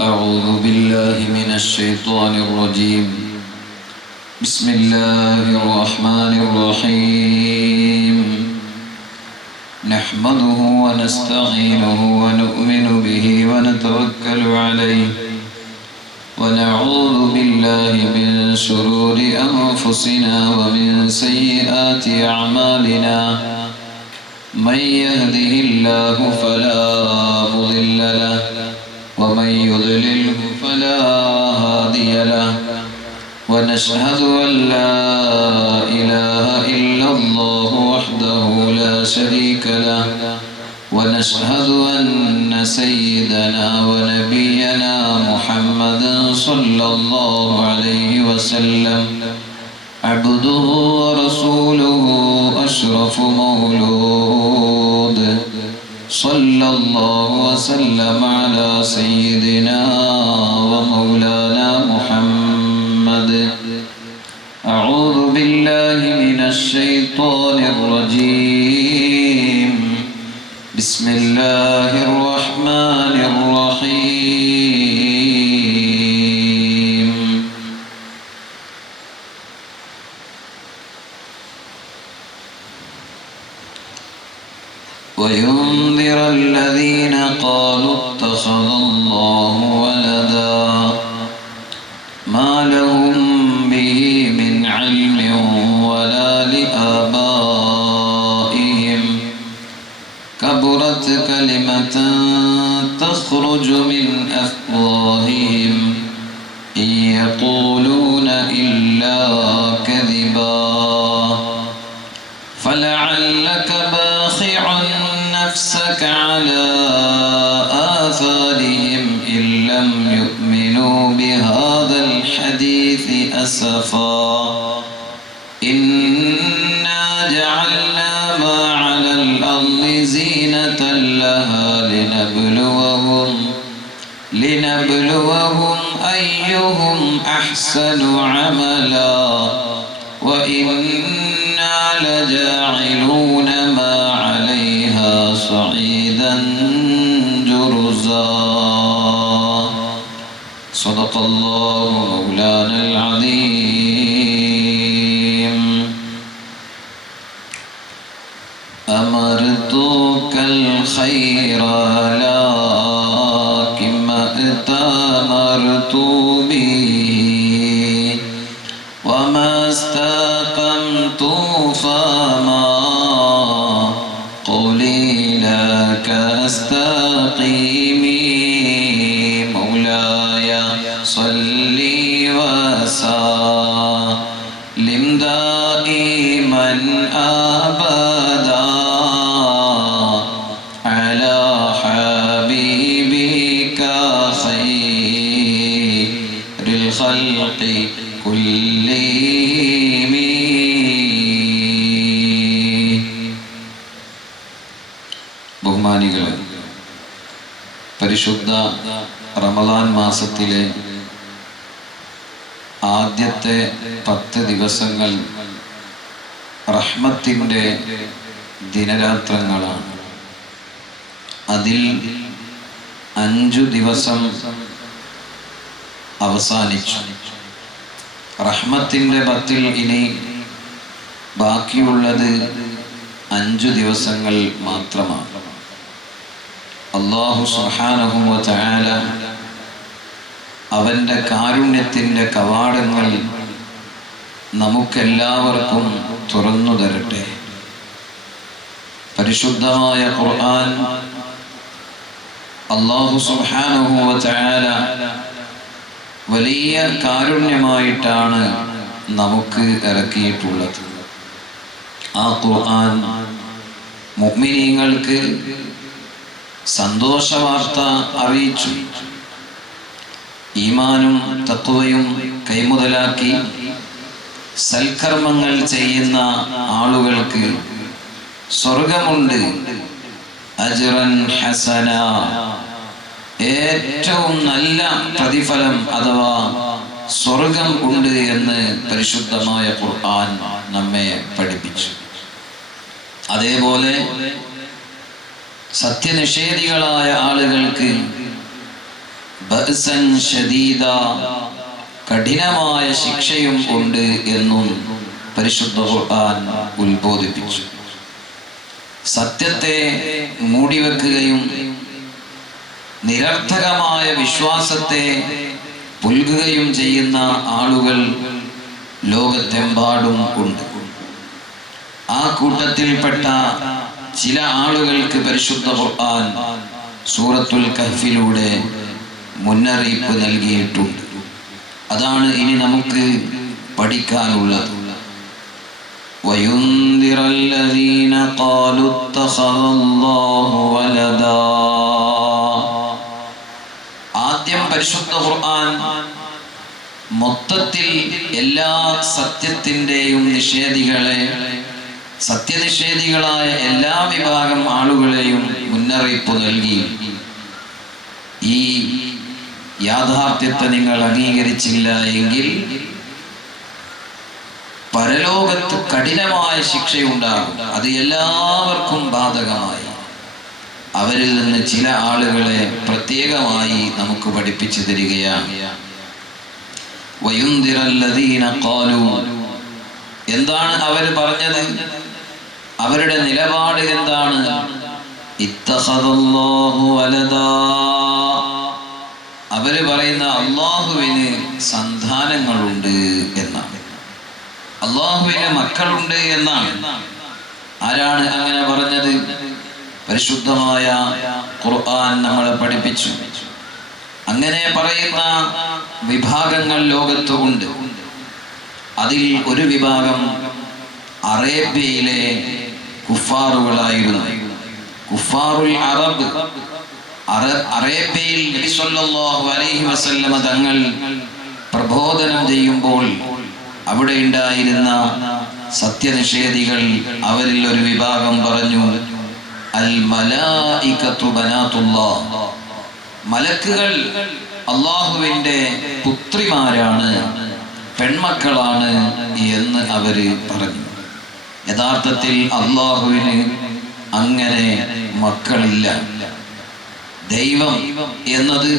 أعوذ بالله من الشيطان الرجيم. بسم الله الرحمن الرحيم. نحمده ونستعينه ونؤمن به ونتوكل عليه ونعوذ بالله من شرور أنفسنا ومن سيئات أعمالنا. من يهده الله فلا مضل له ومن يضلله فلا هادي له. ونشهد أن لا إله إلا الله وحده لا شريك له. ونشهد أن سيدنا ونبينا محمدا صلى الله عليه وسلم عبده ورسوله أشرف مولود. صلى الله وسلم على سيدنا ومولانا محمد. أعوذ بالله من الشيطان الرجيم. بسم الله الرحمن الرحيم. وينذر الذين قالوا اتخذ الله ولدا ما لهم به من علم ولا لآبائهم. كبرت كلمة تخرج من أفواههم إن يقولون إلا كذبا. فلعلك باخع نفسك على آثارهم إن لم يؤمنوا بهذا الحديث أسفا. إنا جعلنا ما على الأرض زينة لها لنبلوهم أيهم أحسن عملا. وإنا لجاعلون ما عليها صعيدا جرزا. صدق الله مولانا العظيم. أمرتك الخير لكن ما ائتمرت به وما استقمت فما قولي لك استقيمي. مولاي صلي وسلم دائما أبدا على حبيبك خير الخلق كلهم. ബഹുമാനികളെ, പരിശുദ്ധ റമദാൻ മാസത്തിലെ ആദ്യത്തെ 10 ദിവസങ്ങൾ റഹ്മത്തിൻ്റെ ദിനരാത്രങ്ങളാണ്. അതിൽ 5 ദിവസം അവസാനിച്ചു. റഹ്മത്തിൻ്റെ 10-ൽ ഇനി ബാക്കിയുള്ളത് 5 ദിവസങ്ങൾ മാത്രമാണ്. അല്ലാഹു സുബ്ഹാനഹു വ തആല അവൻ്റെ കാരുണ്യത്തിൻ്റെ കവാടങ്ങൾ നമുക്കെല്ലാവർക്കും തുറന്നു തരട്ടെ. പരിശുദ്ധമായ ഖുർആൻ അല്ലാഹു സുബ്ഹാനഹു വ തആല വലിയ കാരുണ്യമായിട്ടാണ് നമുക്ക് ഇറക്കിയിട്ടുള്ളത്. ആ ഖുർആൻ മുഅ്മിനീങ്ങൾക്ക് സന്തോഷവാർത്ത അറിയിച്ചു. ഈമാനും തഖ്വയും കൈമുതലാക്കി സൽക്കർമ്മങ്ങൾ ചെയ്യുന്ന ആളുകൾക്ക് സ്വർഗമുണ്ട്. അജ്റൻ ഹസന, ഏറ്റവും നല്ല പ്രതിഫലം അഥവാ സ്വർഗം ഉണ്ട് എന്ന് പരിശുദ്ധമായ ഖുർആൻ നമ്മെ പഠിപ്പിച്ചു. അതേപോലെ സത്യനിഷേധികളായ ആളുകൾക്ക് ബഅ്സൻ ശദീദ, കഠിനമായ ശിക്ഷയും ഉണ്ട് എന്നും പരിശുദ്ധ ഖുർആൻ ഉത്ബോധിപ്പിച്ചു. സത്യത്തെ മൂടിവെക്കുകയും നിരർത്ഥകമായ വിശ്വാസത്തെ പുൽകുകയും ചെയ്യുന്ന ആളുകൾ ലോകത്തെമ്പാടും ഉണ്ട്. ആ കൂട്ടത്തിൽപ്പെട്ട ചില ആളുകൾക്ക് പരിശുദ്ധ ഖുർആൻ സൂറത്തുൽ കഹ്ഫിലൂടെ മുന്നറിയിപ്പ് നൽകിയിട്ടുണ്ട്. അതാണ് ഇനി നമുക്ക് പഠിക്കാനുള്ളത്. وَيُنذِرَ الَّذِينَ قَالُوا اتَّخَذَ اللَّهُ وَلَدًا. ആദ്യം പരിശുദ്ധ ഖുർആൻ മൊത്തത്തിൽ എല്ലാ സത്യത്തിൻ്റെയും സത്യനിഷേധികളായ എല്ലാ വിഭാഗം ആളുകളെയും മുന്നറിയിപ്പ് നൽകി. ഈ യാഥാർത്ഥ്യത്തെ നിങ്ങൾ അംഗീകരിച്ചില്ല എങ്കിൽ പരലോകത്ത് കഠിനമായ ശിക്ഷയുണ്ടാകും. അത് എല്ലാവർക്കും ബാധകമായി. അവരിൽ നിന്ന് ചില ആളുകളെ പ്രത്യേകമായി നമുക്ക് പഠിപ്പിച്ചു തരികയാണ്. വയുന്ദിറല്ലദീന ഖാലു, എന്താണ് അവർ പറഞ്ഞത്? അവരുടെ നിലപാട് എന്താണ്? ഇത്തഖദല്ലാഹു വലദാ, അവര് പറയുന്ന അള്ളാഹുവിന് സന്താനങ്ങളുണ്ട് എന്നാണ്, അള്ളാഹുവിന് മക്കളുണ്ട് എന്നാണ്. ആരാണ് അങ്ങനെ പറഞ്ഞത്? പരിശുദ്ധമായ ഖുർആൻ നമ്മളെ പഠിപ്പിച്ചു. അങ്ങനെ പറയുന്ന വിഭാഗങ്ങൾ ലോകത്തുണ്ട്. അതിൽ ഒരു വിഭാഗം അറേബ്യയിലെ കുഫാറുകളായിരുന്നു. കുഫാറുൽ അറബ്. അറേബ്യയിൽ നബി സല്ലല്ലാഹു അലൈഹി വസല്ലമ തങ്ങൾ പ്രബോധനം ചെയ്യുമ്പോൾ അവിടെ ഉണ്ടായിരുന്ന സത്യനിഷേധികൾ, അവരിൽ ഒരു വിഭാഗം പറഞ്ഞു, അൽ മലായികത്തു ബനാതുല്ലാഹ്, മലക്കുകൾ അള്ളാഹുവിൻ്റെ പുത്രിമാരാണ്, പെൺമക്കളാണ് എന്ന് അവര് പറഞ്ഞു. യഥാർത്ഥത്തിൽ അള്ളാഹുവിന് അങ്ങനെ മക്കളില്ല. ദൈവം എന്നത്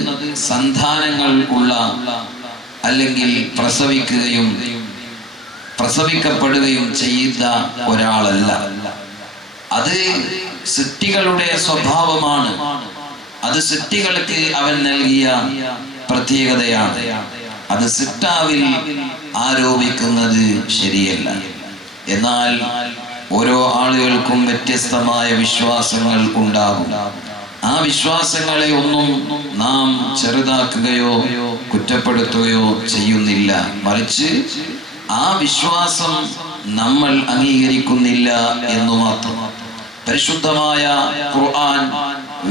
സന്താനങ്ങൾ ഉള്ള, അല്ലെങ്കിൽ പ്രസവിക്കപ്പെടുകയും ചെയ്ത ഒരാളല്ല. അത് സൃഷ്ടികളുടെ സ്വഭാവമാണ്. അത് സൃഷ്ടികൾക്ക് അവൻ നൽകിയ പ്രത്യേകതയാണ്. അത് സൃഷ്ടാവിൽ ആരോപിക്കുന്നത് ശരിയല്ല. എന്നാൽ ഓരോ ആളുകൾക്കും വ്യത്യസ്തമായ വിശ്വാസങ്ങൾ ഉണ്ടാകും. ആ വിശ്വാസങ്ങളെ ഒന്നും നാം ചെറുതാക്കുകയോ കുറ്റപ്പെടുത്തുകയോ ചെയ്യുന്നില്ല. മറിച്ച് ആ വിശ്വാസം നമ്മൾ അംഗീകരിക്കുന്നില്ല എന്നു മാത്രം. പരിശുദ്ധമായ ഖുർആൻ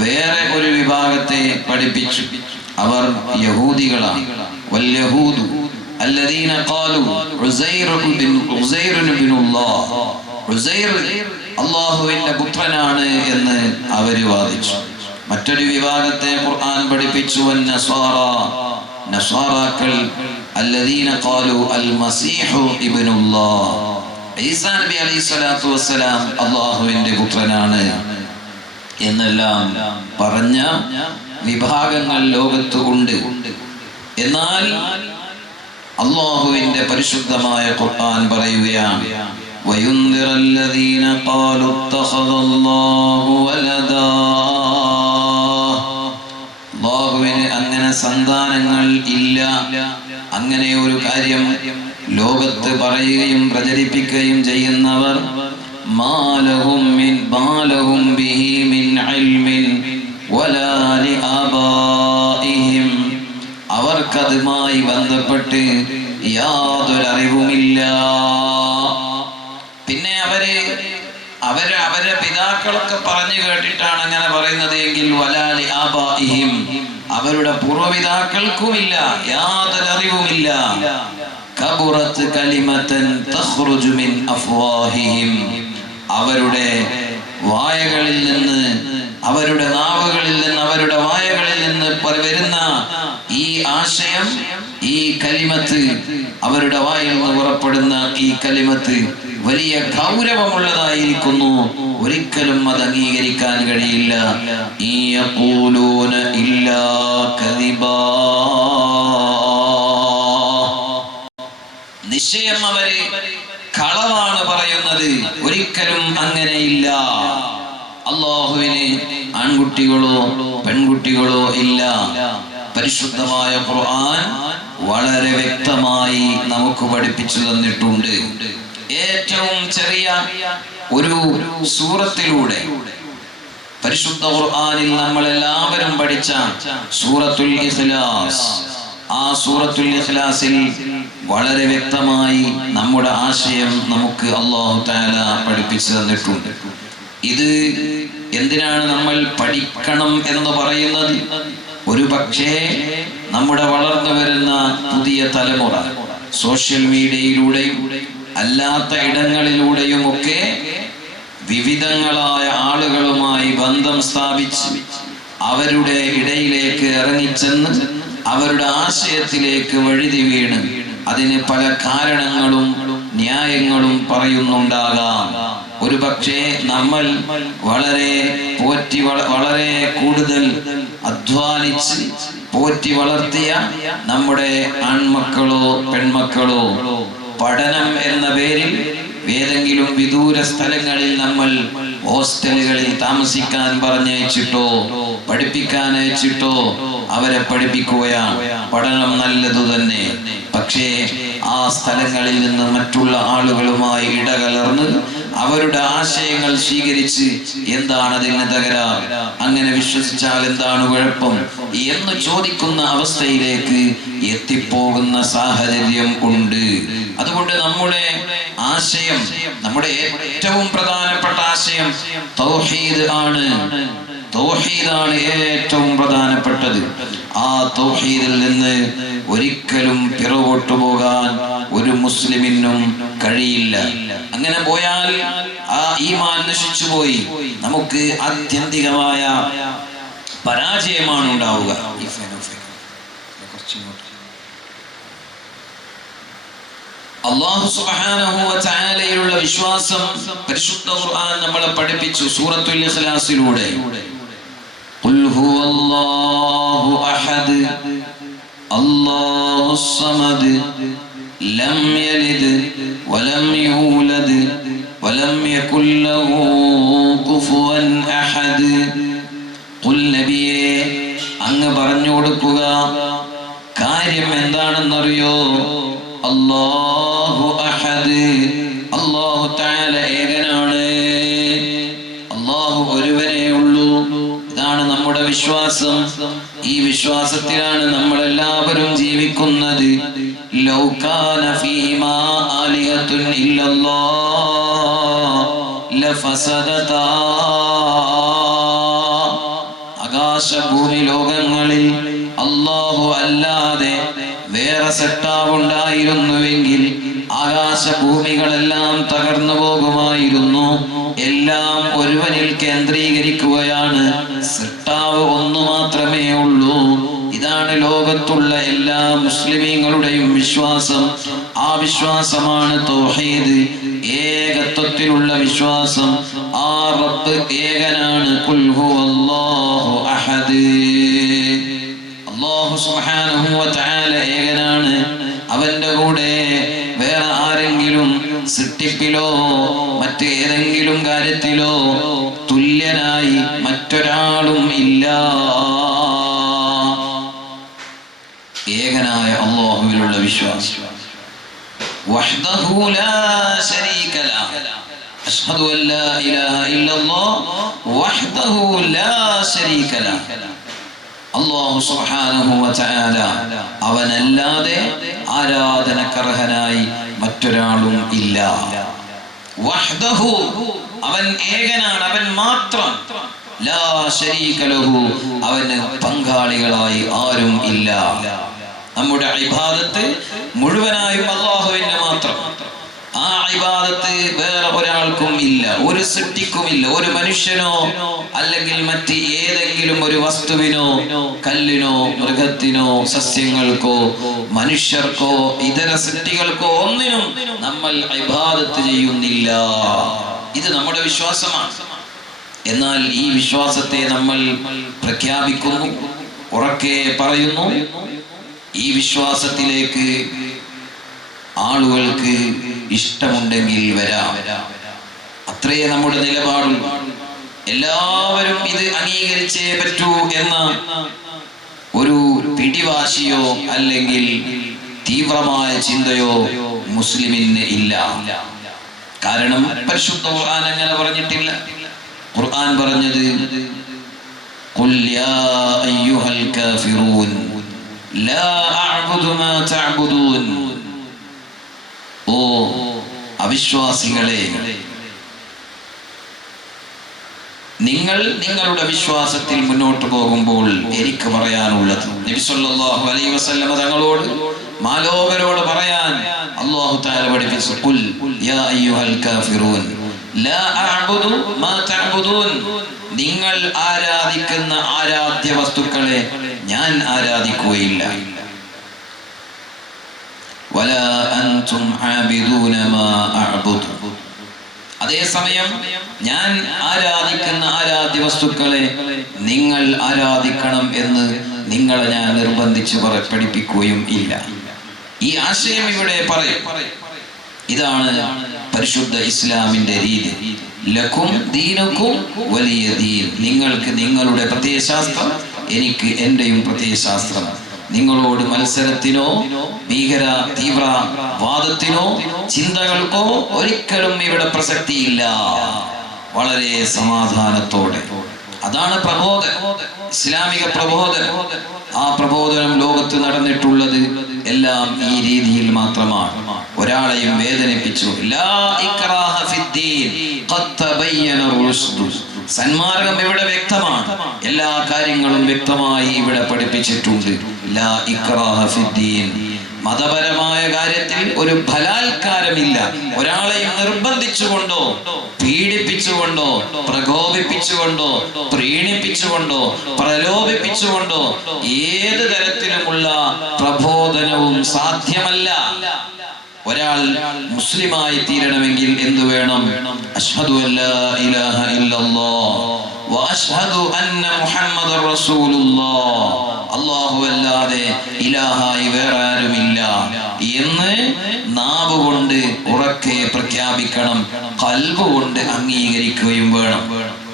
വേറെ ഒരു വിഭാഗത്തെ പഠിപ്പിച്ചു. അവർ യഹൂദികളാണ്. വൽയഹൂദു അല്ലദീന ഖാലു ഉസൈർ ഇബ്നുല്ലാഹ്, ഉസൈർ അല്ലാഹുവിന്റെ പുത്രനാണ് എന്ന് അവർ വാദിച്ചു. മറ്റൊരു വിഭാഗത്തെ ഖുർആൻ പഠിപ്പിച്ചു നസ്വാറാക്കൾ അല്ലദീന ഖാലു അൽ മസീഹു ഇബ്നുല്ലാഹ്, ഈസാ നബി അലൈഹിസ്സലാത്തു വസ്സലാം അല്ലാഹുവിന്റെ പുത്രനാണ് എന്നെല്ലാം പറഞ്ഞ വിഭാഗങ്ങൾ ലോകത്ത് ഉണ്ട്. എന്നാൽ അല്ലാഹുവിന്റെ പരിശുദ്ധമായ ഖുർആൻ പറയുകയാണ്, വയുൻദിറല്ലദീന ഖാലു ഇത്തഖദല്ലാഹു വലദാ, അല്ലാഹുവിന് അങ്ങനെ സന്താനങ്ങൾ ഇല്ല. അങ്ങനെ ഒരു കാര്യം ലോകത്ത് പറയുകയും പ്രചരിപ്പിക്കുകയും ചെയ്യുന്നവർ മാലഹും ബിഹി മിൻ ഇൽമിൻ വലാ ലിആബാഇഹിം, അവർക്കതുമായി ബന്ധപ്പെട്ട് യാതൊരു അറിവുമില്ല. പിന്നെ അവരെ പിതാക്കളൊക്കെ പറഞ്ഞു കേട്ടിട്ടാണ് അങ്ങനെ പറയുന്നത് എങ്കിൽ വലാ ലിആബാഇഹിം, അവരുടെ പൂർവ്വപിതാക്കൾക്കുമില്ല യാതൊരു അറിവുമില്ല. കബുറത്ത് കലിമതൻ തഖ്റുജു മിൻ അഫ്വാഹിഹിം, അവരുടെ വായകളിൽ നിന്ന്, അവരുടെ നാവുകളിൽ നിന്ന്, അവരുടെ വായകളിൽ നിന്ന് വരുന്ന ഈ ആശയം, ഈ കലിമത്ത്, അവരുടെ വായിൽ നിന്ന് പുറപ്പെടുന്ന ഈ കലിമത്ത് വലിയ ഗൗരവമുള്ളതായിരിക്കുന്നു. ഒരിക്കലും അത് അംഗീകരിക്കാൻ കഴിയില്ല. യഖൂലൂന ഇല്ലാ കദിബാ. നിശ്ചയം അവര് കളവാണ് പറയുന്നത്, ഒരിക്കലും അങ്ങനെയില്ല. അല്ലാഹുവിന് ആൺകുട്ടികളോ പെൺകുട്ടികളോ ഇല്ല. പരിശുദ്ധമായ ഖുർആൻ വളരെ വ്യക്തമായി നമുക്ക് പഠിപ്പിച്ചു തന്നിട്ടുണ്ട്. ഏറ്റവും ചെറിയ ഒരു സൂറത്തിലൂടെ പരിശുദ്ധ ഖുർആനിൽ നമ്മൾ എല്ലാവരും പഠിച്ച സൂറത്തുൽ ഇഖ്ലാസ്, ആ സൂറത്തുൽ ഇഖ്ലാസിൽ വളരെ വ്യക്തമായി നമ്മുടെ ആശയം നമുക്ക് അല്ലാഹു തആല പഠിപ്പിച്ചു തന്നിട്ടുണ്ട്. ഇത് എന്തിനാണ് നമ്മൾ പഠിക്കണം എന്ന് പറയുന്നത്? ഒരു പക്ഷേ നമ്മുടെ വളർന്നു വരുന്ന പുതിയ തലമുറ സോഷ്യൽ മീഡിയയിലൂടെയും അല്ലാത്ത ഇടങ്ങളിലൂടെയും ഒക്കെ വിവിധങ്ങളായ ആളുകളുമായി ബന്ധം സ്ഥാപിച്ച് അവരുടെ ഇടയിലേക്ക് ഇറങ്ങിച്ചെന്ന് അവരുടെ ആശയത്തിലേക്ക് വഴുതി വീണ് അതിന് പല കാരണങ്ങളും ന്യായങ്ങളും പറയുന്നുണ്ടാകാം. ഒരു പക്ഷേ നമ്മൾ വളരെ വളരെ കൂടുതൽ അധ്വാനിച്ച് പോറ്റി വളർത്തിയ നമ്മുടെ ആൺമക്കളോ പെൺമക്കളോ പഠനം എന്ന പേരിൽ ഏതെങ്കിലും വിദൂര സ്ഥലങ്ങളിൽ നമ്മൾ ഹോസ്റ്റലുകളിൽ താമസിക്കാൻ പറഞ്ഞയച്ചിട്ടോ പഠിപ്പിക്കാൻ അയച്ചിട്ടോ അവരെ പഠിപ്പിക്കുകയാണ്. പഠനം നല്ലതു തന്നെ, പക്ഷേ ആ സ്ഥലങ്ങളിൽ നിന്ന് മറ്റുള്ള ആളുകളുമായി ഇടകലർന്ന് അവരുടെ ആശയങ്ങൾ സ്വീകരിച്ച് എന്താണ് അതിന് തകരാർ, അങ്ങനെ വിശ്വസിച്ചാൽ എന്താണ് കുഴപ്പം എന്ന് ചോദിക്കുന്ന അവസ്ഥയിലേക്ക് എത്തിപ്പോകുന്ന സാഹചര്യം ഉണ്ട്. അതുകൊണ്ട് നമ്മുടെ ആശയം, നമ്മുടെ ഏറ്റവും പ്രധാനപ്പെട്ട ആശയം തൗഹീദ് ആണ്. തൗഹീദാണ് ഏറ്റവും പ്രധാനപ്പെട്ടത്. ആ തൗഹീദിൽ നിന്ന് ഒരിക്കലും പിറകോട്ടു പോകാൻ ഒരു മുസ്ലിമിനും കഴിയില്ല. അങ്ങനെ പോയാൽ ആ ഈമാൻ നശിച്ചുപോയി, നമുക്ക് ആത്യന്തികമായ പരാജയമാണ് ഉണ്ടാവുക. അല്ലാഹു സുബ്ഹാനഹു വ തആലയിലുള്ള വിശ്വാസം പരിശുദ്ധ ഖുർആൻ നമ്മളെ പഠിപ്പിച്ചു സൂറത്തുൽ ഇഖ്ലാസിലൂടെ. ഖുൽ ഹുവല്ലാഹു അഹദ് അല്ലാഹുസ് സമദ് ലം യലിദ് വലം യൂലദ് വലം യകുൽ ലഹു കുഫുവൻ അഹദ്. ഖുൽ നബിയേ, അങ്ങ് പറഞ്ഞു കൊടുക്കുക, കാര്യം എന്താണെന്നറിയോ? അല്ലാഹു അഹദ്, അല്ലാഹു തആല ഏകനാണ്, അല്ലാഹു ഒരുവനേ ഉള്ളൂ. ഇതാണ് നമ്മുടെ വിശ്വാസം. ഈ വിശ്വാസത്തിലാണ് നമ്മൾ എല്ലാവരും ജീവിക്കുന്നത്. ലൗ കാന ഫീമാ ആലിഹത്തുൻ ഇല്ലല്ലാഹ് ലഫസദതാ. ആകാശഭൂമി ലോകങ്ങളിൽ അല്ലാഹു അല്ലാതെ വേറെ സെട്ടാവുണ്ടായിരുന്നുവെങ്കിൽ ആകാശഭൂമികളെല്ലാം തകർന്നു പോകുമായിരുന്നു. എല്ലാം ഒരുവനിൽ കേന്ദ്രീകരിക്കുകയാണ്. സെട്ടാവ് ഒന്നു മാത്രമേ ഉള്ളൂ. ഇതാണ് ലോകത്തുള്ള എല്ലാ മുസ്ലിമീങ്ങളുടെയും വിശ്വാസം. ആ വിശ്വാസമാണ് തൗഹീദ്, ഏകത്വത്തിലുള്ള വിശ്വാസം. ആ റബ്ബ് ഏകനാണ്. ഖുൽ ഹുവല്ലാഹു അഹദ്, അല്ലാഹു സുബ്ഹാനഹു വ തആല ഏകനാണ്. അവന്റെ കൂടെ വേറെ ആരെങ്കിലും സൃഷ്ടിപ്പിലോ മറ്റേതെങ്കിലും കാര്യത്തിലോ തുല്യനായി മറ്റൊരാളും ഇല്ല. ഏകനായ അല്ലാഹുവിലുള്ള വിശ്വാസം. വഹ്ദഹു ലാ ശരീക ലഹു. അശ്ഹദു അൻ ലാ ഇലാഹ ഇല്ലല്ലാഹ് വഹ്ദഹു ലാ ശരീക ലഹു. അല്ലാഹു സുബ്ഹാനഹു വ തആല അവനല്ലാതെ ആരാധനക്കർഹനായി മറ്റൊരാളും ഇല്ല. വഹ്ദഹു, അവൻ ഏകനാണ്, അവൻ മാത്രം. ലാ ശരീക ലഹു, അവന് പങ്കാളികളായി ആരും ഇല്ല. നമ്മുടെ ഇബാദത്ത് മുഴുവനായും അല്ലാഹുവിന് മാത്രം. ആ ഇബാദത്ത് വേറെ ഒരാൾക്കും ഇല്ല, ഒരു സൃഷ്ടിക്കുമില്ല. ഒരു മനുഷ്യനോ അല്ലെങ്കിൽ മറ്റ് ഏതെങ്കിലും ഒരു വസ്തുവിനോ കല്ലിനോ മൃഗത്തിനോ സസ്യങ്ങൾക്കോ മനുഷ്യർക്കോ ഇതര സൃഷ്ടികൾക്കോ ഒന്നിനും നമ്മൾ ഇബാദത്ത് ചെയ്യുന്നില്ല. ഇത് നമ്മുടെ വിശ്വാസമാണ്. എന്നാൽ ഈ വിശ്വാസത്തെ നമ്മൾ പ്രഖ്യാപിക്കുന്നു. ഉറക്കെ പറയുന്നു, ഈ വിശ്വാസത്തിലേക്ക് ആളുകൾക്ക് ഇഷ്ടമുണ്ടെങ്കിൽ വരാം. അത്രേ നമ്മുടെ നിലപാടും. എല്ലാവരും ഇത് അംഗീകരിച്ചേ പറ്റൂ എന്ന ഒരു പിടിവാശിയോ അല്ലെങ്കിൽ തീവ്രമായ ചിന്തയോ മുസ്ലിമിന് ഇല്ല. കാരണം പരിശുദ്ധ ഖുർആൻ അങ്ങനെ പറഞ്ഞിട്ടില്ല. ഖുർആൻ പറഞ്ഞത് ഖുൽ യാ അയ്യുഹൽ കാഫിറൂൻ ലാ അഅ്ബുദു മാ തഅ്ബുദൂൻ. ഓ അവിശ്വാസികളെ, നിങ്ങൾ നിങ്ങളുടെ വിശ്വാസത്തിൽ മുന്നോട്ട് പോകുമ്പോൾ എനിക്ക് പറയാനുള്ളത്, നബി സല്ലല്ലാഹു അലൈഹി വസല്ലം തങ്ങളോട് മാലോകരോട് പറയാൻ അല്ലാഹു തആല പഠിപ്പിച്ചു, ഖുൽ യാ അയ്യുഹൽ കാഫിറൂൻ ലാ അഅ്ബുദു മാ തഅ്ബുദൂൻ. നിങ്ങൾ ആരാധിക്കുന്ന ആരാധ്യ വസ്തുക്കളെ ഞാൻ ആരാധിക്കുകയില്ല. വലാ അൻതും ആബിദൂന മാ അഅ്ബുദു. അതേസമയം ഞാൻ ആരാധിക്കുന്ന ആരാധ്യ വസ്തുക്കളെ നിങ്ങൾ ആരാധിക്കണം എന്ന് നിങ്ങളെ ഞാൻ നിർബന്ധിച്ച് പഠിപ്പിക്കുകയും ഇല്ല. ഈ ആശയം ഇവിടെ പറയും. ഇതാണ് പരിശുദ്ധ ഇസ്ലാമിന്റെ രീതി. ലക്കും ദീനുക്കും വലിയ ദീൻ. നിങ്ങൾക്ക് നിങ്ങളുടെ പ്രത്യയശാസ്ത്രം, എനിക്ക് എന്റെയും പ്രത്യയശാസ്ത്രം. നിങ്ങളോട് മത്സരത്തിനോ ഭീകര തീവ്രവാദത്തിനോ ചിന്തകൾക്കോ ഒരിക്കലും ഇവിടെ പ്രസക്തിയില്ല. വളരെ സമാധാനത്തോടെ. അതാണ് പ്രബോധനം, ഇസ്ലാമിക പ്രബോധനം. ആ പ്രബോധനം ലോകത്ത് നടന്നിട്ടുള്ളത് എല്ലാം ഈ രീതിയിൽ മാത്രമാണ്. ഒരാളെയും വേദനിപ്പിച്ചു. ലാ ഇക്റാഹ ഫിദ്ദീൻ ഖദ് തബയ്യന റുശ്ദു. സന്മാർഗം ഇവിടെ വ്യക്തമാണ്. എല്ലാ കാര്യങ്ങളും വ്യക്തമായി ഇവിടെ പഠിപ്പിച്ചിട്ടുണ്ട്. ലാ ഇക്റാഹ ഫിദ്ദീൻ. മതപരമായ കാര്യത്തിൽ ഒരു ബലാത്കാരമില്ല. ഒരാളെയും നിർബന്ധിച്ചുകൊണ്ടോ പീഡിപ്പിച്ചുകൊണ്ടോ പ്രകോപിപ്പിച്ചുകൊണ്ടോ പ്രീണിപ്പിച്ചുകൊണ്ടോ പ്രലോഭിപ്പിച്ചുകൊണ്ടോ ഏത് തരത്തിലുമുള്ള പ്രബോധനവും സാധ്യമല്ല. ഒരാൾ മുസ്ലിമായി തീരണമെങ്കിൽ എന്തു വേണം? അശ്ഹദു അല്ലാ ഇലാഹ ഇല്ലല്ലാഹ് വ അശ്ഹദു അന്ന മുഹമ്മദർ റസൂലുള്ളാഹ്. അല്ലാഹു അല്ലാതെ ഇലാഹായി വേറെ ആരുമില്ല എന്ന് നാവ് കൊണ്ട് ഉറക്കെ പ്രഖ്യാപിക്കണം, ഖൽബ് കൊണ്ട് അംഗീകരിക്കുകയും വേണം.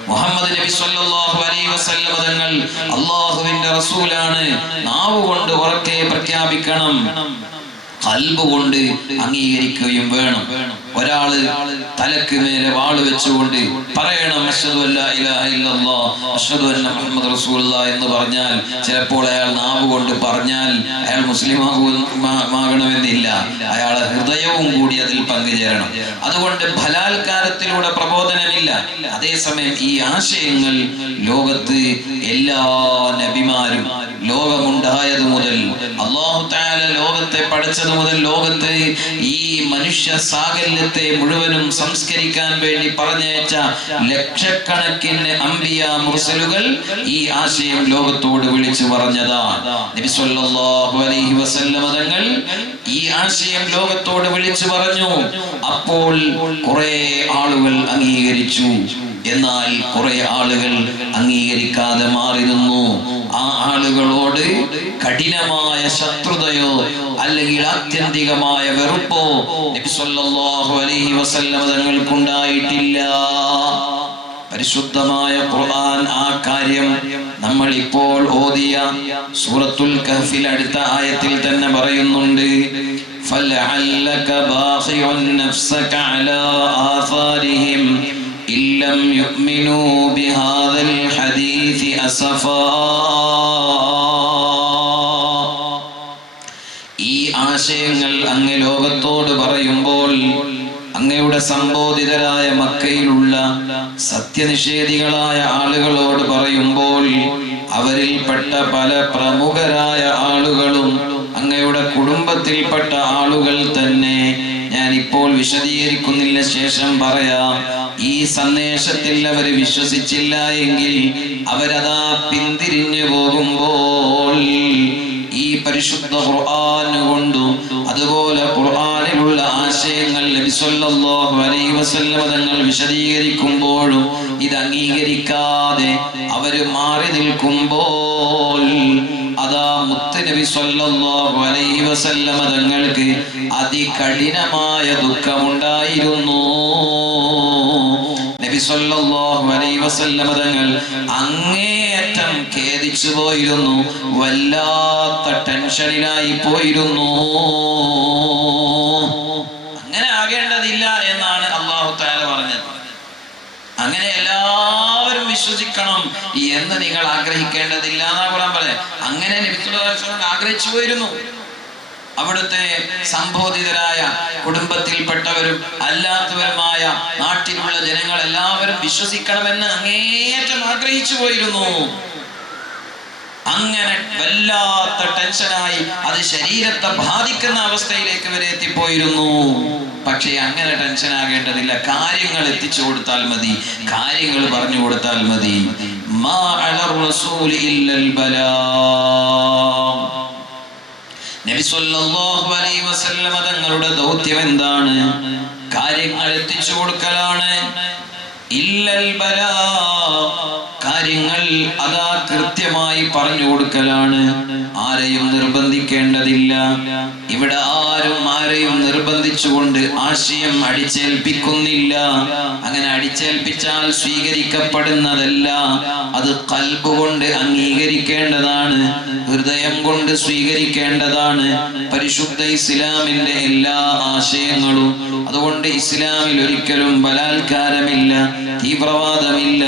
മുഹമ്മദ് നബി സല്ലല്ലാഹു അലൈഹി വസല്ലം തങ്ങൾ അല്ലാഹുവിന്റെ റസൂലാണ്. നാവ് കൊണ്ട് ഉറക്കെ പ്രഖ്യാപിക്കണം, ഖൽബ് കൊണ്ട് അംഗീകരിക്കുകയും വേണം. ഒരാള് തലക്ക് മേലെ വാള് വെച്ചുകൊണ്ട് പറയണം അശ്ഹദു അല്ലാ ഇലാഹ ഇല്ലല്ലാഹ് അശ്ഹദു അന്ന മുഹമ്മദ് റസൂലുള്ളാഹ് എന്ന് പറഞ്ഞാൽ ചിലപ്പോൾ അയാൾ നാവ് കൊണ്ട് പറഞ്ഞാൽ അയാൾ മുസ്ലിം ആകണമെന്നില്ല. അയാളെ ഹൃദയവും കൂടി അതിൽ പങ്കുചേരണം. അതുകൊണ്ട് ബലാത്കാരത്തിലൂടെ പ്രബോധനമില്ല. അതേസമയം ഈ ആശയങ്ങൾ ലോകത്ത് എല്ലാ നബിമാരും ലോകമുണ്ടായത് മുതൽ അല്ലാഹു തആല ലോകത്തെ പഠിച്ചത് മുതൽ ലോകത്ത് ഈ മനുഷ്യ സാകല്യത്തെ മുഴുവനും സംസ്കരിക്കാൻ വേണ്ടി പറഞ്ഞയച്ച ലക്ഷക്കണക്കിന് അംബിയ മുർസലുകൾ ഈ ആശയം ലോകത്തോട് വിളിച്ചു പറഞ്ഞതാണ്. നബി സല്ലല്ലാഹു അലൈഹി വസല്ലം തങ്ങൾ ഈ ആശയം ലോകത്തോട് വിളിച്ചു പറഞ്ഞു. അപ്പോൾ കുറെ ആളുകൾ അംഗീകരിച്ചു. എന്നാൽ കുറെ ആളുകൾ അംഗീകരിക്കാതെ മാറി നിന്നു. ആ ആളുകളോട് കഠിനമായ ശത്രുതയോ അല്ലെങ്കിൽ ആത്യന്തികമായ വെറുപ്പോ നബി സല്ലല്ലാഹു അലൈഹി വസല്ലം തങ്ങൾക്കുണ്ടായിട്ടില്ല. പരിശുദ്ധമായ ഖുർആൻ ആ കാര്യം നമ്മൾ ഇപ്പോൾ ഓതിയ സൂറത്തുൽ കഹ്ഫിൽ അടുത്ത ആയത്തിൽ തന്നെ പറയുന്നുണ്ട്. ഫലഅല്ലക ബാഖിഉൻ നഫ്സക അലാ ആസാരിഹിം ഇല്ലം യുഅ്മിനൂ ബിഹാദൽ ഹദീസ് അസഫാ. ഈ ആശയങ്ങൾ അങ്ങ് ലോകത്തോട് പറയുമ്പോൾ, അങ്ങയുടെ സംബോധിതരായ മക്കയിലുള്ള സത്യനിഷേധികളായ ആളുകളോട് പറയുമ്പോൾ, അവരിൽപ്പെട്ട പല പ്രമുഖരായ ആളുകളും അങ്ങയുടെ കുടുംബത്തിൽപ്പെട്ട ആളുകൾ തന്നെ, ഞാൻ ഇപ്പോൾ വിശദീകരിക്കുന്നില്ല, ശേഷം പറയാം. ഈ സന്ദേശത്തിൽ അവർ വിശ്വസിച്ചില്ല എങ്കിൽ അവരതാ പിന്തിരിഞ്ഞു പോകുമ്പോൾ ഈ പരിശുദ്ധ ഖുർആൻ കൊണ്ടും അതുപോലെ ഖുർആനിലുള്ള ആശയങ്ങൾ നബി സല്ലല്ലാഹു അലൈഹി വസല്ലം തങ്ങൾ വിശദീകരിക്കുമ്പോഴും ഇത് അംഗീകരിക്കാതെ അവർ മാറി നിൽക്കുമ്പോൾ മുത്തുനബി സ്വല്ലല്ലാഹു അലൈഹി വസല്ലമ തങ്ങൾക്ക് അതികഠിനമായ ദുഃഖമുണ്ടായിരുന്നു. നബി സ്വല്ലല്ലാഹു അലൈഹി വസല്ലമ തങ്ങൾ അങ്ങേയറ്റം ഖേദിച്ചു പോയിരുന്നു, വല്ലാത്ത ടെൻഷനിലായി പോയിരുന്നു. അങ്ങനെ ആകേണ്ടതില്ല എന്നാണ് അല്ലാഹു തആല പറഞ്ഞത്. അങ്ങനെ എല്ലാവരും വിശ്വസിക്കണം എന്ന് നിങ്ങൾ ആഗ്രഹിക്കേണ്ടതില്ല എന്നാ ഖുർആൻ പറയുന്നത്. അങ്ങനെ നബി സല്ലല്ലാഹു അലൈഹി വസല്ലം ആഗ്രഹിച്ചു പോയിരുന്നു. അവിടുത്തെ സംബോധിതരായ കുടുംബത്തിൽപ്പെട്ടവരും അല്ലാത്തവരുമായ നാട്ടിലുള്ള ജനങ്ങൾ എല്ലാവരും വിശ്വസിക്കണമെന്ന് അങ്ങേയറ്റം ആഗ്രഹിച്ചു പോയിരുന്നു. അങ്ങനെ വല്ലാത്ത ടെൻഷനായി അത് ശരീരത്തെ ബാധിക്കുന്ന അവസ്ഥയിലേക്ക് വരെ എത്തിപ്പോയിരുന്നു. പക്ഷേ അങ്ങനെ ടെൻഷൻ ആകേണ്ടതില്ല. കാര്യങ്ങൾ എത്തിച്ചു കൊടുത്താൽ മതി, കാര്യങ്ങൾ പറഞ്ഞു കൊടുത്താൽ മതി. മാ അലർ റസൂലി ഇല്ലൽ ബലാഗ്. നബി സ്വല്ലല്ലാഹു അലൈഹി വസല്ലമ തങ്ങളുടെ ദൗത്യം എന്താണ്? കാര്യങ്ങൾ എത്തിച്ചു കൊടുക്കലാണ്. ഇല്ലൽ ബലാഗ്, കാര്യങ്ങൾ അതാ കൃത്യമായി പറഞ്ഞു കൊടുക്കലാണ്. ആരെയും നിർബന്ധിക്കേണ്ടതില്ല. ഇവിടെ ആരെയും നിർബന്ധിച്ചുകൊണ്ട് ആശയം അടിച്ചേൽപ്പിക്കുന്നില്ല. അങ്ങനെ അടിച്ചേൽപ്പിച്ചാൽ സ്വീകരിക്കപ്പെടുന്നതല്ല. അത് ഖൽബ് കൊണ്ട് അംഗീകരിക്കേണ്ടതാണ്, ഹൃദയം കൊണ്ട് സ്വീകരിക്കേണ്ടതാണ്. പരിശുദ്ധ ഇസ്ലാമിന്റെ എല്ലാ ആശയങ്ങളും. അതുകൊണ്ട് ഇസ്ലാമിൽ ഒരിക്കലും ബലാത്കാരമില്ല, തീവ്രവാദമില്ല,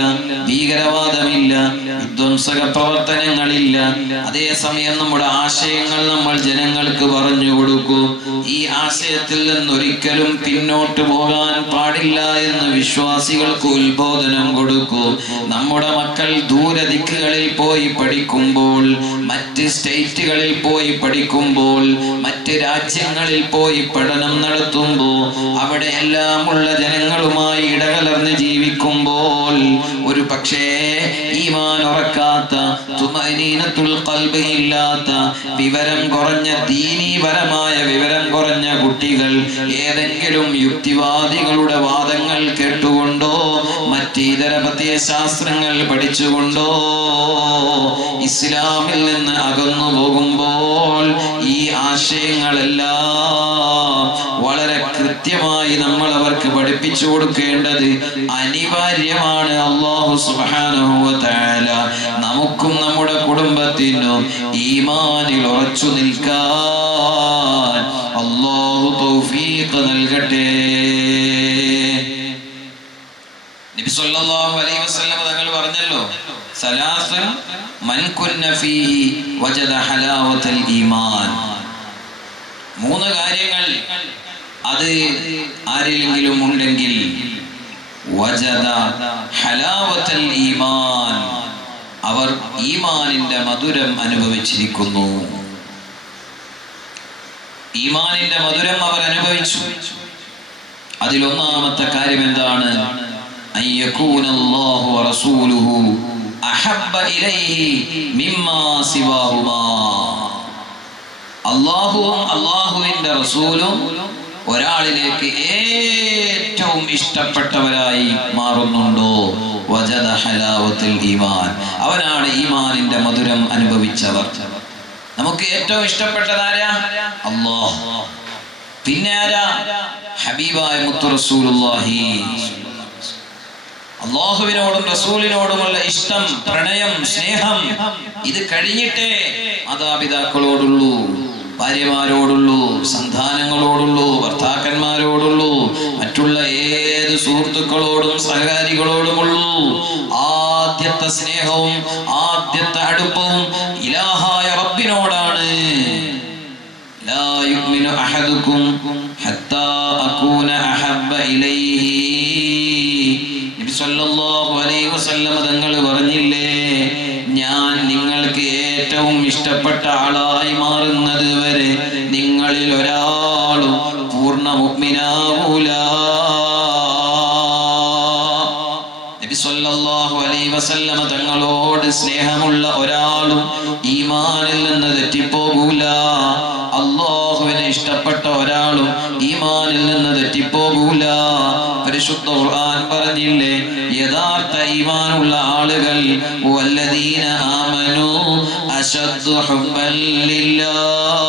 ഭീകരവാദമില്ല, വിധ്വംസക പ്രവർത്തനങ്ങളില്ല. അതേസമയം നമ്മുടെ ആശയങ്ങൾ നമ്മൾ ജനങ്ങൾക്ക് പറഞ്ഞു കൊടുക്കൂ. ഈ ആശയത്തിൽ നിന്നൊരിക്കലും പിന്നോട്ട് പോകാൻ പാടില്ല എന്ന് വിശ്വാസികൾക്ക് ഉത്ബോധനം കൊടുക്കൂ. നമ്മുടെ മക്കൾ ദൂരദിക്കുകളിൽ പോയി പഠിക്കുമ്പോൾ, മറ്റ് സ്റ്റേറ്റുകളിൽ പോയി പഠിക്കുമ്പോൾ, മറ്റ് രാജ്യങ്ങളിൽ പോയി പഠനം നടത്തുമ്പോൾ, അവിടെ എല്ലാമുള്ള ജനങ്ങളുമായി ഇടകലർന്ന് ജീവിക്കുമ്പോൾ ഒരു പക്ഷേ ഈമാൻ ഉറക്കാത്ത, തുമഅനീനത്തുൽ ഖൽബ് ഇല്ലാത്ത, വിവരം കുറഞ്ഞ, ദീനീപരമായ വിവരം കുറഞ്ഞ കുട്ടികൾ ഏതെങ്കിലും യുക്തിവാദികളുടെ വാദങ്ങൾ കേട്ടുകൊണ്ടോ മറ്റിതര പ്രത്യയശാസ്ത്രങ്ങൾ പഠിച്ചുകൊണ്ടോ ഇസ്ലാമിൽ നിന്ന് അകന്നു പോകുമ്പോൾ ഈ ആശയങ്ങളെല്ലാം വളരെ കൃത്യമായി നമ്മൾ അവർക്ക് പഠിപ്പിച്ചു കൊടുക്കേണ്ടത് അനിവാര്യമാണ്. അല്ലാഹു സുബ്ഹാനഹു വ തആല നമുക്കും നമ്മുടെ കുടുംബത്തിനും ഈമാനിൽ ഉറച്ചു നിൽക്കാൻ അല്ലാഹു തൗഫീഖ് നൽകട്ടെ. നബി സല്ലല്ലാഹു അലൈഹി വസല്ലം തങ്ങൾ പറഞ്ഞല്ലോ, സലാസുൻ മൻ കുന്ന ഫീഹി വജദ ഹലാവത്തുൽ ഈമാൻ. മൂന്ന് കാര്യങ്ങൾ അത് ആരെങ്കിലും ഉണ്ടെങ്കിൽ വജദ ഹലാവത്തുൽ ഈമാൻ, അവർ ഈമാനിന്റെ മധുരം അനുഭവിച്ചിരിക്കുന്നു. ഈമാനിന്റെ മധുരം അവർ അനുഭവിച്ചു. അതിലൊന്നാമത്തെ കാര്യം എന്താണ്? അയ്യകൂനല്ലാഹു വറസൂലുഹു അഹബ്ബ ഇലൈഹി മിമ്മാ സിവാഹുമാ. അല്ലാഹുവും അല്ലാഹുവിന്റെ റസൂലും ഒരാളിലേക്ക് ഏറ്റവും ഇഷ്ടപ്പെട്ടവരായി മാറുന്നുണ്ടോ, വജദ ഹലാവത്തുൽ ഈമാൻ, അവനാണ് ഈമാനിന്റെ മധുരം അനുഭവിച്ചവർ. നമുക്ക് ഏറ്റവും ഇഷ്ടപ്പെട്ടതാരാ? അല്ലാഹ്. പിന്നെ ആരാ? ഹബീബായ മുത്തു റസൂലുള്ളാഹി. അല്ലാഹുവിനോടും റസൂലിനോടുമുള്ള ഇഷ്ടം, പ്രണയം, സ്നേഹം, ഇത് കഴിഞ്ഞിട്ടേ മാതാപിതാക്കളോടുള്ളൂ, ഭാര്യമാരോടുള്ളൂ, സന്താനങ്ങളോടുള്ളൂ, ഭർത്താക്കന്മാരോടുള്ളൂ, മറ്റുള്ള ഏത് സുഹൃത്തുക്കളോടും സഹകാരികളോടുമുള്ളൂ. ആദ്യത്തെ സ്നേഹവും ആദ്യത്തെ അടുപ്പവും ഇലാഹായ റബ്ബിനോടാണ്. ലാ യുഅ്മിനു അഹദുക്കും ഹത്താ അകൂന അഹബ്ബ ഇലൈഹി. നബി സല്ലല്ലാഹു അലൈഹി വസല്ലം തങ്ങൾ പറഞ്ഞില്ലേ, ഞാൻ നിങ്ങൾക്ക് ഏറ്റവും ഇഷ്ടപ്പെട്ട ആളായി മാറുന്നത് വരെ നിങ്ങളിൽ ഒരാളും പൂർണ്ണ മുഅ്മിനാവൂല. നബി സല്ലല്ലാഹു അലൈഹി വസല്ലം തങ്ങളോട് സ്നേഹമുള്ള ഒരാളും ഈമാനിൽ നിന്ന് തെറ്റിപ്പോകൂല. അല്ലാഹുവിനെ ഇഷ്ടപ്പെട്ട ഒരാളും ഈമാനിൽ നിന്ന് തെറ്റിപ്പോകൂല. പരിശുദ്ധ ഖുർആൻ പറഞ്ഞില്ലേ, യഥാർത്ഥ ഈമാനുള്ള ആളുകൾ വല്ലദീന ആമനൂ അശദ്ദു ഹുബ്ബൻ മുഹിബ്ബൻ ലില്ലാഹ്.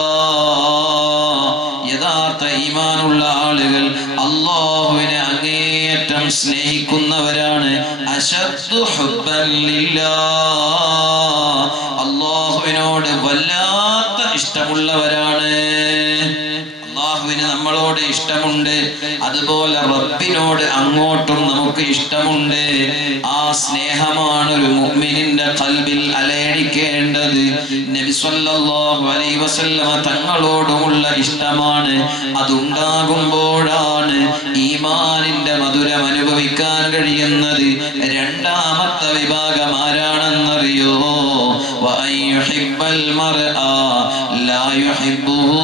യഥാർത്ഥ ഈമാനുള്ള ആളുകൾ അല്ലാഹുവിനെ അങ്ങേയറ്റം സ്നേഹിക്കുന്നവരാണ്. അശദ്ദു ഹുബ്ബൻ ലില്ലാഹ്, അല്ലാഹുവിനോട് വല്ലാത്ത ഇഷ്ടമുള്ളവരാണ്. അല്ലാഹുവിന് നമ്മളോട് ഇഷ്ടമുണ്ട്, അതുപോലെ റബ്ബിനോട് അങ്ങോട്ടും നമുക്ക് ഇഷ്ടമുണ്ട്. ആ സ്നേഹമാണ് ഒരു മുഅ്മിനിന്റെ ഖൽബിൽ അലയടിക്കേണ്ടത്. നബി സല്ലല്ലാഹു അലൈഹി വസല്ലമ തങ്ങളോടുമുള്ള ഇഷ്ടമാണ്. അതുണ്ടാകുമ്പോഴാണ് ഈമാനിന്റെ മധുരം അനുഭവിക്കാൻ കഴിയുന്നത്. രണ്ടാമത്തെ വിഭാഗം ആരാണെന്നറിയോ? വഅയ്യുഹിബ്ബൽ മർഅ ലാ യുഹിബ്ബുഹു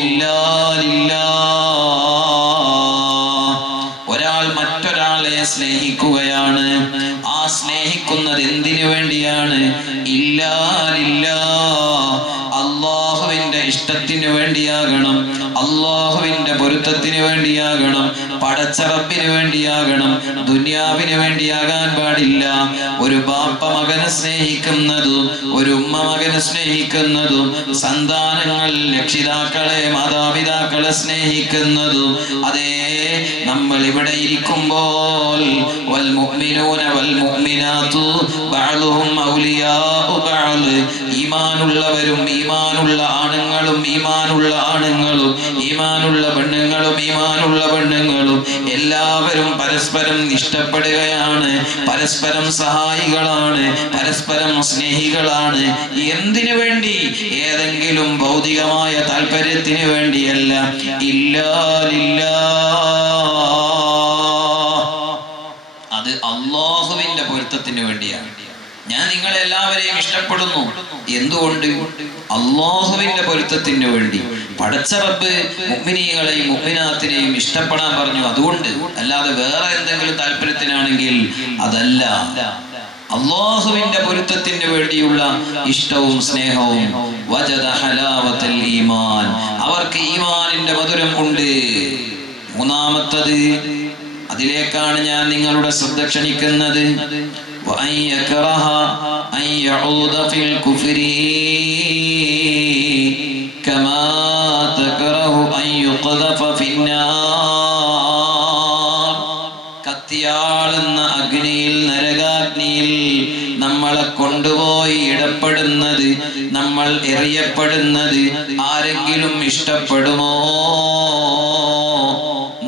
ഇല്ലാ ലില്ലാഹ്. ഒരാൾ മറ്റൊരാളെ സ്നേഹിക്കുകയാണ്. ആ സ്നേഹിക്കുന്നത് എന്തിനു വേണ്ടിയാണ്? ഇല്ലാ ലില്ലാഹ്, അല്ലാഹുവിന്റെ ഇഷ്ടത്തിന് വേണ്ടിയാകണം, അല്ലാഹുവിന്റെ പൊരുത്തത്തിന് വേണ്ടിയാകണം, പടച്ച റബ്ബിന് വേണ്ടിയാകണം, ദുനിയാവിന് വേണ്ടിയാകാൻ പാടില്ല. ഒരു ബാപ്പ മകനെ സ്നേഹിക്കുന്നതും ഒരു ഉമ്മ മകനെ സ്നേഹിക്കുന്നതും സന്താനങ്ങൾ രക്ഷിതാക്കളെ മാതാപിതാക്കളെ സ്നേഹിക്കുന്നതും അതേ നമ്മൾ ഇവിടെ ഇരിക്കുമ്പോൾ വൽ മുഅ്മിനൂന വൽ മുഅ്മിനാതു ബഅ്ദുഹും ഔലിയാഉ ബഅ്ദ്, ഈമാനുള്ളവരും ഈമാനുള്ള ആണുങ്ങളും ഈമാനുള്ള ആണുങ്ങളും ഈമാനുള്ള പെണ്ണുങ്ങളും ഈമാനുള്ള പെണ്ണുങ്ങളും എല്ലാവരും പരസ്പരം ഇഷ്ടപ്പെടുകയാണ്, പരസ്പരം സഹായികളാണ്, പരസ്പരം സ്നേഹികളാണ്. എന്തിനു വേണ്ടി? ഏതെങ്കിലും ഭൗതികമായ താല്പര്യത്തിന് വേണ്ടിയല്ല. ഇല്ലാ ലില്ലാഹ്, അത് അല്ലാഹുവിന്റെ പൊരുത്തത്തിന് വേണ്ടിയാണ്. ഞാൻ നിങ്ങളെ എല്ലാവരെയും ഇഷ്ടപ്പെടുന്നു. എന്തുകൊണ്ട്? അല്ലാഹുവിന്റെ പൊരുത്തത്തിന് വേണ്ടി. പടച്ച റബ്ബ് മുഅ്മിനീങ്ങളെയും മുഅ്മിനാത്തിനെയും ഇഷ്ടപ്പെടാൻ പറഞ്ഞു, അതുകൊണ്ട്. അല്ലാതെ വേറെ എന്തെങ്കിലും താല്പര്യത്തിനാണെങ്കിൽ അതല്ല. അല്ലാഹുവിന്റെ പൊരുത്തത്തിന് വേണ്ടിയുള്ള ഇഷ്ടവും സ്നേഹവും. വജദ ഹലാവത്തൽ ഈമാൻ, അവർക്ക് ഈമാനിന്റെ മധുരം ഉണ്ട്. മൂന്നാമത്തത്, അതിലേക്കാണ് ഞാൻ നിങ്ങളുടെ ശ്രദ്ധ ക്ഷണിക്കുന്നത്. وأن يكره أن يعود في الكفر كما تكره أن يقذف في النار. കത്തിയാളുന്ന അഗ്നിയിൽ, നരകാഗ്നിയിൽ നമ്മളെ കൊണ്ടുപോയി ഇടപെടുന്നത്, നമ്മൾ എറിയപ്പെടുന്നത് ആരെങ്കിലും ഇഷ്ടപ്പെടുമോ?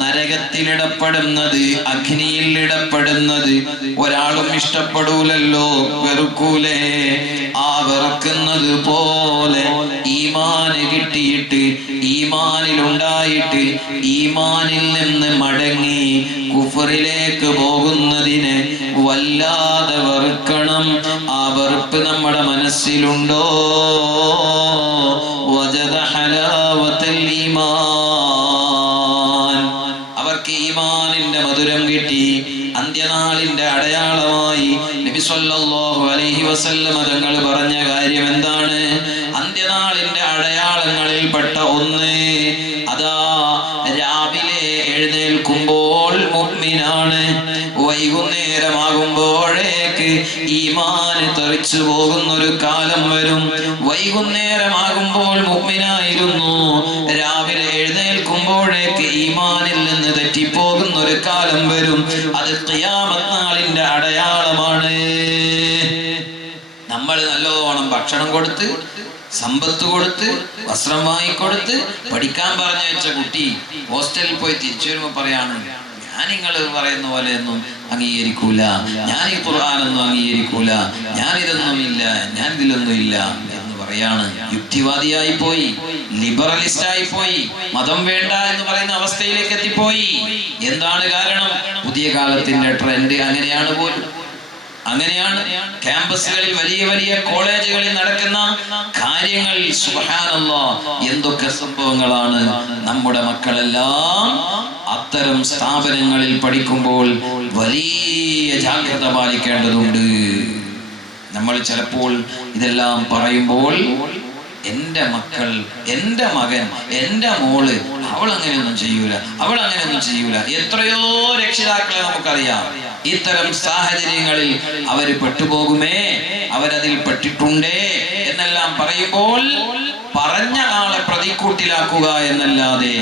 നരകത്തിലിടപ്പെടുന്നത്, അഗ്നിയിൽ ഇടപ്പെടുന്നത് ഒരാളും ഇഷ്ടപ്പെടൂലല്ലോ, വെറുക്കൂലേ? ആ വെറുക്കുന്നത് പോലെ ഈമാന് കിട്ടിയിട്ട്, ഈമാനിലുണ്ടായിട്ട്, ഈമാനിൽ നിന്ന് മടങ്ങി കുഫറിലേക്ക് പോകുന്നതിനെ വല്ലാതെ വെറുക്കണം. ആ വെറുപ്പ് നമ്മുടെ മനസ്സിലുണ്ടോ? വജദ ഹലാവത്തൽ ഈമാൻ, അവർക്ക് ഈമാനിന്റെ മധുരം കിട്ടി. അന്ത്യനാളിന്റെ അടയാളമായി നബി സല്ലല്ലാഹു അലൈഹി വസല്ലമ തങ്ങൾ പറഞ്ഞ കാര്യം എന്താണ്? അന്ത്യനാളിന്റെ അടയാളങ്ങളിൽപ്പെട്ട ഒന്ന്, അതാ രാവിലെ എഴുന്നേൽക്കുമ്പോൾ മുഅ്മിനാണ്, വൈകുന്നേരമാകുമ്പോഴേക്ക് ഈമാന് തെറിച്ചു പോകുന്ന ഒരു കാലം വരും. വൈകുന്നേരമാകുമ്പോൾ മുഅ്മിനായിരുന്നു, രാവിലെ എഴുന്നേൽക്കുമ്പോഴേക്ക് ഈമാനിൽ നിന്ന് തെറ്റിപ്പോകുന്ന ഒരു കാലം വരും. അത് ഖിയാമത്ത് നാളിന്റെ അടയാളമാണ്. നമ്മൾ നല്ലോണം ഭക്ഷണം കൊടുത്ത്, സമ്പത്ത് കൊടുത്ത്, വസ്ത്രം വാങ്ങിക്കൊടുത്ത്, പഠിക്കാൻ പറഞ്ഞു വെച്ച കുട്ടി ഹോസ്റ്റലിൽ പോയി തിരിച്ചു വരുമ്പോ പറയാണ്, ഞാൻ നിങ്ങൾ പറയുന്ന പോലെയൊന്നും അംഗീകരിക്കൂല, ഞാൻ ഈ ഖുർആനൊന്നും അംഗീകരിക്കൂല, ഞാൻ ഇതൊന്നും ഇല്ല, ഞാൻ ഇതിലൊന്നും ഇല്ല എന്ന് പറയാണ്. യുക്തിവാദിയായി പോയി, ലിബറലിസ്റ്റ് ആയി പോയി, മതം വേണ്ട എന്ന് പറയുന്ന അവസ്ഥയിലേക്ക് എത്തിപ്പോയി. എന്താണ് കാരണം? പുതിയ കാലത്തിന്റെ ട്രെൻഡ് അങ്ങനെയാണ് പോലും. അങ്ങനെയാണ് ക്യാമ്പസുകളിൽ, വലിയ വലിയ കോളേജുകളിൽ നടക്കുന്ന കാര്യങ്ങൾ. സുബ്ഹാനല്ലാഹ്, എന്തൊക്കെ സംഭവങ്ങളാണ്! നമ്മുടെ മക്കളെല്ലാം അത്തരം സ്ഥാപനങ്ങളിൽ പഠിക്കുമ്പോൾ വലിയ ജാഗ്രത പാലിക്കേണ്ടതുണ്ട്. നമ്മൾ ചിലപ്പോൾ ഇതെല്ലാം പറയുമ്പോൾ എന്റെ മക്കൾ, എന്റെ മകൻ, എന്റെ മോള്, അവൾ അങ്ങനെയൊന്നും ചെയ്യൂല, അവൾ അങ്ങനെയൊന്നും ചെയ്യൂല. എത്രയോ രക്ഷിതാക്കളെ നമുക്കറിയാം. ഇത്തരം സാഹചര്യങ്ങളിൽ അവര് പെട്ടുപോകുമേ, അവരതിൽ പെട്ടിട്ടുണ്ടേ എന്നെല്ലാം എന്നെല്ലാം പറയുമ്പോൾ പറഞ്ഞ ആളെ പ്രതിക്കൂട്ടിലാക്കുക എന്നല്ലാതെ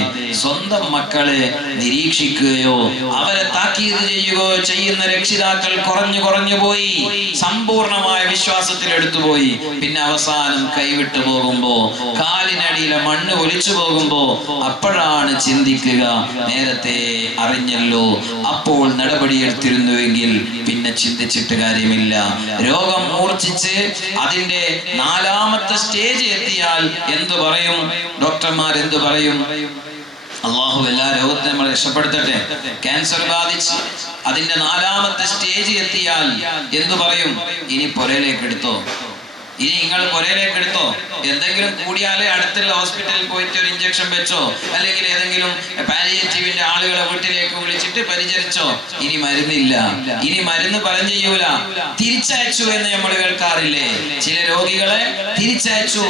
സ്വന്തം മക്കളെ നിരീക്ഷിക്കുകയോ അവരെ താക്കീത് ചെയ്യുകയോ ചെയ്യുന്ന രക്ഷിതാക്കൾ കുറഞ്ഞു പോയി, സമ്പൂർണമായ വിശ്വാസത്തിൽ എടുത്തുപോയി. പിന്നെ അവസാനം കൈവിട്ടു പോകുമ്പോ, കാലിനടിയിലെ മണ്ണ് ഒലിച്ചു പോകുമ്പോ അപ്പോഴാണ് ചിന്തിക്കുക, നേരത്തെ അറിഞ്ഞല്ലോ, അപ്പോൾ നടപടിയെടുത്തിരുന്നുവെങ്കിൽ പിന്നെ ചിന്തിച്ചിട്ട് കാര്യമില്ല. രോഗം മൂർച്ഛിച്ച് അതിന്റെ 4ാമത്തെ സ്റ്റേജ് എത്തിയാൽ എന്തു പറയും ഡോക്ടർമാർ? എന്തു പറയും? അള്ളാഹു എല്ലാ രോഗത്തെ നമ്മൾ രക്ഷപ്പെടുത്തട്ടെ. ക്യാൻസർ ബാധിച്ച് അതിന്റെ 4ാമത്തെ സ്റ്റേജ് എത്തിയാൽ എന്തു പറയും? ഇനി പുരയിലേക്ക് എടുത്തോ, ഇനി നിങ്ങൾ പുരയിലേക്ക് എടുത്തോ, എന്തെങ്കിലും കൂടിയാലേ അടുത്തുള്ള ഹോസ്പിറ്റലിൽ പോയിട്ട് ഒരു ഇഞ്ചക്ഷൻ വെച്ചോ, അല്ലെങ്കിൽ ഏതെങ്കിലും പാലിയേറ്റീവിന്റെ ആളുകളെ വീട്ടിലേക്ക് വിളിച്ചിട്ട് പരിചരിച്ചോ. ഇനി മരുന്നില്ല, ഇനി മരുന്ന് ഫലം ചെയ്യൂല. തിരിച്ചയച്ചു എന്ന് നമ്മൾ കേൾക്കാറില്ലേ? ചില രോഗികളെ തിരിച്ചയച്ചു,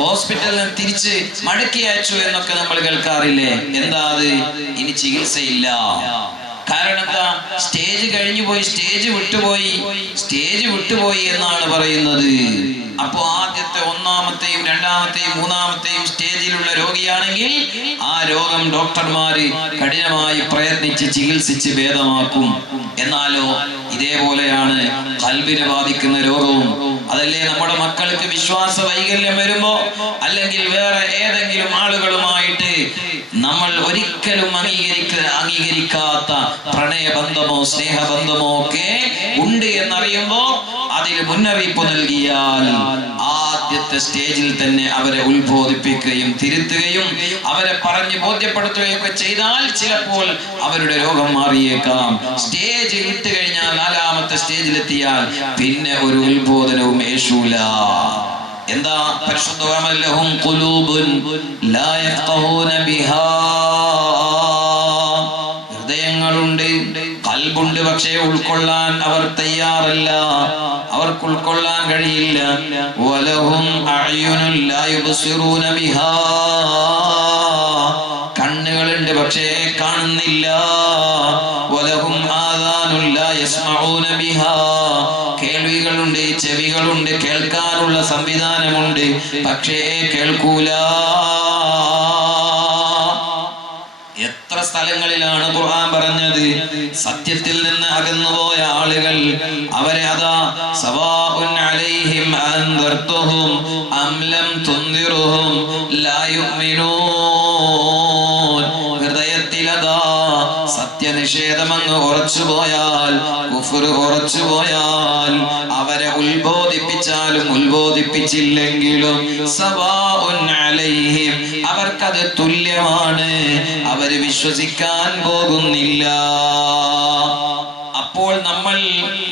ഹോസ്പിറ്റലിൽ നിന്ന് തിരിച്ച് മടക്കി അയച്ചു എന്നൊക്കെ നമ്മൾ കേൾക്കാറില്ലേ? എന്താ അത്? ഇനി ചികിത്സയില്ല. കാരണം എന്താ? സ്റ്റേജ് കഴിഞ്ഞു പോയി, സ്റ്റേജ് വിട്ടുപോയി എന്നാണ് പറയുന്നത്. അപ്പോ ആദ്യത്തെ 1ാമത്തെയും 2ാമത്തെയും 3ാമത്തെയും സ്റ്റേജിലുള്ള രോഗിയാണെങ്കിൽ ആ രോഗം ഡോക്ടർമാര് കഠിനമായി പ്രയത്നിച്ച് ചികിത്സിച്ച് ഭേദമാക്കും. എന്നാലോ ഇതേപോലെയാണ് ഖൽബിനെ ബാധിക്കുന്ന രോഗവും. അതല്ലേ നമ്മുടെ മക്കൾക്ക് വിശ്വാസ വൈകല്യം വരുമ്പോ, അല്ലെങ്കിൽ വേറെ ഏതെങ്കിലും ആളുകളുമായിട്ട് നമ്മൾ ഒരിക്കലും അംഗീകരിക്കാത്ത പ്രണയബന്ധമോ സ്നേഹബന്ധമോ ഒക്കെ ഉണ്ട് എന്നറിയുമ്പോ അതിൽ മുന്നറിയിപ്പ് നൽകിയാൽ ആദ്യത്തെ സ്റ്റേജിൽ തന്നെ അവരെ ഉത്ബോധിപ്പിക്കുകയും തിരുത്തുകയും അവരെ പറഞ്ഞ് ബോധ്യപ്പെടുത്തുകയും ഒക്കെ ചെയ്താൽ ചിലപ്പോൾ അവരുടെ രോഗം മാറിയേക്കാം. സ്റ്റേജ് വിട്ട് കഴിഞ്ഞാൽ 4ാമത്തെ സ്റ്റേജിലെത്തിയാൽ പിന്നെ ഒരു ഉത്ബോധനവും ഏശൂല. എന്താ? പരിശുദ്ധ ഖുലൂബുൻ ലാ യഫ്ഖഹൂന ബിഹാ, ഹൃദയങ്ങളുണ്ട്, ഖൽബുണ്ട്, പക്ഷേ ഉൾക്കൊള്ളാൻ അവർ തയ്യാറല്ല, അവർക്ക് ഉൾക്കൊള്ളാൻ കഴിയില്ല. വലഹും അഅ്യുനുൻ ലാ യുബ്സിറൂന ബിഹാ, കണ്ണുകളുണ്ട് പക്ഷേ കാണുന്നില്ല. വലഹും ആദാനുൻ ലാ യസ്മഊന ബിഹാ, കേൾവികളുണ്ട്, ചെവികളുണ്ട്, കേൾക്കാനുള്ള സംവിധാനമുണ്ട്, പക്ഷേ കേൾക്കൂല. എത്ര സ്ഥലങ്ങളിലാണ് ഖുർആൻ പറഞ്ഞത്? സത്യത്തിൽ നിന്ന് അകന്നുപോയ ആളുകൾ, അവരെ അതാ സവാഉൻ അലൈഹിം അൻദർതുഹും അം ലം തുൻദിറുഹും ലാ യുഅ്മിനൂൻ. ഹൃദയത്തിലതാ സത്യനിഷേധമങ്ങ് ഉറച്ചുപോയാൽ, കുഫ്ർ ഉറച്ചുപോയാൽ, അവരെ ഉത്ബോധിപ്പിച്ചാലും ഉത്ബോധിപ്പിച്ചില്ലെങ്കിലും സവാഉൻ അലൈഹിം, അവർക്കത് തുല്യമാണ്, അവര് വിശ്വസിക്കാൻ പോകുന്നില്ല. അപ്പോൾ നമ്മൾ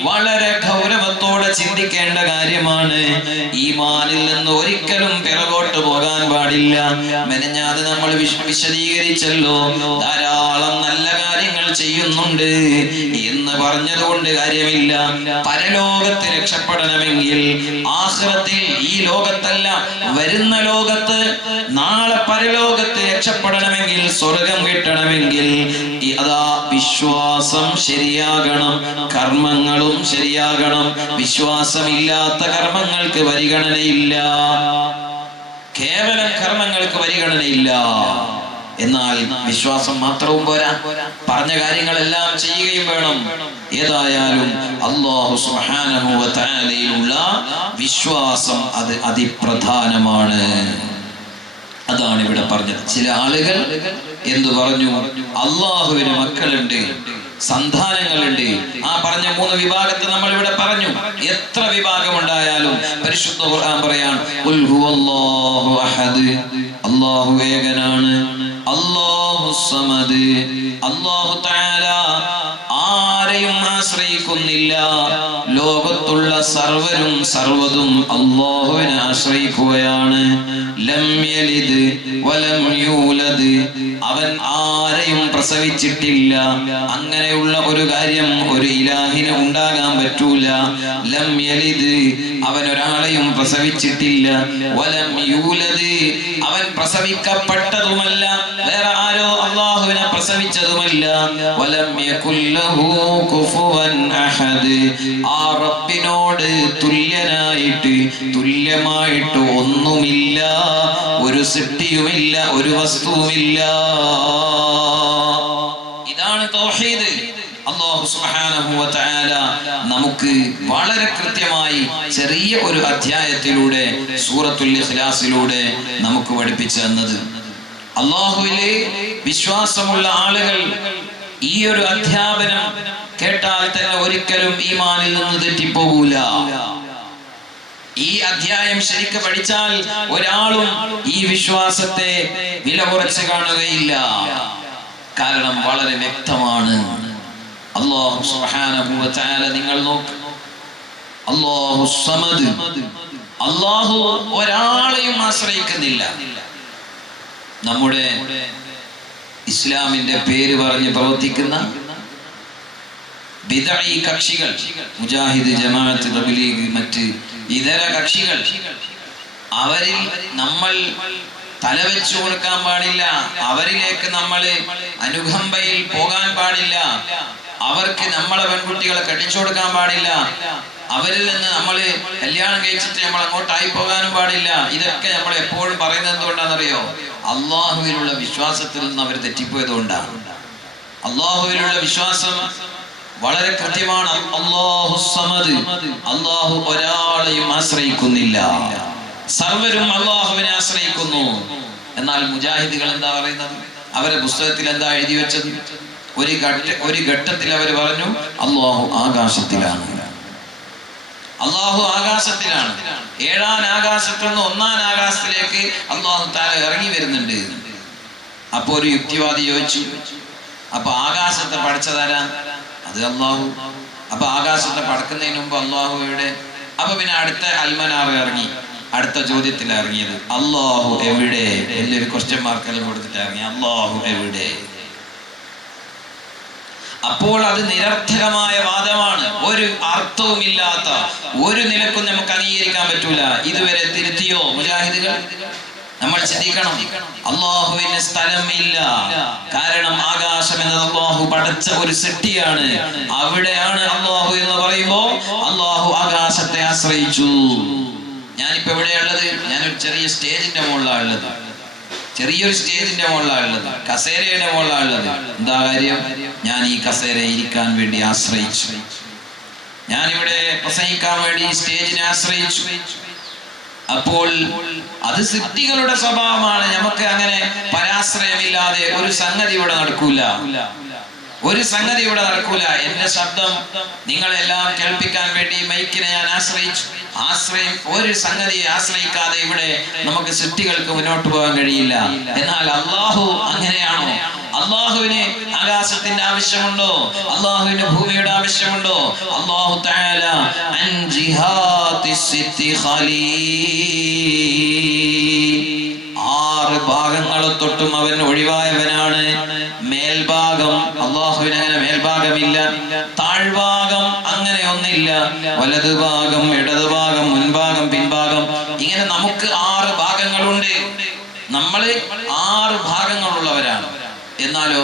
വളരെ ഗൗരവത്തോടെ ചിന്തിക്കേണ്ട കാര്യമാണ്, ഈമാനിൽ നിന്ന് ഒരിക്കലും പിറകോട്ട് പോകാൻ പാടില്ല. മെനഞ്ഞാത് നമ്മൾ വിശദീകരിച്ചല്ലോ, ധാരാളം നല്ല കാര്യങ്ങൾ ചെയ്യുന്നുണ്ട് എന്ന് പറഞ്ഞതുകൊണ്ട് കാര്യമില്ല. പരലോകത്ത് രക്ഷപ്പെടണമെങ്കിൽ, ആഖിറത്തിൽ, ഈ ലോകത്തല്ല വരുന്ന ലോകത്ത്, നാളെ പരലോകത്ത് രക്ഷപ്പെടണമെങ്കിൽ, സ്വർഗം കിട്ടണമെങ്കിൽ അതാ വിശ്വാസം ശരിയാകണം, കർമ്മങ്ങളും ശരിയാകണം. വിശ്വാസമില്ലാത്ത കർമ്മങ്ങൾക്ക് പരിഗണനയില്ല, കേവലം കർമ്മങ്ങൾക്ക് പരിഗണനയില്ല. എന്നാൽ വിശ്വാസം മാത്രവും പോരാ, പറഞ്ഞ കാര്യങ്ങളെല്ലാം ചെയ്യുകയും വേണം. ഏതായാലും അല്ലാഹു സുബ്ഹാനഹു വ തആലയിലുള്ള വിശ്വാസം അത് അതിപ്രധാനമാണ്. അതാണ് ഇവിടെ പറഞ്ഞത്. ചില ആളുകൾ എന്തു പറഞ്ഞു? അള്ളാഹുവിന് മക്കളുണ്ട്, സന്താനങ്ങളുണ്ട്. ആ പറഞ്ഞ 3 വിഭാഗത്തെ നമ്മൾ ഇവിടെ പറഞ്ഞു. എത്ര വിഭാഗമുണ്ടായാലും പരിശുദ്ധ ഖുർആൻ പറയാൻ, ഖുൽ ഹുവല്ലാഹു അഹദ്, അല്ലാഹു ഏകനാണ്, അല്ലാഹു സമദ്, അല്ലാഹു തആല ആരെയും ആശ്രയിക്കുന്നില്ല. ലോകത്തുള്ള സർവരും സർവതും അല്ലാഹുവിനെ ആശ്രയിക്കുകയാണ്. ലം യലിദ് വലം യൂലദ്, അവൻ ആരെയും പ്രസവിച്ചിട്ടില്ല. അങ്ങനെയുള്ള ഒരു കാര്യം ഒരു ഇലാഹിന് ഉണ്ടാകാൻ പറ്റൂല. ലം യലിദ്, അവൻ ഒരാളെയും പ്രസവിച്ചിട്ടില്ല. വലം യൂലദ്, അവൻ പ്രസവിക്കപ്പെട്ടതുമല്ല. വേറെ ആരോ അല്ലാഹു അല്ലാഹുവിനെ പ്രസവിച്ചതുമല്ല. വലം യകുൽ ലഹു കുഫുവൻ അഹദ്, ആ റബ്ബിനോട് തുല്യനായിട്ട് തുല്യമായിട്ട് ഒന്നുമില്ല, ഒരു സൃഷ്ടിയുമില്ല, ഒരു വസ്തുവുമില്ല. ഇതാണ് തൗഹീദ്. അല്ലാഹു സുബ്ഹാനഹു വ തആല നമുക്ക് വളരെ കൃത്യമായി ചെറിയ ഒരു അധ്യായത്തിലൂടെ സൂറത്തുൽ ഇഖ്ലാസിലൂടെ നമുക്ക് പഠിപ്പിച്ചു തന്നത്. അല്ലാഹുവിലെ വിശ്വാസമുള്ള ആളുകൾ ഈ ഒരു അധ്യാപനം കേട്ടാൽ തന്നെ ഒരിക്കലും ഈമാനിൽ നിന്ന് തെറ്റിപ്പോകൂല. ഈ അധ്യായം ശരിക്ക് പഠിച്ചാൽ ഒരാളും ഈ വിശ്വാസത്തെ വില കുറച്ച് കാണുകയില്ല. കാരണം വളരെ വ്യക്തമാണ്. അല്ലാഹു സുബ്ഹാനഹു വ തആല നിങ്ങൾ നോക്ക്, അല്ലാഹു സമദ്, അല്ലാഹു ഒരാളെയും ആശ്രയിക്കുന്നില്ല. നമ്മുടെ ഇസ്ലാമിന്റെ പേര് പറഞ്ഞ് പ്രവർത്തിക്കുന്ന ബിദ്ഈ കക്ഷികൾ, മുജാഹിദ്, ജമാഅത്ത്, തബ്ലീഗ്, മറ്റ് ഇതര കക്ഷികൾ, അവരിൽ നമ്മൾ തലവെച്ചു കൊടുക്കാൻ പാടില്ല, അവരിലേക്ക് നമ്മൾ അനുകമ്പയിൽ പോകാൻ പാടില്ല, അവർക്ക് നമ്മളെ പെൺകുട്ടികളെ കടിച്ചു കൊടുക്കാൻ പാടില്ല, അവരിൽ നിന്ന് നമ്മൾ കല്യാണം കഴിച്ചിട്ട് നമ്മൾ അങ്ങോട്ടായി പോകാനും പാടില്ല. ഇതൊക്കെ നമ്മൾ എപ്പോഴും പറയുന്നത് എന്തുകൊണ്ടാണെന്നറിയോ? അള്ളാഹുവിലുള്ള വിശ്വാസത്തിൽ നിന്ന് അവർ തെറ്റിപ്പോയത് കൊണ്ടാണ്. അള്ളാഹുവിലുള്ള വിശ്വാസം വളരെ കൃത്യമാണ്. അല്ലാഹു സമദ്, അല്ലാഹു ഒരാളെയും ആശ്രയിക്കുന്നില്ല, സർവരും അല്ലാഹുവിനെ ആശ്രയിക്കുന്നു. എന്നാൽ മുജാഹിദുകൾ എന്താ പറയുന്നത്? അവരുടെ പുസ്തകത്തിൽ എന്താ എഴുതി വെച്ചത്? ഒരു ഘട്ടത്തിൽ അവർ പറഞ്ഞു അല്ലാഹു ആകാശത്തിലാണ്, അല്ലാഹു ആകാശത്തിലാണ്. 7ാം ആകാശത്തിൽ നിന്ന് 1ാം ആകാശത്തിലേക്ക് അല്ലാഹു തആല ഇറങ്ങി വരുന്നുണ്ട്. അപ്പൊ ഒരു യുക്തിവാദി ചോദിച്ചു, അപ്പൊ ആകാശത്തെ പടച്ചതാരാ? അത് അല്ലാഹു. അപ്പൊ ആകാശത്തെ പടക്കുന്നതിന് മുമ്പ് അല്ലാഹു എവിടെ? അപ്പൊ പിന്നെ അടുത്ത അൽമനാർ ഇറങ്ങി, അടുത്ത ചോദ്യത്തിൽ ഇറങ്ങിയത് അല്ലാഹു എവിടെ? വലിയൊരു ക്വസ്റ്റ്യൻ മാർക്കെല്ലാം കൊടുത്തിട്ട് ഇറങ്ങി അല്ലാഹു എവിടെ? അപ്പോൾ അത് നിരർത്ഥകമായ വാദമാണ്, ഒരു അർത്ഥവുമില്ലാത്ത, ഒരു നിലക്കും നമുക്ക് അംഗീകരിക്കാൻ പറ്റൂല. ഇതുവരെ തിരുത്തിയോ മുജാഹിദുകൾ? നമ്മൾ ചിന്തിക്കണം. അല്ലാഹുവിന് സ്ഥലം ഇല്ല. കാരണം ആകാശം എന്നത് അല്ലാഹു പടച്ച ഒരു സൃഷ്ടിയാണ്. അവിടെയാണ് അല്ലാഹു എന്ന് പറയുമ്പോ അല്ലാഹു ആകാശത്തെ ആശ്രയിച്ചു. ഞാനിപ്പോ എവിടെയുള്ളത്? ഞാനൊരു ചെറിയ സ്റ്റേജിന്റെ മുകളിലാണ് ഉള്ളത്, ചെറിയൊരു സ്റ്റേജിന്റെ മുകളിലാണ് ഉള്ളത്, കസേരയുടെ മുകളിലാണ് ഉള്ളത്. എന്താ കാര്യം? ഞാൻ ഈ കസേര ഇരിക്കാൻ വേണ്ടി ആശ്രയിച്ചു. ഞാനിവിടെ പ്രസംഗിക്കാൻ വേണ്ടി ഈ സ്റ്റേജിനെ ആശ്രയിച്ചു. അപ്പോൾ അത് സിദ്ധികളുടെ സ്വഭാവമാണ്. നമുക്ക് അങ്ങനെ പരാശ്രയമില്ലാതെ ഒരു സംഗതി ഇവിടെ നടക്കൂല, ഒരു സംഗതി ഇവിടെ നടക്കൂല. എന്റെ ശബ്ദം നിങ്ങളെല്ലാം കേൾപ്പിക്കാൻ വേണ്ടി മൈക്കിനെ ഞാൻ ആശ്രയിച്ചു. ഒരു സംഗതിയെ ആശ്രയിക്കാതെ ഇവിടെ നമുക്ക് സൃഷ്ടികൾക്ക് മുന്നോട്ട് പോകാൻ കഴിയില്ല. എന്നാൽ അല്ലാഹു അങ്ങനെയാണോ? അല്ലാഹുവിന് ആകാശത്തിന്റെ ആവശ്യമുണ്ടോ? അല്ലാഹുവിന് ഭൂമിയുടെ ആവശ്യമുണ്ടോ? അല്ലാഹു തആല അൻ ജിഹാതിസ് സിത്തി ഖലീൽ, 6 ഭാഗങ്ങളെ തൊട്ടും അവൻ ഒഴിവായവനാണ്. മേൽഭാഗം അല്ലാഹുവിന് അങ്ങനെ മേൽഭാഗമില്ല, താഴ്ഭാഗം അങ്ങനെ ഒന്നില്ല, വലതുഭാഗം, ഇടതുഭാഗം, മുൻഭാഗം, പിൻഭാഗം, ഇങ്ങനെ നമുക്ക് 6 ഭാഗങ്ങളുണ്ട്. നമ്മള് 6 ഭാഗങ്ങളുള്ളവരാണ്. എന്നാലോ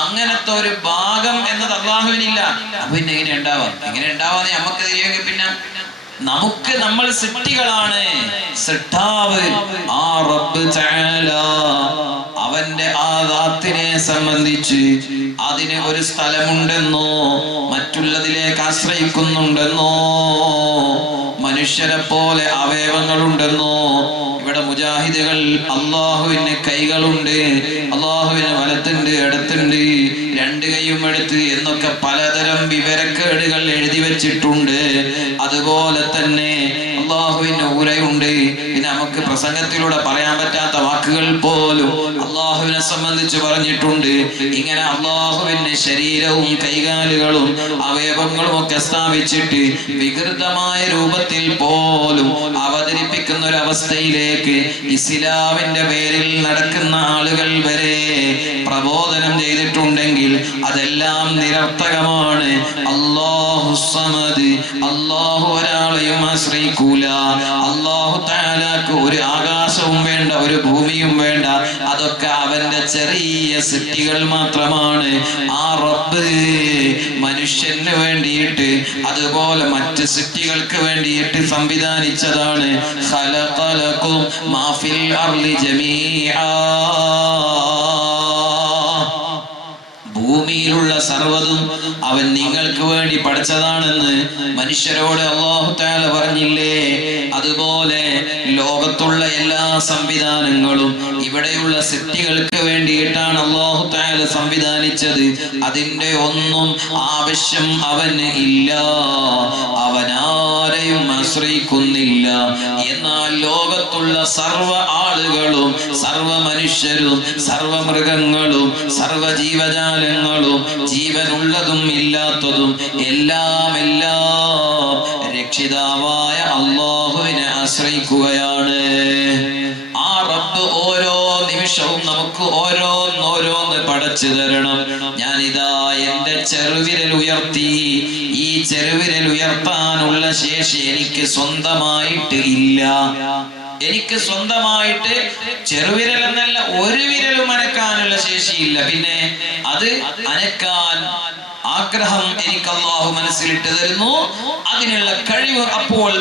അങ്ങനത്തെ ഒരു ഭാഗം എന്നത് അല്ലാഹുവിനില്ല. അപ്പൊ പിന്നെ എങ്ങനെ ഉണ്ടാവാന്ന് നമുക്ക് തിരികെ പിന്നെ നമുക്ക് നമ്മൾ സൃഷ്ടികളാണ്. സൃഷ്ടാവ് ആ റബ്ബ് തആല അവന്റെ ആ ദാത്തിനെ സംബന്ധിച്ച് അതിന് ഒരു സ്ഥലമുണ്ടെന്നോ മറ്റുള്ളതിലേക്ക് ആശ്രയിക്കുന്നുണ്ടെന്നോ മനുഷ്യരെ പോലെ അവയവങ്ങളുണ്ടെന്നോ? ഇവിടെ മുജാഹിദുകൾ അല്ലാഹുവിന് കൈകളുണ്ട്, അല്ലാഹുവിന് വലത്തുണ്ട്, ഇടത്തുണ്ട്, 2 കൈയും എടുത്ത് എന്നൊക്കെ പലതരം വിവരക്കേടുകൾ എഴുതി വെച്ചിട്ടുണ്ട്. അതുപോലെ തന്നെ അല്ലാഹുവിന് ഊരയുണ്ട്. പിന്നെ നമുക്ക് പ്രസംഗത്തിലൂടെ പറയാൻ പറ്റാത്ത വാക്കുകൾ പോലും അല്ലാഹുവിനെ സംബന്ധിച്ച് പറഞ്ഞിട്ടുണ്ട്. ഇങ്ങനെ അല്ലാഹുവിന് ശരീരവും കൈകാലുകളും അവയവങ്ങളും ഒക്കെ സ്ഥാപിച്ചിട്ട് വികൃതമായ രൂപത്തിൽ പോലും അവതരിപ്പിക്കുന്ന ഒരു അവസ്ഥയിലേക്ക് ഇസ്ലാമിന്റെ പേരിൽ നടക്കുന്ന ആളുകൾ വരെ പ്രബോധനം ചെയ്തിട്ടുണ്ടെങ്കിൽ അതെല്ലാം നിരർത്ഥകമാണ്. അല്ലാഹു സമദ്, അല്ലാഹു ഒരാളെയും ആശ്രയിക്കൂല. അല്ലാഹു തആലക്ക് ഒരു ആകാശവും വേണ്ട, ഒരു ഭൂമിയും വേണ്ട, അതൊക്കെ അവന്റെ ചെറിയ സൃഷ്ടികൾ മാത്രമാണ്. ആ റബ്ബ് മനുഷ്യന് വേണ്ടിയിട്ട് അതുപോലെ മറ്റ് സൃഷ്ടികൾക്ക് വേണ്ടിയിട്ട് സംവിധാനിച്ചതാണ്. ഖലഖലകും മാ ഫിൽ അർളി ജമീആ, ഭൂമിയിലുള്ള സർവ്വതും അവൻ നിങ്ങൾക്ക് വേണ്ടി പഠിച്ചതാണെന്ന് മനുഷ്യരോട് അല്ലാഹു തആല പറഞ്ഞില്ലേ? അതുപോലെ ലോകത്തുള്ള എല്ലാ സംവിധാനങ്ങളും ഇവിടെയുള്ള സൃഷ്ടികൾക്ക് വേണ്ടിയിട്ടാണ് അല്ലാഹു തആല സംവിധാനിച്ചത്. അതിന്റെ ഒന്നും ആവശ്യം അവന് ഇല്ല, അവനാരെയും ആശ്രയിക്കുന്നില്ല. എന്നാൽ ലോകത്തുള്ള സർവ്വ ആളുകളും സർവ്വ മനുഷ്യരും സർവ്വ മൃഗങ്ങളും സർവ്വ ജീവജാലങ്ങളും ജീവനുള്ളതും ഇല്ലാത്തതും എല്ലാം രക്ഷിതാവായ അല്ലാഹുവിനെ ആശ്രയിക്കുകയാണ്. ആ റബ്ബ് ഓരോ നിമിഷവും നമുക്ക് ഓരോന്നോരോന്ന് പഠിച്ചു തരണം. ഞാനിതാ എന്റെ ചെറുവിരൽ ഉയർത്തി. ഈ ചെറുവിരൽ ഉയർത്താനുള്ള ശേഷി എനിക്ക് സ്വന്തമായിട്ട് ഇല്ല. എനിക്ക് സ്വന്തമായിട്ട് ചെറുവിരൽ എന്നല്ല, ഒരു വിരലും അനക്കാനുള്ള ശേഷിയില്ല. പിന്നെ അത് അനക്കാൻ ആഗ്രഹം എനിക്ക് അല്ലാഹു മനസ്സിലിട്ട് തരുന്നു. അതിനുള്ള കഴിവ് അപ്പോൾ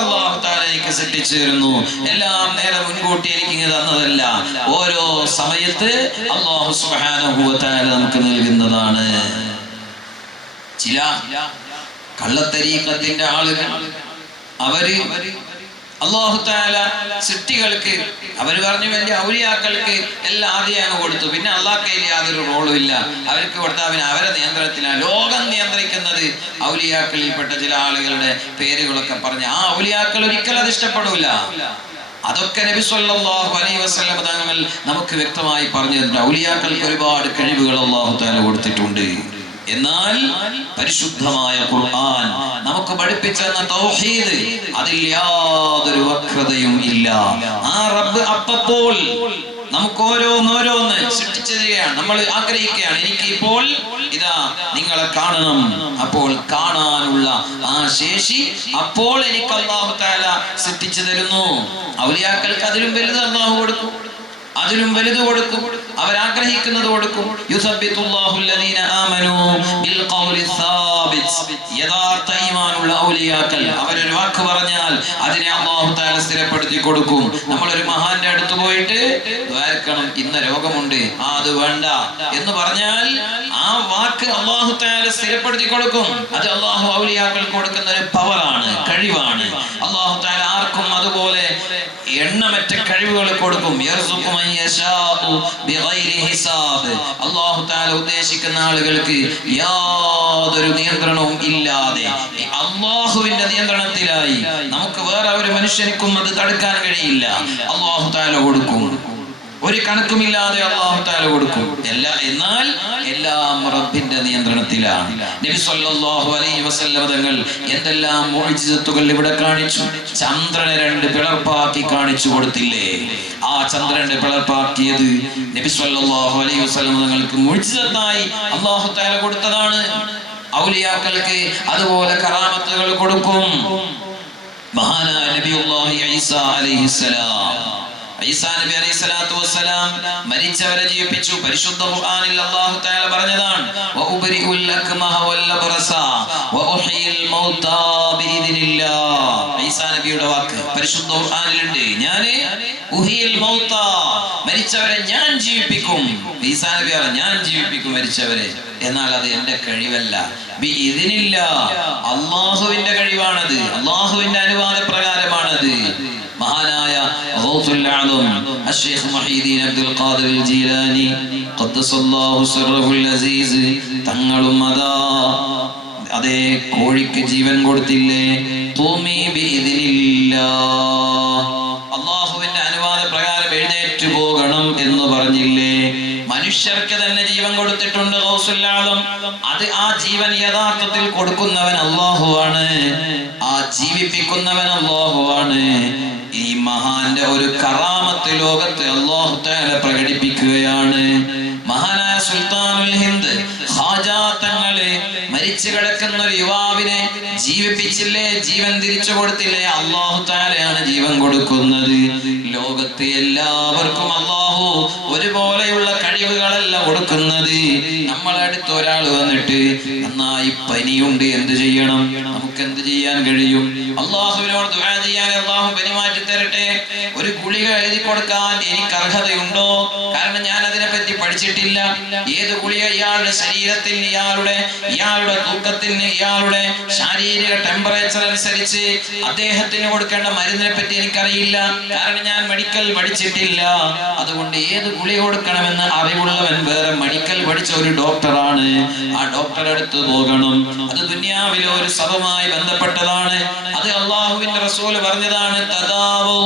അല്ലാഹു തആല എനിക്ക് സൃഷ്ടിച്ചു തരുന്നു. എല്ലാം നേരെ മുൻകൂട്ടി എനിക്ക് തന്നതല്ല, ഓരോ സമയത്ത് അല്ലാഹു സുബ്ഹാനഹു വ തആല നമുക്ക് നൽകുന്നതാണ്. ചില കള്ളത്തരീഖത്തിന്റെ ആളുകൾ അവര് അല്ലാഹു തആല സൃഷ്ടികൾക്ക് അവർ പറഞ്ഞു വലിയ ഔലിയാക്കൾക്ക് എല്ലാം ആദ്യം കൊടുത്തു, പിന്നെ അള്ളാഹ്ക്ക് യാതൊരു റോളും ഇല്ല. അവർക്ക് കൊടുത്താൽ പിന്നെ അവരെ നിയന്ത്രണത്തിലാണ്. ലോകം നിയന്ത്രിക്കുന്നത് ഔലിയാക്കളിൽപ്പെട്ട ചില ആളുകളുടെ പേരുകളൊക്കെ പറഞ്ഞ് ആ ഔലിയാക്കൾ ഒരിക്കലും അത് ഇഷ്ടപ്പെടൂല. അതൊക്കെ നബി സല്ലല്ലാഹു അലൈഹി വസല്ലം തങ്ങൾ നമുക്ക് വ്യക്തമായി പറഞ്ഞു തന്നിട്ടുണ്ട്. ഔലിയാക്കൾക്ക് ഒരുപാട് കഴിവുകൾ അല്ലാഹു തആല കൊടുത്തിട്ടുണ്ട്. എന്നാൽ പരിശുദ്ധമായ ഖുർആൻ നമുക്ക് പഠിപ്പിച്ച തൗഹീദ്, അതിൽ യാതൊരു വക്രതയും ഇല്ല. ആ റബ്ബ് അപ്പോൾ നമുക്ക് ഓരോന്നോരോന്ന് സൃഷ്ടിച്ചു തരികയാണ്. നമ്മൾ ആഗ്രഹിക്കുകയാണ്, എനിക്ക് ഇപ്പോൾ ഇതാ നിങ്ങളെ കാണണം. അപ്പോൾ കാണാനുള്ള ആ ശേഷി അപ്പോൾ എനിക്ക് അല്ലാഹു തആല സൃഷ്ടിച്ചു തരുന്നു. ഔലിയാക്കൾക്ക് അതിലും വലുത് അല്ലാഹു കൊടുക്കും, അതിലും വലുത് കൊടുക്കും, അവരാഗ്രഹിക്കുന്നത് കൊടുക്കും. യുസബ്ബിതുല്ലാഹു അല്ലദീന ആമനൂ ബിൽ ഖൗലി സാബിത്. യഥാർത്ഥ ഈമാനുള്ള ഔലിയാക്കൾ അവരൊരു വാക്ക് പറഞ്ഞാൽ അതിനെ അല്ലാഹു തആല സ്ഥിരപ്പെടുത്തി കൊടുക്കും. നമ്മളൊരു മഹാന്റെ അടുത്ത് പോയിട്ട് ദ്വാരക്കണം, ഇന്ന രോഗമുണ്ട്, അത് വേണ്ട എന്ന് പറഞ്ഞാൽ ആ വാക്ക് അല്ലാഹു തആല സ്ഥിരപ്പെടുത്തി കൊടുക്കും. അത് അല്ലാഹു ഔലിയാക്കൾക്ക് കൊടുക്കുന്ന ഒരു പവറാണ്, കഴിവാണ്. അല്ലാഹു തആല ആർക്കും അതുപോലെ എണ്ണമറ്റ കഴിവുകൾ കൊടുക്കും. യർസുഖു മൻ യശാഉ ബിഗൈരി ഹിസാബ്. അല്ലാഹു തആല ഉദ്ദേശിക്കുന്ന ആളുകൾക്ക് യാതൊരു നിയന്ത്രണവും ഇല്ലാതെ അല്ലാഹുവിന്റെ നിയന്ത്രണത്തിലായി നമുക്ക് വേറെ ഒരു മനുഷ്യനിക്കും അത് തടുക്കാൻ കഴിയില്ല. അല്ലാഹു തആല കൊടുക്കും, ഒരു കണക്കുമില്ലാതെ അല്ലാഹു തആല കൊടുക്കും. എന്നാൽ എല്ലാം റബ്ബിന്റെ നിയന്ത്രണത്തിലാണ്. നബി സല്ലല്ലാഹു അലൈഹി വസല്ലം തങ്ങൾ എന്തെല്ലാം മുഅ്ജിസത്തുകൾ ഇവിടെ കാണിച്ചു. ചന്ദ്രനെ രണ്ട് പിളർപ്പാക്കി കാണിച്ചു കൊടുത്തില്ലേ? ആ ചന്ദ്രന്റെ പിളർപ്പാക്കിയത് നബി സല്ലല്ലാഹു അലൈഹി വസല്ലം തങ്ങൾക്ക് മുഅ്ജിസത്തായി അല്ലാഹു തആല കൊടുത്തതാണ്. ഔലിയാക്കൾക്ക് അതുപോലെ കറാമത്തുകൾ കൊടുക്കും. മഹാനായ നബിയുല്ലാഹി ഈസാ അലൈഹിസ്സലാം, ഈസാ നബി അലൈഹി സ്വലാത്തു വസ്സലാം മരിച്ചവരെ ജീവിപ്പിച്ചു. പരിശുദ്ധ ഖുർആനിൽ അല്ലാഹു തആല പറഞ്ഞതാണ്, വഉബരിഉൽ അക്മഹ വൽ അബ്റസ വഉഹയിൽ മൗതാ ബിഇദ്നില്ലാഹ്. ഈസാ നബിയുടെ വാക്ക് പരിശുദ്ധ ഖുർആനിലുണ്ട്. ഞാൻ ഉഹിയിൽ മൗതാ, മരിച്ചവരെ ഞാൻ ജീവിപ്പിക്കും. ഈസാ നബി പറഞ്ഞു, ഞാൻ ജീവിപ്പിക്കും മരിച്ചവരെ. എന്നാൽ അത് എന്റെ കഴിവല്ല, ബിഇദ്നില്ലാഹ്, അല്ലാഹുവിന്റെ കഴിവാണത്, അല്ലാഹുവിന്റെ അനുവാദ പ്രകാരമാണത്. മഹാനായ ഗൗസുൽ ആദം അഷ്ശൈഖ് മുഹീദ്ദീൻ അബ്ദുൽ ഖാദിർ അൽ ജീലാനി ഖദ്ദസല്ലാഹു സിർറഹുൽ അസീസ് തങ്ങളും അതേ കോഴിക്ക് ജീവൻ കൊടുത്തില്ലേ? തൂമി ബിഇദ്നില്ലാഹ്, അല്ലാഹുവിന്റെ അനുവാദ പ്രകാരം എഴുന്നേറ്റ് പോകണം എന്ന് പറഞ്ഞില്ലേ? മനുഷ്യർക്ക് തന്നെ ജീവൻ കൊടുത്തിട്ടുണ്ട് ഗൗസുൽ ആദം. അത് ആ ജീവൻ യഥാർത്ഥത്തിൽ കൊടുക്കുന്നവൻ അല്ലാഹുവാണ്, ആ ജീവിപ്പിക്കുന്നവൻ അല്ലാഹുവാണ്. ഈ മഹാന്റെ ഒരു കറാമത്ത് ലോകത്ത് അല്ലാഹു തആല പ്രകടിപ്പിക്കുകയാണ്. മഹാനായ സുൽത്താനുൽ ഹിന്ദ് ഖാജാ തങ്ങളെ മരിച്ചു കിടക്കുന്ന ഒരു യുവാവിനെ ജീവിപ്പിച്ചില്ലേ? ജീവൻ തിരിച്ചു കൊടുത്തില്ലേ? അല്ലാഹു തആലയാണ് ജീവൻ കൊടുക്കുന്നത്. ലോക ലോകത്തെ എല്ലാവർക്കും അല്ലാഹു ഒരുപോലെയുള്ള കഴിവുകളല്ല കൊടുക്കുന്നത്. നമ്മളടുത്ത് ഒരാൾ വന്നിട്ട് നന്നായി പനിയുണ്ട്, എന്ത് ചെയ്യണം? നമുക്ക് എന്ത് ചെയ്യാൻ കഴിയും? അല്ലാഹുവിനോട് ദുആ ചെയ്യാൻ അല്ലാഹു പനി മാറ്റി തരട്ടെ. ഒരു ഗുളിക എഴുതി കൊടുക്കാൻ എനിക്ക് അർഹതയുണ്ടോ? കാരണം ഞാൻ അതിനെപ്പറ്റി പഠിച്ചിട്ടില്ല. ഏത് ഗുളിക ഇയാളുടെ ശരീരത്തിന്, ഇയാളുടെ തൂക്കത്തിന്, ഇയാളുടെ ശാരീരിക ടെമ്പറേച്ചർ അനുസരിച്ച് അദ്ദേഹത്തിന് കൊടുക്കേണ്ട മരുന്നിനെ പറ്റി എനിക്കറിയില്ല. കാരണം ഞാൻ മെഡിക്കൽ പഠിച്ചിട്ടില്ല. അതുകൊണ്ട് ഏത് ഗുളിക കൊടുക്കണമെന്ന് അറിവുള്ളവൻ വേറെ മെഡിക്കൽ പഠിച്ച ഒരു ഡോക്ടറാണ്. ആ ഡോക്ടറെ അടുത്ത് പോകണം. അത് ദുനിയാവിലെ ഒരു സഭയുമായി ബന്ധപ്പെട്ടതാണ്. അത് അല്ലാഹുവിന്റെ റസൂൽ പറഞ്ഞതാണ്. തദാവു,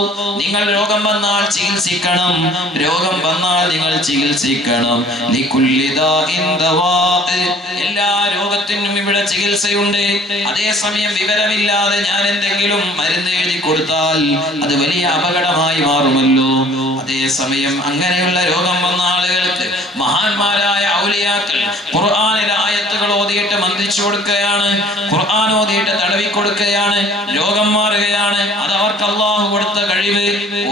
നിങ്ങൾ രോഗം വന്നാൽ ചികിത്സിക്കണം. രോഗം വന്നാൽ നിങ്ങൾ ചികിത്സിക്കണം. ലികുല്ലി ദാഇൻ ദവാ, എല്ലാ രോഗത്തിനും ഇവിടെ ചികിത്സയുണ്ട്. അതേസമയം വിവരമില്ലാതെ ഞാൻ എന്തെങ്കിലും മരുന്ന് എഴുതി കൊടുത്താൽ അത് വലിയ അപകടമായി മാറുമല്ലോ. അതേസമയം അങ്ങനെയുള്ള രോഗം വന്ന ആളുകൾക്ക് മഹാന്മാരായ ഔലിയാക്കൾ ഖുർആനിലെ ആയത്തുകൾ ഓതിയിട്ട് മന്ത്രിച്ചു കൊടുക്കുകയാണ്, ഖുർആൻ ഓതിയിട്ട് തടവി കൊടുക്കുകയാണ്, രോഗം മാറുകയാണ്. അത് അവർക്ക് അല്ലാഹു കൊടുത്ത കഴിവ്.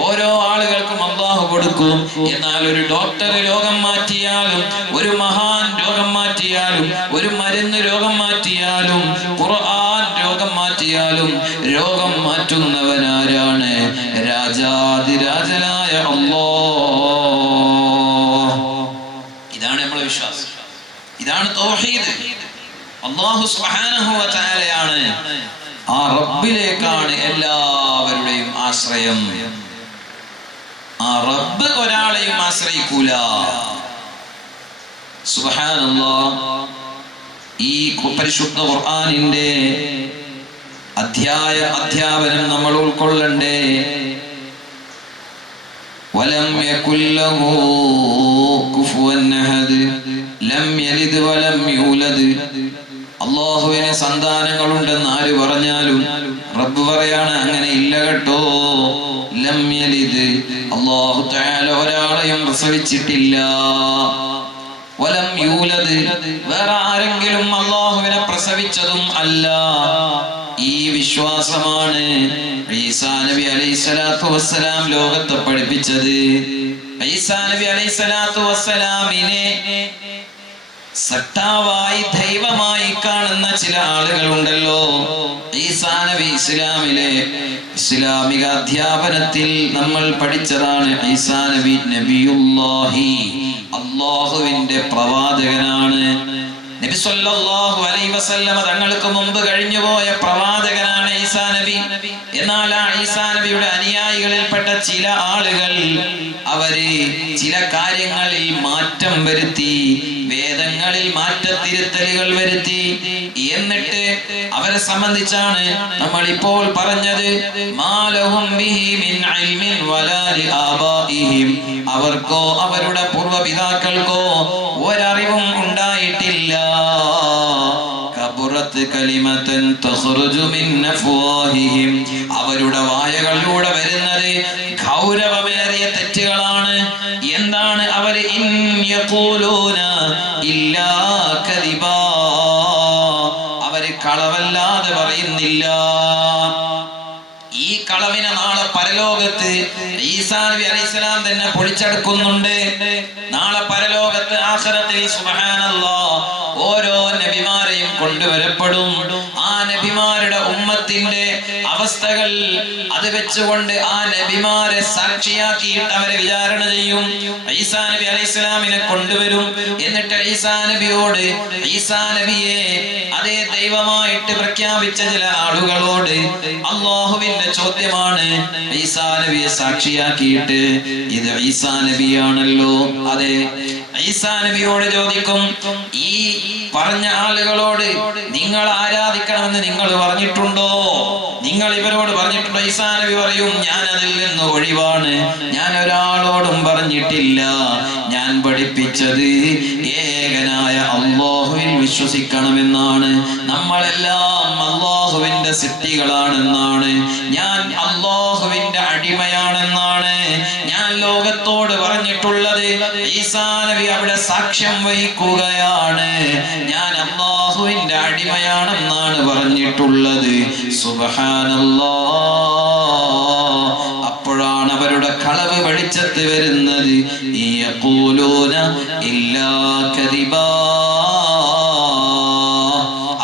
ഓരോ ആളുകൾക്കും അല്ലാഹു കൊടുക്കും. എന്നാൽ ഒരു ഡോക്ടർ രോഗം മാറ്റിയാലും, ഒരു മഹാൻ രോഗം മാറ്റിയാലും, ഒരു മരുന്ന് രോഗം മാറ്റിയാലും, ഖുർആൻ രോഗം മാറ്റിയാലും, രോഗം മാറ്റുന്നവനാരാണ്? രാജാതിരാജനായ അല്ലാഹ്. ഇതാണ് നമ്മുടെ വിശ്വാസം. ഇതാണ് തൗഹീദ്. അല്ലാഹു സുബ്ഹാനഹു വ തആലയാണ്. ആ റബ്ബിലേക്കാണ് എല്ലാവരുടെയും ആശ്രയം. ആ റബ്ബ് ഒരാളെയും ആശ്രയിക്കൂല. സുബ്ഹാനല്ലാഹ്. ഈ പരിശുദ്ധ ഖുർആനിന്റെ അധ്യാപനം നമ്മൾ ഉൾക്കൊള്ളണ്ടേ. വലം യകുൽ ലഹു കുഫുവൻ അഹദ് ലം യലിദ് വലം യൂലദ്. അല്ലാഹുവിന് സന്താനങ്ങളുണ്ടെന്ന് ആര് പറഞ്ഞാലും റബ്ബ് പറയാണ് അങ്ങനെ ഇല്ല കേട്ടോ. ലം യലിദ്, അല്ലാഹു തആല ഒരാളെയും പ്രസവിച്ചിട്ടില്ല. വലം യൂലദ്, വേറെ ആരെങ്കിലും അല്ലാഹുവിനെ പ്രസവിച്ചതും അല്ല. ഈ വിശ്വാസമാണ് ഈസാ നബി അലൈഹിസ്സലാത്തു വസ്സലാം ലോകത്തെ പഠിപ്പിച്ചത്. ഈസാ നബി അലൈഹിസ്സലാത്തു വസ്സലാമിനെ സട്ടാവായി ദൈവമായി കാണുന്ന ചില ആളുകളുണ്ടല്ലോ. ഈസാ നബി ഇസ്ലാമിക അധ്യാപനത്തിൽ നമ്മൾ പഠിച്ചതാണ്. ഈസാ നബി നബിയുല്ലാഹി, അല്ലാഹുവിന്റെ പ്രവാചകനാണ്. നബി സല്ലല്ലാഹു അലൈഹി വസല്ലമ തങ്ങൾക്ക് മുമ്പ് കഴിഞ്ഞുപോയ പ്രവാചകനാണ് ഈസാ നബി. എന്നാൽ ആ ഈസാ നബിയുടെ അനുയായികളിൽപ്പെട്ട ചില ആളുകൾ അവര് ചില കാര്യങ്ങളിൽ മാറ്റം വരുത്തി, വേദങ്ങളിൽ മാറ്റത്തിരുത്തലുകൾ വരുത്തി. എന്നിട്ട് അവരെ സംബന്ധിച്ചാണ് നമ്മൾ ഇപ്പോൾ പറഞ്ഞത്. മാലഹും ബിഹി മിൻ ഇൽമിൻ വലാ ലിആബാഇഹിം, അവർക്കോ അവരുടെ പൂർവ്വപിതാക്കൾക്കോ ഒരറിവും ഉണ്ടായിട്ടില്ല. കബറത്ത് കലിമതൻ തഖ്റുജു മിൻ അഫ്വാഹിഹിം, അവരുടെ വായകളിലൂടെ വരുന്നത് ഗൗരവമേറിയ തെറ്റുകളാണ്. എന്താണ് അവർ? ഇൻ യഖൂലൂന ഇല്ലാ കദിബാ, അവര് കളവല്ലാതെ പറയുന്നില്ല. ഈ കളവിനെ നാളെ പരലോകത്ത് ഈസാ നബി അലൈഹിസ്സലാം തന്നെ പൊളിച്ചെടുക്കുന്നുണ്ട്. നാളെ പരലോകത്ത് ആഖിറത്തിൽ സുബ്ഹാനല്ലാഹ് ഓരോ നബിമാരെയും കൊണ്ടുവരപ്പെടും. ആ നബിമാരുടെ ഉമ്മത്തിന്റെ അവസ്ഥകൾ അത് വെച്ചുകൊണ്ട് ആ നബിമാരെ സാക്ഷിയാക്കിയിട്ട് അവരെ വിചാരണ ചെയ്യും. ഈസാ നബി അലൈഹിസ്സലാമിനെ കൊണ്ടുവരും. എന്നിട്ട് ഈസാ നബിയോട്, ഈസാ നബിയെ അതേ ദൈവമായിട്ട് പ്രഖ്യാപിച്ച ചില ആളുകളോട് അല്ലാഹുവിന്റെ ചോദ്യമാണ്. ഈസാ നബിയെ സാക്ഷിയാക്കിയിട്ട് ഇത് ഈസാ നബിയാണല്ലോ, അതെ ഈസാ നബിയോട് ചോദിക്കും, ഈ പറഞ്ഞ ആളുകളോട് നിങ്ങൾ ആരാധിക്കണമെന്ന് നിങ്ങൾ പറഞ്ഞിട്ടുണ്ടോ? നിങ്ങൾ ഇവരോട് പറഞ്ഞിട്ടുണ്ടോ? ഈസാ നബി പറയും, ഞാൻ അതിൽ നിന്ന് ഒഴിവാണ്, ഞാൻ ഒരാളോടും പറഞ്ഞിട്ടില്ല. ഞാൻ പഠിപ്പിച്ചത് ഏകനായ അല്ലാഹുവിൽ വിശ്വസിക്കണമെന്നാണ്. നമ്മളെല്ലാം അല്ലാഹുവിന്റെ സൃഷ്ടികളാണെന്നാണ്. ഞാൻ അല്ലാഹുവിന്റെ അടിമയാണെന്നാണ് ഞാൻ ലോകത്തോട് പറഞ്ഞിട്ടുള്ളത്. ഈസാ നബി അവിടെ സാക്ഷ്യം വഹിക്കുകയാണ്, ഞാൻ അല്ലാഹുവിന്റെ അടിമയാണെന്നാണ് പറഞ്ഞിട്ടുള്ളത്. സുബ്ഹാനല്ലാഹ്. അപ്പോഴാണ് അവർ അവരുടെ കളവ് വെളിച്ചത്ത് വരുന്നത് യഖൂലൂന ഇല്ലാ കദിബാ,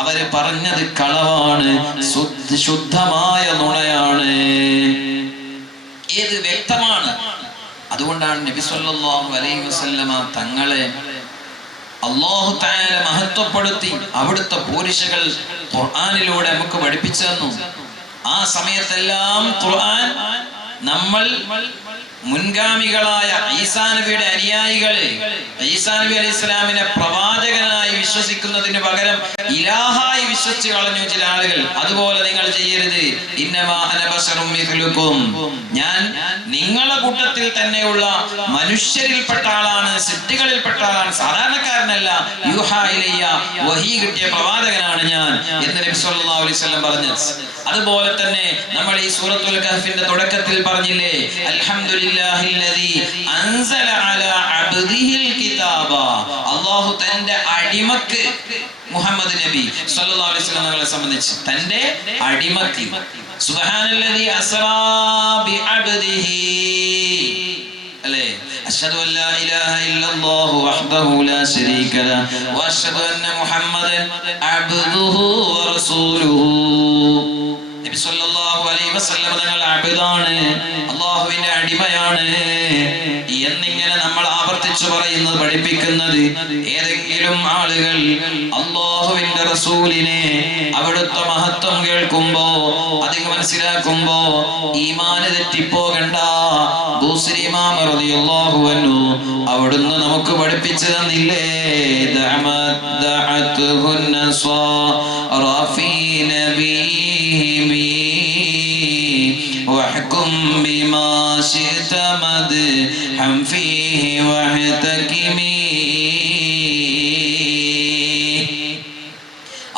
അവര് പറഞ്ഞത് കളവാണ്, ശുദ്ധമായ നുണയാണ്. ഏത് വ്യക്തമാണ്. അതുകൊണ്ടാണ് നബി സല്ലല്ലാഹു അലൈഹി വസല്ലമ തങ്ങളെ അല്ലാഹു തആല മഹത്വപ്പെടുത്തി അവിടുത്തെ പോരിശകൾ ഖുർആനിലൂടെ നമുക്ക് പഠിപ്പിച്ചു തന്നു. ആ സമയത്തെല്ലാം ഖുർആൻ നമ്മൾ മുൻഗാമികളായ ഈസാ നബിയുടെ അനുയായികളെ ഈസാ നബി അലൈഹി സ്വലാമിനെ പ്രവാചകനായി വിശ്വസിക്കുന്നതിന് പകരം ഇലാഹായി വിശ്വസിച്ച് കളഞ്ഞു ചില ആളുകൾ. അതുപോലെ നിങ്ങൾ ചെയ്യരുത്. ഇന്നമാ അന ബശറും മിഥ്ലുക്കും, ഞാൻ നിങ്ങളെ കൂട്ടത്തിൽ തന്നെയുള്ള മനുഷ്യരിൽപ്പെട്ട ആളാണ്, സിദ്ധികളിൽപ്പെട്ട ആളാണ്, സാധാരണക്കാരനല്ല. യൂഹാ ഇലയ്യ, വഹി കിട്ടിയ പ്രവാചകനാണ് ഞാൻ എന്ന് നബി സല്ലല്ലാഹു അലൈഹി വസല്ലം പറഞ്ഞു. അതുപോലെ തന്നെ നമ്മൾ ഈ സൂറത്തുൽ കഹ്ഫിന്റെ തുടക്കത്തിൽ പറഞ്ഞില്ലേ, അൽഹംദുലില്ലാഹില്ലദീ അൻസല അലാ അബ്ദിഹിൽ കിതാബ, അല്ലാഹു തന്റെ അടിമക്ക് മുഹമ്മദ് നബി സല്ലല്ലാഹു അലൈഹി വസല്ലം തങ്ങളെ സംബന്ധിച്ച് തന്റെ അടിമക്ക് സുബ്ഹാനല്ലദീ അസ്റാ ബി അബ്ദിഹി അല്ലേ, അശ്ഹദു അൻ ലാ ഇലാഹ ഇല്ലല്ലാഹു വഹ്ദഹു ലാ ശരീക ലഹു വഅശ്ഹദു അന്ന മുഹമ്മദൻ അബ്ദുഹു വറസൂലുഹു. നബി സല്ലല്ലാഹു അലൈഹി വസല്ലം തങ്ങൾ അബ്ദാണ്, അല്ലാഹുവിന്റെ അടിമയാണ് എന്നിങ്ങനെ നമ്മൾ ആവർത്തിച്ചു പറയുന്നത് പഠിപ്പിക്കുന്നത് ഏതെങ്കിലും ആളുകൾ അല്ലാഹുവിന്റെ റസൂലിനെ അവിടുത്തെ മഹത്വം കേൾക്കുമ്പോ അതിന് മനസ്സിലാക്കുമ്പോ ഈമാൻ തെറ്റിപ്പോകണ്ട. ബൂസരി ഇമാം റളിയല്ലാഹു അൻഹു അവിടുന്ന് നമുക്ക് പഠിപ്പിച്ചു തന്നില്ലേ, ദഅഅതുഹുൻ നസ്വാറ ഫീ നബിഹിം വഹ്കും ബിമാ ശിഅത മദ്ഹം ഫീഹി വഹ്തകിമി.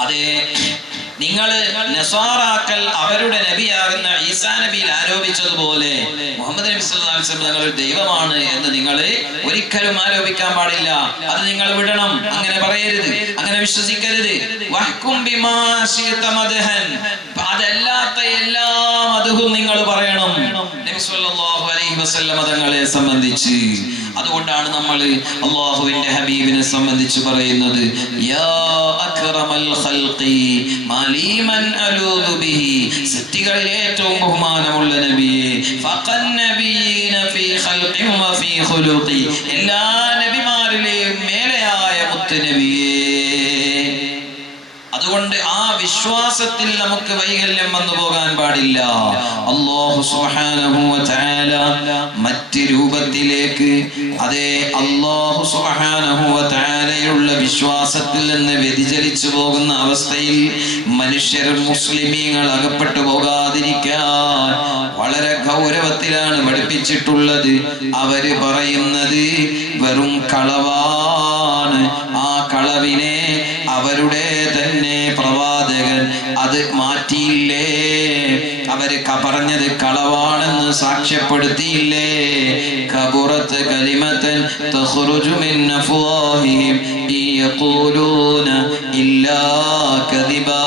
അതെ, നിങ്ങൾ നസ്വാറാക്കൾ അവരുടെ നബിയാകുന്ന ഈസാ നബിയിൽ ആരോപിച്ചതുപോലെ മുഹമ്മദ് നബി സല്ലല്ലാഹു അലൈഹി വസല്ലം തങ്ങൾ ദൈവമാണ് എന്ന് നിങ്ങൾ ഒരിക്കലും ആരോപിക്കാൻ പാടില്ല. അത് നിങ്ങൾ വിടണം. അങ്ങനെ പറയരുത്, അങ്ങനെ വിശ്വസിക്കരുത്. വഹ്കും ബിമാ ശിഅത മദ്ഹൻ, അതല്ലാത്ത എല്ലാ മദ്ഹും നിങ്ങൾ പറയണം നബി സല്ലല്ലാഹു അലൈഹി വസല്ലം തങ്ങളെ സംബന്ധിച്ച്. അതുകൊണ്ടാണ് നമ്മൾ അല്ലാഹുവിന്റെ ഹബീബിനെ സംബന്ധിച്ച് പറയുന്നത്, യാ അക്റമൽ ഖൽഖി മാലിമൻ അലൂദു ബിഹി, സൃഷ്ടികളിൽ ഏറ്റവും ബഹുമാനമുള്ള നബിയെ, ഫഖൻ നബിയീന ഫീ ഖൽഖി വഫീ ഖുലുഖി, എല്ലാ നബിമാരിലെയും മേലെയായ മുത്ത് നബിയെ. അതുകൊണ്ട് ആ വിശ്വാസത്തിൽ നമുക്ക് വൈകല്യം വന്നു പോകാൻ പാടില്ല. അല്ലാഹു സുബ്ഹാനഹു വ തആല മറ്റ് രൂപത്തിലേക്ക്, അതേ അല്ലാഹു സുബ്ഹാനഹു വ തആലയുള്ള വിശ്വാസത്തിൽ നിന്ന് വ്യതിചലിച്ചു പോകുന്ന അവസ്ഥയിൽ മനുഷ്യർ മുസ്ലിമീങ്ങൾ അകപ്പെട്ടു പോകാതിരിക്കാൻ വളരെ ഗൗരവത്തിലാണ് പഠിപ്പിച്ചിട്ടുള്ളത്. അവര് പറയുന്നത് വെറും കളവാണ്. ആ കളവിനെ അവരുടെ തന്നെ പ്രവാചകൻ അത് മാറ്റിയില്ലേ, അവര് പറഞ്ഞത് കളവാണെന്ന് സാക്ഷ്യപ്പെടുത്തിയില്ലേ. കബുറത്ത് കലിമത്തൻ തഖ്റുജു മിൻ അഫ്വാഹിഹിം യഖൂലൂന ഇല്ലാ കദിബാ,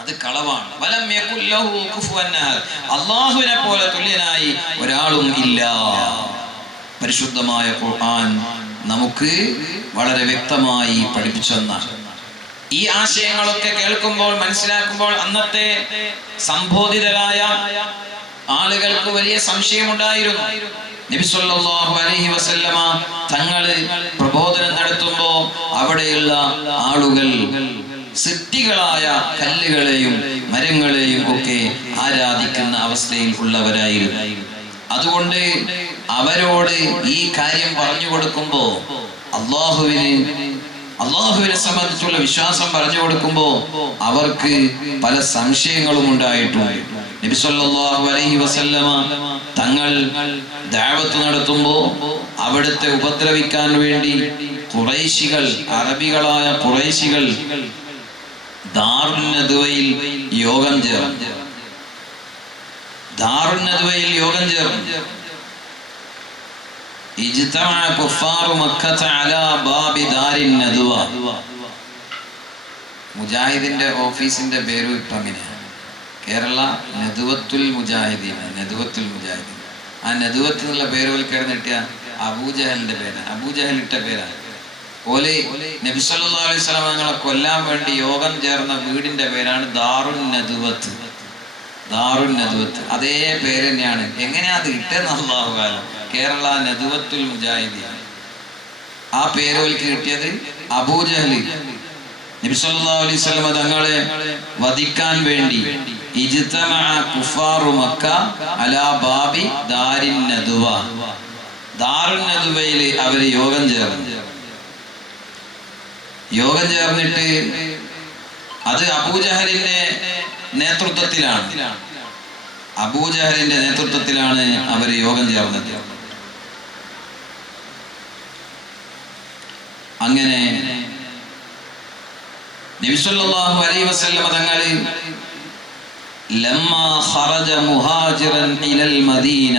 അത് കളവാണ്. വലം യകുൽ ലഹു കുഫുവൻ അഹദ്, അല്ലാഹുവിനെ പോലെ തുല്യനായി ഒരാളും ഇല്ല. പരിശുദ്ധമായ ഖുർആൻ നമുക്ക് വളരെ വ്യക്തമായി പഠിപ്പിച്ചു തന്നാണ്. ഈ ആശയങ്ങളൊക്കെ കേൾക്കുമ്പോൾ മനസ്സിലാക്കുമ്പോൾ അന്നത്തെ സംബോധിതരായ ആളുകൾക്ക് വലിയ സംശയമുണ്ടായിരുന്നു. നബി സല്ലല്ലാഹു അലൈഹി വസല്ലമ തങ്ങള് പ്രബോധനം നടത്തുമ്പോൾ അവിടെയുള്ള ആളുകൾ സിദ്ധികളായ കല്ലുകളെയും മരങ്ങളെയും ഒക്കെ ആരാധിക്കുന്ന അവസ്ഥയിൽ ഉള്ളവരായിരുന്നു. അതുകൊണ്ട് അവരോട് ഈ കാര്യം പറഞ്ഞു കൊടുക്കുമ്പോ അള്ളാഹുവിനെ സംബന്ധിച്ചുള്ള വിശ്വാസം പറഞ്ഞു കൊടുക്കുമ്പോ അവർക്ക് പല സംശയങ്ങളും ഉണ്ടായിട്ടുണ്ട്. നബി സല്ലല്ലാഹു അലൈഹി വസല്ലമ തങ്ങൾ ദഅവത്ത് നടത്തുമ്പോ അവിടുത്തെ ഉപദ്രവിക്കാൻ വേണ്ടി ഖുറൈശികൾ, അറബികളായ ഖുറൈശികൾ ദാറുൻ നദ്വയിൽ യോഗം ചേർന്നു. ദാറുൻ നദ്വയിൽ യോഗം ചേർന്നു. ഇജ്തമഅ കുഫാറു മക്കത അലാ ബാബി ദാരിൻ നദ്വ. മുജാഹിദിന്റെ ഓഫീസിന്റെ പേരും ഇപ്പം അങ്ങനെയാണ്. കേരള നദുവത്തുൽ മുജാഹിദീൻ. നദുവത്തുൽ മുജാഹിദീൻ. ആ നദുവത്ത് എന്നുള്ള പേരുവൽക്കരം കിട്ടിയ അബൂജഹലിന്റെ പേരാണ്. അബൂജഹൽ ഇട്ട പേരാണ്. ഓലെ നബി സല്ലല്ലാഹു അലൈഹി വസല്ലം തങ്ങളെ കൊല്ലാൻ വേണ്ടി യോഗം ചേർന്ന വീടിന്റെ പേരാണ് ദാറുൻ നദുവത്ത്. ദാറുൻ നദുവത്ത് അതേ പേര് തന്നെയാണ്. എങ്ങനെയാ അത് ഇട്ടെന്ന് അല്ലാഹു അഅലം. കേരള നദുവത്തുൽ മുജാഹിദീൻ. ആ പേരുവൽക്ക് കിട്ടിയത് അബൂജഹൽ നബി സല്ലല്ലാഹു അലൈഹി വസല്ലം തങ്ങളെ വധിക്കാൻ വേണ്ടി ഇജ്തമഅ കുഫാറു മക്ക അലാ ബാബി ദാരിൻ നദുവ. ദാറുൻ നദുവയില് അവര് യോഗം ചേർന്നിട്ട് അത് അബൂജഹലിന്റെ നേതൃത്വത്തിലാണ്. അബൂജഹലിന്റെ നേതൃത്വത്തിലാണ് അവര് യോഗം ചേർന്നത്. അങ്ങനെ നബി സല്ലല്ലാഹു അലൈഹി വസല്ലം തങ്ങൾ ലമ്മാ ഖറജ മുഹാജിറൻ ഇലൽ മദീന,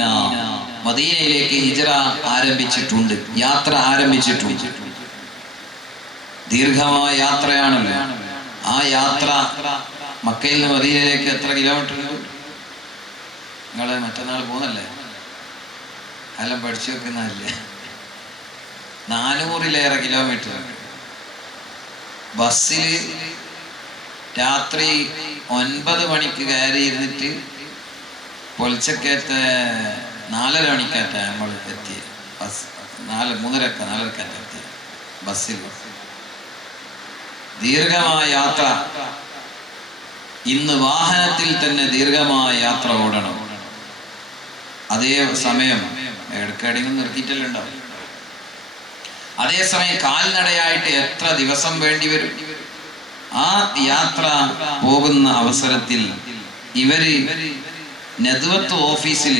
മദീനയിലേക്ക് ഹിജ്റ ആരംഭിച്ചിട്ടുണ്ട്, യാത്ര ആരംഭിച്ചിട്ടുണ്ട്. ദീർഘമായ യാത്രയാണല്ലോ. ആ യാത്ര മക്കയിൽ നിന്ന് മദീനയിലേക്ക് എത്ര കിലോമീറ്റർ ഉണ്ട്? നിങ്ങൾ മറ്റന്നാൾ പോകുന്നല്ലേ? എല്ലാം പഠിച്ചു വെക്കുന്നതല്ലേ? 400-ലേറെ കിലോമീറ്റർ. ബസ്സിൽ രാത്രി 9 മണിക്ക് കയറി ഇരുന്നിട്ട് പൊൽച്ചക്കത്തെ 4:30 മണിക്കാറ്റ നമ്മൾ എത്തി. ബസ് 3:30-4:30 എത്തി ബസ്സിൽ. ദീർഘമായ യാത്ര. ഇന്ന് വാഹനത്തിൽ തന്നെ ദീർഘമായ യാത്ര ഓടണം. അതേ സമയം ഇടയ്ക്കടിയും നിർത്തിയിട്ടല്ലേ ഉണ്ടാവും. അതേസമയം കാൽനടയായിട്ട് എത്ര ദിവസം വേണ്ടി വരും? ആ യാത്ര പോകുന്ന അവസരത്തിൽ ഇവര് നദ്വത്ത് ഓഫീസിൽ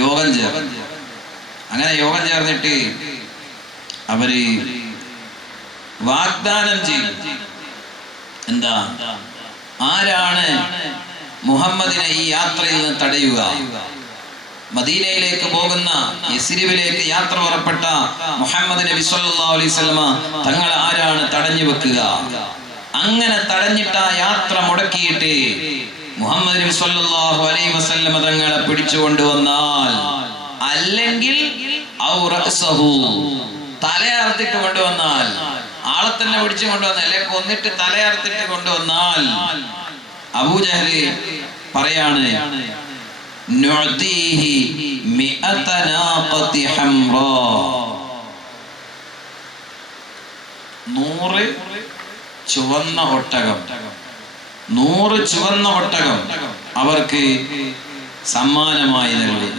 യോഗം ചേർന്നു. അങ്ങനെ യോഗം ചേർന്നിട്ട് അവര് വാഗ്ദാനം ചെയ്തു. എന്താ? ആരാണ് മുഹമ്മദിനെ ഈ യാത്രയിൽ നിന്ന് തടയുക? മദീനയിലേക്ക് പോകുന്ന യസ്രിബിലേക്ക് യാത്ര പുറപ്പെട്ട മുഹമ്മദ് നബി സല്ലല്ലാഹു അലൈഹി വസല്ലമ തങ്ങൾ ആരാണ് തടഞ്ഞു വെക്കുക? അങ്ങനെ തടഞ്ഞിട്ട് ആ യാത്ര മുടക്കിയിട്ട് മുഹമ്മദ് നബി സല്ലല്ലാഹു അലൈഹി വസല്ലമ തങ്ങളെ പിടിച്ചുകൊണ്ടുവന്നാൽ, അല്ലെങ്കിൽ ഔ റഅസഹു, തലയറുത്തിട്ട് കൊണ്ടുവന്നാൽ, ആളെ തന്നെ പിടിച്ചു കൊണ്ടുവന്നാൽ, അല്ലെ കൊന്നിട്ട് തലയറുത്തിട്ട് കൊണ്ടുവന്നാൽ, അബൂജഹൽ പറയാണ് നുഅതീഹി മിഅത നാഖതി ഹംറാ, 100 ചുവന്ന ഒട്ടകം, 100 ചുവന്ന ഒട്ടകം അവർക്ക് സമ്മാനമായി നൽകി.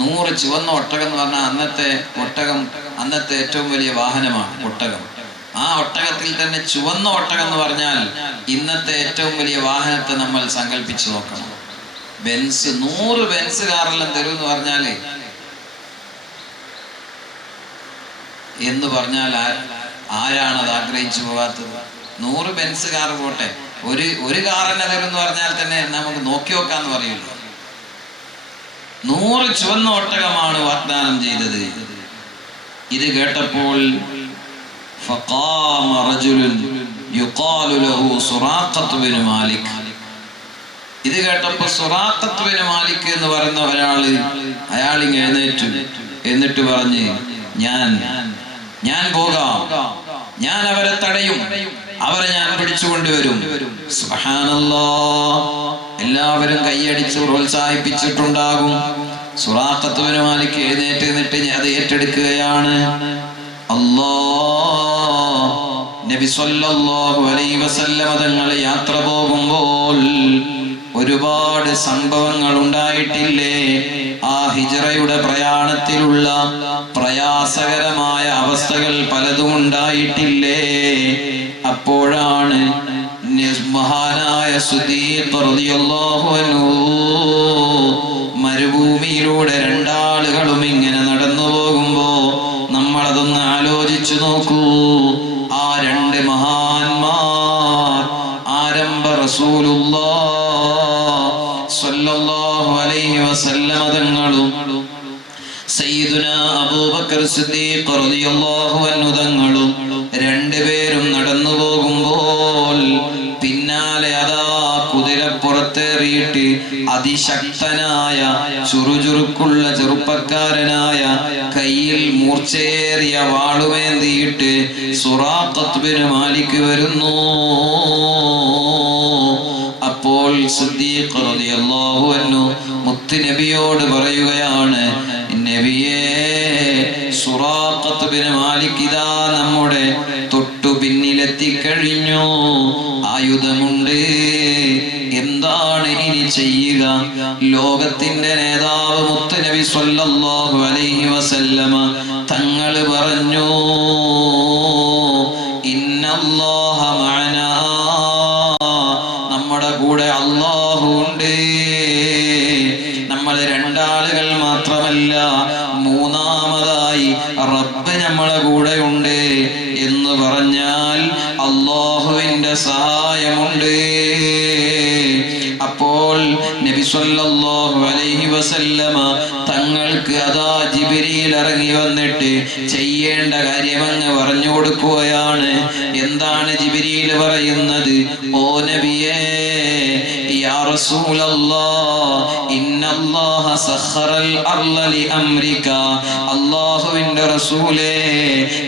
100 ചുവന്ന ഒട്ടകം എന്ന് പറഞ്ഞാൽ അന്നത്തെ ഒട്ടകം, അന്നത്തെ ഏറ്റവും വലിയ വാഹനമാണ് ഒട്ടകം. ആ ഒട്ടകത്തിൽ തന്നെ ചുവന്ന ഒട്ടകം എന്ന് പറഞ്ഞാൽ ഇന്നത്തെ ഏറ്റവും വലിയ വാഹനത്തെ നമ്മൾ സങ്കല്പിച്ചു നോക്കണം. ബെൻസ്, 100 ബെൻസ് കാറെല്ലാം തരും എന്ന് പറഞ്ഞാല് എന്ന് പറഞ്ഞാൽ ആരാണ് അത് ആഗ്രഹിച്ചു പോകാത്തത്? 100 ബെൻസ് കാർ പോട്ടെ, ഒരു കാറിനെ തരും എന്ന് പറഞ്ഞാൽ തന്നെ നമുക്ക് നോക്കി നോക്കാന്ന് പറയുള്ളൂ. 100 ചുവന്ന ഒട്ടകമാണ് വാഗ്ദാനം ചെയ്തത്. ഇത് കേട്ടപ്പോൾ ഫഖാമ റജുലുൻ യുഖാലു ലഹു സുറാഖത്ത് ബിൻ മാലിക്, ഇത് കേട്ടപ്പോൾ സുറാഖത്ത് ബിൻ മാലിക് എന്ന് പറയുന്ന അയാൾ എഴുന്നേറ്റു. എന്നിട്ട് പറഞ്ഞ്, ഞാൻ പോകാം, ഞാൻ അവരെ തടയും, അവരെ ഞാൻ പിടിച്ചുകൊണ്ടുവരും. സുബ്ഹാനല്ലാഹ്, എല്ലാവരും കൈയടിച്ച് പ്രോത്സാഹിപ്പിച്ചിട്ടുണ്ടാകും. സുറാഖത്ത് ബിൻ മാലിക് എഴുന്നേറ്റ് അത് ഏറ്റെടുക്കുകയാണ്. നബി സല്ലല്ലാഹു അലൈഹി വസല്ലം തങ്ങൾ യാത്ര പോകുമ്പോൾ ഒരുപാട് സംഭവങ്ങൾ ഉണ്ടായിട്ടില്ലേ? ആ ഹിജ്റയുടെ പ്രയാണത്തിലുള്ള പ്രയാസകരമായ അവസ്ഥകൾ പലതും ഉണ്ടായിട്ടില്ലേ? അപ്പോഴാണ് മഹാനായ സിദ്ദീഖ് റളിയല്ലാഹു അൻഹു മരുഭൂമിയിലൂടെ 2 ആളുകളും ഇങ്ങനെ നടന്നു പോകുമ്പോ നമ്മളതൊന്ന് ആലോചിച്ചു നോക്കൂ. ആ 2 മഹാന്മാർ ആരംഭ റസൂലുള്ളാഹി സ്വല്ലല്ലാഹു അലൈഹി വസല്ലം തങ്ങളും സയ്യിദുനാ അബൂബക്കർ സിദ്ദീഖ് റളിയല്ലാഹു അൻഹു തങ്ങളും 2 പേരും നടന്നു പോകുമ്പോൾ പിന്നാലെ അതാ അതിശക്തനായ ചുറുചുറുക്കുള്ള ചെറുപ്പക്കാരനായ കയ്യിൽ മൂർച്ചേറിയ വാളുമേന്തിയിട്ട് സുറാഖത്ത് ബിൻ മാലിക് വരുന്നു. അപ്പോൾ സിദ്ദീഖ് റളിയല്ലാഹു അൻഹു മുത്തുനബിയോട് പറയുകയാണ്, നബിയേ, സുറാഖത്ത് ബിൻ മാലിക് ഇതാ നമ്മുടെ തൊട്ടു പിന്നിലെത്തിക്കഴിഞ്ഞു, ആയുധമുണ്ട്, എന്താണ് ഇനി ചെയ്യുക? ലോകത്തിന്റെ നേതാവ് മുത്തുനബി സ്വല്ലല്ലാഹു അലൈഹി വസല്ലമ തങ്ങൾ പറഞ്ഞു, ഇന്നല്ലാഹ മഅനാ, നമ്മുടെ കൂടെ അല്ലാഹു ഉണ്ട്. നമ്മൾ രണ്ടാളുകൾ മാത്രമല്ല, മൂന്നാമതായി റബ്ബ് നമ്മളെ കൂടെ ഉണ്ട് എന്ന് പറഞ്ഞാൽ അല്ലാഹുവിന്റെ സഹായമുണ്ട്. അപ്പോൾ നബി സല്ലല്ലാഹു അലൈഹി വസല്ലമ തങ്ങൾക്ക് അതാ ജിബ്രീൽ ഇറങ്ങി വന്നിട്ട് ചെയ്യേണ്ട കാര്യമങ്ങ് പറഞ്ഞു കൊടുക്കുകയാണ്. എന്താണ് ജിബ്രീൽ പറയുന്നത്? ഓ നബിയേ, യാ റസൂലല്ലാഹ്, ഇന്നല്ലാഹ സഖറൽ അർള ലിഅംരിക, അല്ലാഹുവിന്റെ റസൂലേ,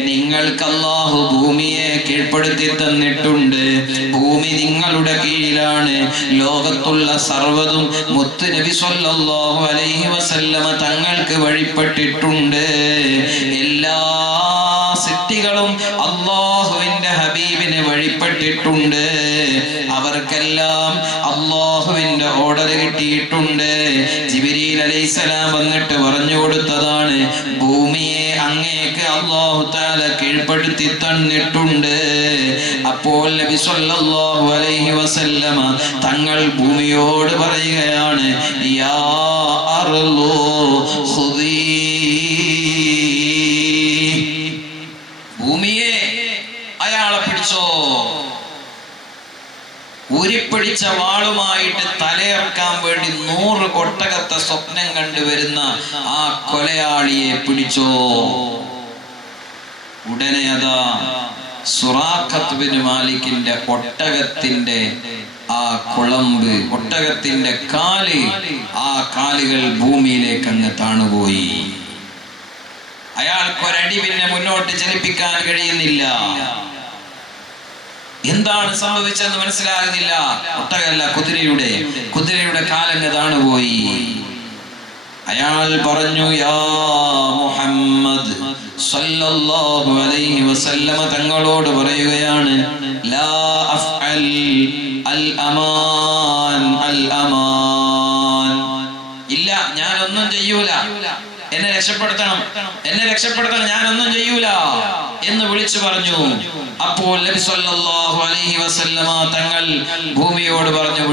നിങ്ങൾക്ക് അല്ലാഹു ഭൂമിയെ കീഴ്പ്പെടുത്തി തന്നിട്ടുണ്ട്. ഭൂമി നിങ്ങളുടെ കീഴിലാണ്. ലോകത്തുള്ള സർവ്വതും മുത്ത് നബി സ്വല്ലല്ലാഹു അലൈഹി വസല്ലമ തങ്ങൾക്ക് വഴിപ്പെട്ടിട്ടുണ്ട്. എല്ലാ സൃഷ്ടികളും അല്ലാഹുവിന്റെ ഹബീബിന് വഴിപ്പെട്ടിട്ടുണ്ട്. അവർക്കെല്ലാം അല്ലാഹുവിന്റെ ഓർഡർ കിട്ടിയിട്ടുണ്ട്. ജിബ്രീൽ അലൈഹിസ്സലാം വന്നിട്ട് പറഞ്ഞു കൊടുത്തതാണ്, ഭൂമിയെ അങ്ങേക്ക് അല്ലാഹു തആല കീഴ്പ്പെടുത്തി തന്നിട്ടുണ്ട്. അപ്പോൾ നബി സ്വല്ലല്ലാഹു അലൈഹി വസല്ലമ തങ്ങൾ ഭൂമിയോട് പറയുകയാണ്, യാ അർളു ഖുദീ, ഭൂമിയെ അയാളെ പിടിച്ചോ. ഊരിപ്പിടിച്ച വാളുമായിട്ട് തലയിറക്കാൻ വേണ്ടി 100 ഒട്ടകത്തെ സ്വപ്നം കണ്ടുവരുന്ന ആ കൊലയാളിയെ പിടിച്ചോ. ഉടനെ അതാ സുറാഖത്ത് ബിൻ മാലിക്കിന്റെ ഒട്ടകത്തിന്റെ ആ കുളമ്പ്, ഒട്ടകത്തിന്റെ കാല്, ആ കാലുകൾ ഭൂമിയിലേക്ക് അങ്ങ് താണുപോയി. അയാൾക്കൊരടി പിന്നെ മുന്നോട്ട് ചലിപ്പിക്കാൻ കഴിയുന്നില്ല. എന്താണ് സംഭവിച്ചെന്ന് മനസ്സിലാകുന്നില്ല. ഒട്ടകല്ല, കുതിരയുടെ കാലങ്ങ് താണുപോയി. അയാൾ പറഞ്ഞു, യാ മുഹമ്മദ് സല്ലല്ലാഹു അലൈഹി വസല്ലമ തങ്ങളോട് പറയുകയാണ്, ലാ അഫ്അൽ അൽ അമാൻ അൽ അമാൻ, ഇല്ല, ഞാനൊന്നും ചെയ്യൂല, എന്നെ രക്ഷപ്പെടുത്തണം, ഞാനൊന്നും ചെയ്യൂല എന്ന് വിളിച്ചു പറഞ്ഞു. അപ്പോൾ നബി സല്ലല്ലാഹു അലൈഹി വസല്ലമ തങ്ങൾ ഭൂമിയോട് പറഞ്ഞു,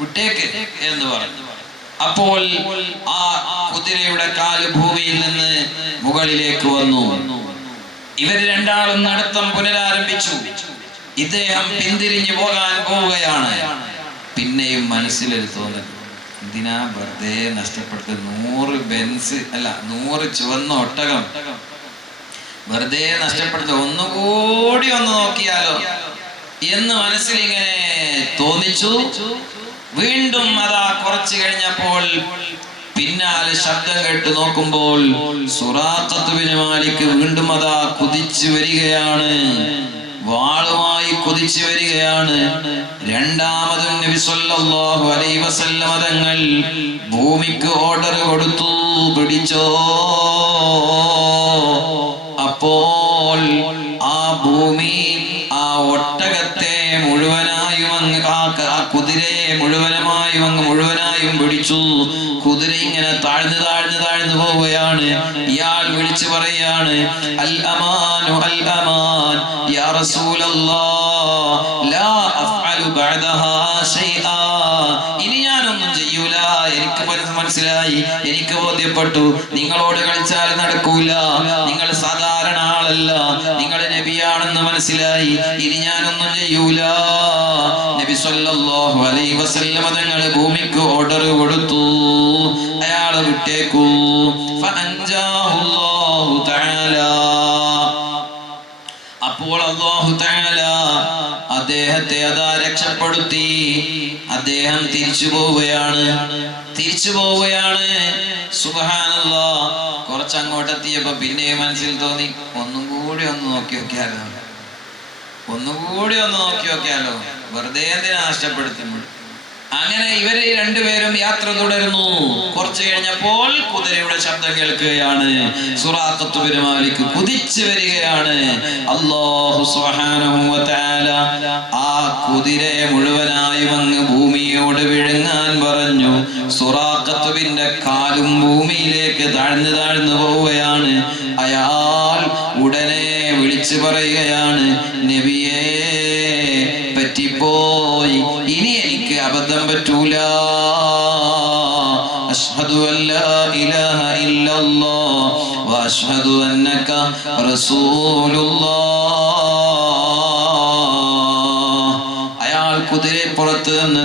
വിട്ടേക്ക് എന്ന് പറഞ്ഞു. അപ്പോൾ ആ കുതിരയുടെ കാല് ഭൂമിയിൽ നിന്ന് മുകളിലേക്ക് വന്നു. ഇവർ രണ്ടാളും നടത്തം പുനരാരംഭിച്ചു. ഇദ്ദേഹം പിന്തിരിഞ്ഞു പോകാൻ പോവുകയാണ്. പിന്നെയും മനസ്സിലൊരു തോന്നൽ, എന്തിനാ വെറുതെ നഷ്ടപ്പെടുത്തത്? 100 ബെൻസ് അല്ല, 100 ചുവന്ന ഒട്ടകം വെറുതെ നഷ്ടപ്പെടുത്ത, ഒന്നുകൂടി ഒന്ന് നോക്കിയാലോ എന്ന് മനസ്സിലിങ്ങനെ തോന്നിച്ചു. വീണ്ടും അതാ കുറച്ചു കഴിഞ്ഞപ്പോൾ പിന്നാലെ ശബ്ദം കേട്ട് നോക്കുമ്പോൾ സുറാഖത്ത് ബിൻ മാലിക് വീണ്ടും അതാ കുതിച്ചു വരികയാണ്, വാളുമായി കുതിച്ചു വരികയാണ്. രണ്ടാമതും നബി സല്ലല്ലാഹു അലൈഹി വസല്ലമ തങ്ങൾ ഭൂമിക്ക് ഓർഡർ കൊടുത്തു, പിടിച്ചോ. അപ്പോൾ ആ ഭൂമി ആ ഒട്ടകത്തെ മുഴുവനായും അങ്ങ്, ആ കുതിരയെ മുഴുവനായും പിടിച്ചു. കുതിര ഇങ്ങനെ താഴ്ന്നു പോവുകയാണ്. ഇയാൾ വിളിച്ചു പറയാണ്, അൽ അമാനു അൽ അമാൻ യാ റസൂലല്ലാഹ്, ലാ അഫ്അലു ബഅദഹാ ശൈആ, ഇനി ഞാനൊന്നും ചെയ്യൂല, എനിക്ക് മനസ്സിലായി, എനിക്ക് ബോധ്യപ്പെട്ടു, നിങ്ങളോട് കളിച്ചാൽ നടക്കൂല, നിങ്ങൾ സാധാരണ ആളല്ല, നിങ്ങൾ നബിയാണെന്ന് മനസ്സിലായി, ഇനി ഞാനൊന്നും ചെയ്യൂല. നബി സല്ലല്ലാഹു അലൈഹി വസല്ലമ തങ്ങൾ ഭൂമിക്ക് ഓർഡർ കൊടുത്തു, അയാളെ വിട്ടേക്കൂ. ഫഅൻജാഹുല്ലാഹു തആല, അപ്പോൾ അല്ലാഹു തആല അദ്ദേഹത്തെ അതാ രക്ഷപ്പെടുത്തി. അദ്ദേഹം തിരിച്ചു പോവുകയാണ്. സുബ്ഹാനല്ലാഹ്. കുറച്ചങ്ങോട്ടെത്തിയപ്പോ പിന്നെ മനസ്സിൽ തോന്നി, ഒന്നും കൂടി ഒന്ന് നോക്കി നോക്കിയാലോ, വെറുതെ എന്തിനാ നഷ്ടപ്പെടുത്തുന്നു. അങ്ങനെ ഇവര് രണ്ടുപേരും യാത്ര തുടരുന്നു. കുറച്ചു കഴിഞ്ഞപ്പോൾ കുതിരയുടെ ശബ്ദം കേൾക്കുകയാണ്. സുറാഖത്ത് ബിൻ മാലിക് കുതിച്ചു വരികയാണ്. അല്ലാഹു സുബ്ഹാനഹു വ തആല ആ കുതിരയെ മുഴുവനായും അങ്ങ് ഭൂമിയോട് വിഴുങ്ങാൻ പറഞ്ഞു. സുറാഖത്ത് ബിന്റെ കാലും ഭൂമിയിലേക്ക് താഴ്ന്നു പോവുകയാണ്. അയാൾ ഉടനെ വിളിച്ചു പറയുകയാണ്, നബിയേ, പറ്റിപ്പോയി, ഇനി എനിക്ക് അബദ്ധം പറ്റൂല. അശ്ഹദു അല്ലാ ഇലാഹ ഇല്ലല്ലാഹ് വ അശ്ഹദു അന്നക റസൂലുള്ളാഹ്. അയാൾ കുതിരപ്പുറത്ത് നിന്ന്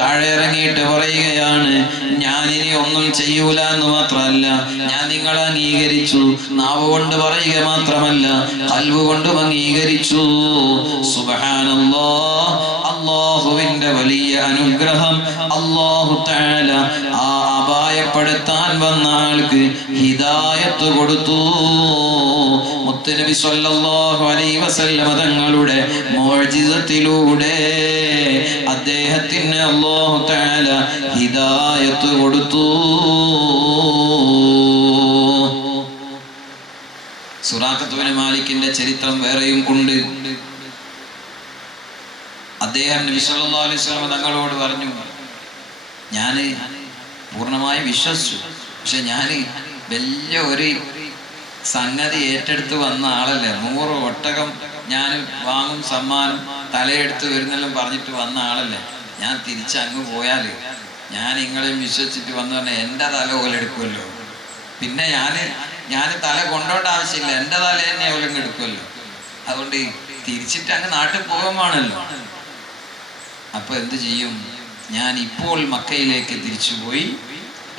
താഴെ ഇറങ്ങിയിട്ട് പറയുകയാണ്, ഞാനിനി ഒന്നും ചെയ്യൂല എന്ന് മാത്രമല്ല, ഞാൻ നിങ്ങളെ അംഗീകരിച്ചു. നാവ് കൊണ്ട് പറയുക മാത്രമല്ല, ഖൽബ് കൊണ്ടും അംഗീകരിച്ചു. സുബ്ഹാനല്ലാഹ്. അല്ലാഹുവിന്റെ വലിയ അനുഗ്രഹം. അല്ലാഹു തആല ആ അപായപ്പെടുത്താൻ വന്ന ആൾക്ക് ഹിദായത്ത് കൊടുത്തു. മുത്തുനബി സ്വല്ലല്ലാഹു അലൈഹി വസല്ലമ തങ്ങളുടെ മുഅ്ജിസത്തിലൂടെ അദ്ദേഹത്തിന് അല്ലാഹു തആല ഹിദായത്ത് കൊടുത്തു. സുറാഖത്ത് ബിൻ മാലിക്കിന്റെ ചരിത്രം വേറെയും ഉണ്ട്. അദ്ദേഹം നബി സല്ലല്ലാഹു അലൈഹി വസല്ലം തങ്ങളോട് പറഞ്ഞു, ഞാൻ പൂർണ്ണമായി വിശ്വസിച്ചു, പക്ഷെ ഞാൻ വലിയ ഒരു സംഗതി ഏറ്റെടുത്ത് വന്ന ആളല്ലേ. 100 ഒട്ടകം ഞാൻ വാങ്ങും, സമ്മാനം തലയെടുത്ത് വരുന്നെല്ലാം പറഞ്ഞിട്ട് വന്ന ആളല്ലേ. ഞാൻ തിരിച്ചങ്ങ് പോയാൽ ഞാൻ നിങ്ങളെയും വിശ്വസിച്ചിട്ട് വന്നു പറഞ്ഞാൽ എൻ്റെ തല ഓലെടുക്കുമല്ലോ. പിന്നെ ഞാൻ തല കൊണ്ടോണ്ട ആവശ്യമില്ല, എൻ്റെ തല തന്നെ ഓലങ്ങ് എടുക്കുമല്ലോ. അതുകൊണ്ട് തിരിച്ചിട്ട് അങ്ങ് നാട്ടിൽ പോകുവാണല്ലോ. അപ്പൊ എന്ത് ചെയ്യും? ഞാൻ ഇപ്പോൾ മക്കയിലേക്ക് തിരിച്ചുപോയി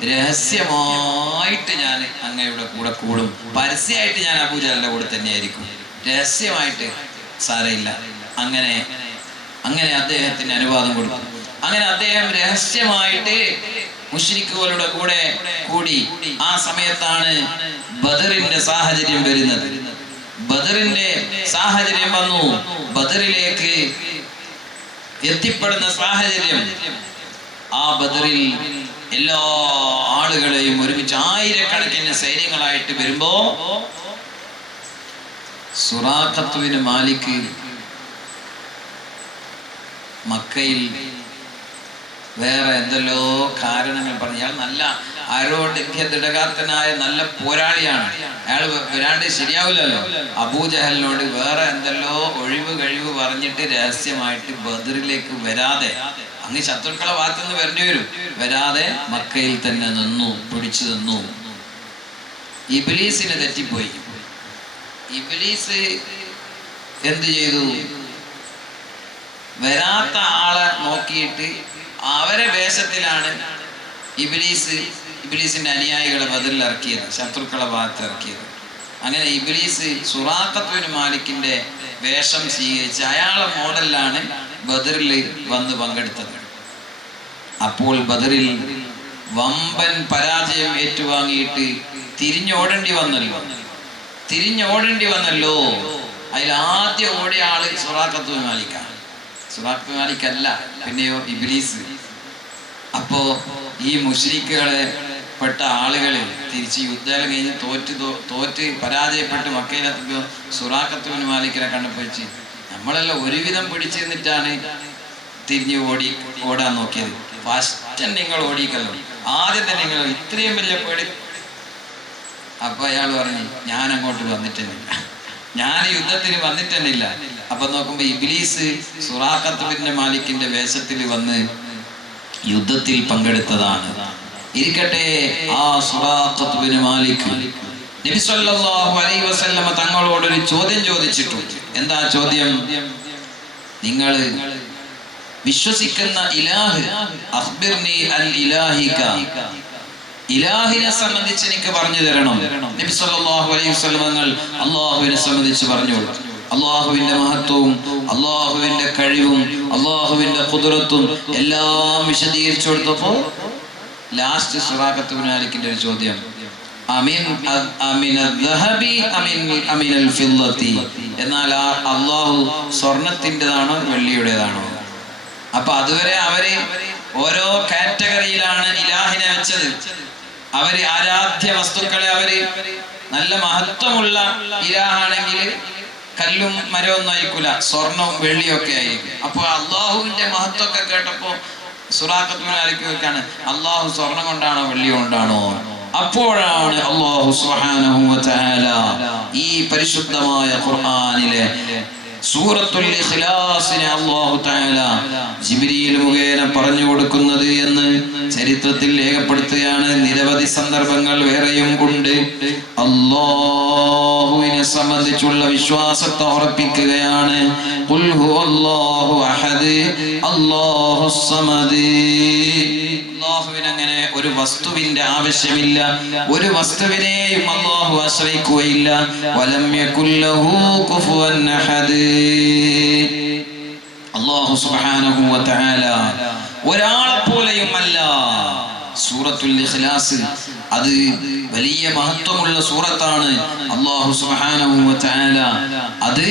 രഹസ്യമായിട്ട് ഞാൻ അങ്ങയുടെ കൂടെ കൂടും. പരസ്യമായിട്ട് ഞാൻ അബൂജഹലിന്റെ കൂടെ തന്നെയായിരിക്കും, രഹസ്യമായിട്ട് സാരമില്ല. അങ്ങനെ അദ്ദേഹത്തിന് അനുവാദം കൊടുക്കും. അങ്ങനെ അദ്ദേഹം രഹസ്യമായിട്ട് മുശ്രിക്കുകളുടെ കൂടെ കൂടി. ആ സമയത്താണ് ബദറിന്റെ സാഹചര്യം വരുന്നത്. ബദറിന്റെ സാഹചര്യം വന്നു. ബദറിലേക്ക് എത്തിപ്പെടുന്ന സാഹചര്യം. ആ ബദറിൽ എല്ലാ ആളുകളെയും ഒരുമിച്ച് ആയിരക്കണക്കിന് സൈന്യങ്ങളായിട്ട് വരുമ്പോ സുറാഖത്ത് ബിൻ മാലിക് മക്കയിൽ വേറെ എന്തെല്ലോ കാരണങ്ങൾ പറഞ്ഞു. അയാൾ നല്ല ആരോഗ്യ ദൃഢഗാത്രനായ നല്ല പോരാളിയാണ്. അയാൾ വരാണ്ട് ശരിയാവില്ലല്ലോ. അബൂജഹലിനോട് വേറെ എന്തെല്ലോ കഴിവ് പറഞ്ഞിട്ട് രഹസ്യമായിട്ട് ബദറിലേക്ക് വരാതെ, അങ്ങ് ശത്രുക്കളെ ഭാഗത്തുനിന്ന് വരേണ്ടി വരും, വരാതെ മക്കയിൽ തന്നെ പിടിച്ചു നിന്നു. ഇബ്ലീസിന് തെറ്റിപ്പോയി. ഇബ്ലീസ് എന്ത് ചെയ്തു? വരാത്ത ആളെ നോക്കിയിട്ട് അവരെ വേഷത്തിലാണ് ഇബ്ലീസിന്റെ അനുയായികളെ ബദറിൽ ഇറക്കിയത്, ശത്രുക്കളെ ഭാഗത്ത് ഇറക്കിയത്. അങ്ങനെ ഇബ്ലീസ് സുറാഖത്ത് ബിൻ മാലിക്കിന്റെ വേഷം സ്വീകരിച്ച് അയാളെ മോഡലിലാണ് ബദറിൽ വന്ന് പങ്കെടുത്തത്. അപ്പോൾ ബദറിൽ വമ്പൻ പരാജയം ഏറ്റുവാങ്ങിയിട്ട് തിരിഞ്ഞോടേണ്ടി വന്നല്ലോ. അതിൽ ആദ്യം ഓടിയ ആള് സുറാഖത്ത് ബിൻ മാലിക്കാണ്. സുറാഖത്ത് ബിൻ മാലിക്കല്ല, പിന്നെയോ ഇബ്ലീസ്. അപ്പോ ഈ മുശ്രിക്കുകളെ പെട്ട ആളുകള് തിരിച്ച് യുദ്ധം കഴിഞ്ഞ് തോറ്റ് പരാജയപ്പെട്ട് മക്കയിലെത്തുമ്പോൾ സുറാഖത്ത് ബിൻ മാലിക്കിനെ കണ്ടുപോയിച്ച്, നമ്മളെല്ലാം ഒരുവിധം പിടിച്ചു നിന്നിട്ടാണ് തിരിഞ്ഞ് ഓടാൻ നോക്കിയത്. ഫസ്റ്റ് നിങ്ങൾ ഓടിക്കല്ലോ, ആദ്യം തന്നെ നിങ്ങൾ ഇത്രയും വലിയ പേടി. അപ്പൊ അയാൾ പറഞ്ഞു, ഞാൻ അങ്ങോട്ട് വന്നിട്ടുന്നില്ല, ഞാൻ യുദ്ധത്തിന് വന്നിട്ടുന്നില്ല. അപ്പൊ നോക്കുമ്പോ ഇബ്ലീസ് സുറാഖത്ത് ബിൻ മാലിക്കിന്റെ വേഷത്തിൽ വന്ന് യുദ്ധത്തിൽ പങ്കെടുത്തതാണ്. ഇരിക്കട്ടെ, ആ സുറാഖത്ത് ബിൻ മാലിക് നബി സല്ലല്ലാഹു അലൈഹി വസല്ലമ തങ്ങളോടൊരു ചോദ്യം ചോദിച്ചിട്ടുണ്ട്. എന്താ ചോദ്യം? നിങ്ങൾ വിശ്വസിക്കുന്ന ഇലാഹ്, അഖ്ബിർനി അൻ ഇലാഹിക, ഇലാഹിനെ സംബന്ധിച്ച് എനിക്ക് പറഞ്ഞു തരണം. നബി സല്ലല്ലാഹു അലൈഹി വസല്ലം തങ്ങൾ അല്ലാഹുവിനെ സംബന്ധിച്ച് പറഞ്ഞു. അള്ളാഹുവിന്റെ മഹത്വവും അള്ളാഹുവിന്റെ കഴിവും അള്ളാഹുവിന്റെ ഖുദ്റത്തും എല്ലാം വിശദീകരിച്ചു കൊടുത്തപ്പോ ലാസ്റ്റ് സുറാഖത്ത് ഇബ്നു മാലിക്കിന്റെ ഒരു ചോദ്യം, എന്നാൽ അള്ളാഹു സ്വർണത്തിൻ്റെതാണോ വെള്ളിയുടേതാണോ? അപ്പൊ അതുവരെ അവര് ഓരോ കാറ്റഗറിയിലാണ് ഇലാഹിനെ വെച്ചത്. അവര് ആരാധ്യ വസ്തുക്കളെ അവര് നല്ല മഹത്വമുള്ള ഇലാഹാണെങ്കിൽ കല്ലും മരമൊന്നും ആയിരിക്കൂല, സ്വർണവും വെള്ളിയും ഒക്കെ ആയിരിക്കും. അപ്പൊ അള്ളാഹുവിന്റെ മഹത്വമൊക്കെ കേട്ടപ്പോ സുറാഖത്ത് ഇബ്നു മാലിക് വെക്കാണ്, അള്ളാഹു സ്വർണം കൊണ്ടാണോ വെള്ളി കൊണ്ടാണോ? അപ്പോഴാണ് അല്ലാഹു സുബ്ഹാനഹു വ തആല ഈ പരിശുദ്ധമായ ഖുർആനിലെ സൂറത്തുൽ ഇഖ്ലാസിനെ അല്ലാഹു തആല ജിബ്രീൽ മുഖേന പറഞ്ഞു കൊടുക്കുന്നത് എന്ന് ചരിത്രത്തിൽ രേഖപ്പെടുത്തുകയാണ്. നിരവധി സന്ദർഭങ്ങൾ വേറെയും ഉണ്ട്. അല്ലാഹുവിനെ സംബന്ധിച്ചുള്ള വിശ്വാസത്തെ ഉറപ്പിക്കുകയാണ്. ഖുൽ ഹുവല്ലാഹു അഹദ് അല്ലാഹുസ് സമദ്. അല്ലാഹുവിന് അങ്ങനെ ഒരു വസ്തുവിന്റെ ആവശ്യമില്ല, ഒരു വസ്തുവിനെയും അല്ലാഹു ആശ്രയിക്കുകയില്ല. വലം യകുൽ ലഹു കുഫുവൻ അഹദ്. അല്ലാഹു സുബ്ഹാനഹു വ തആല ഒരാളെ പോലെയും അല്ല. സൂറത്തുൽ ഇഖ്ലാസ് അത് വലിയ മഹത്വമുള്ള സൂറത്താണ്. അല്ലാഹു സുബ്ഹാനഹു വ തആല അത്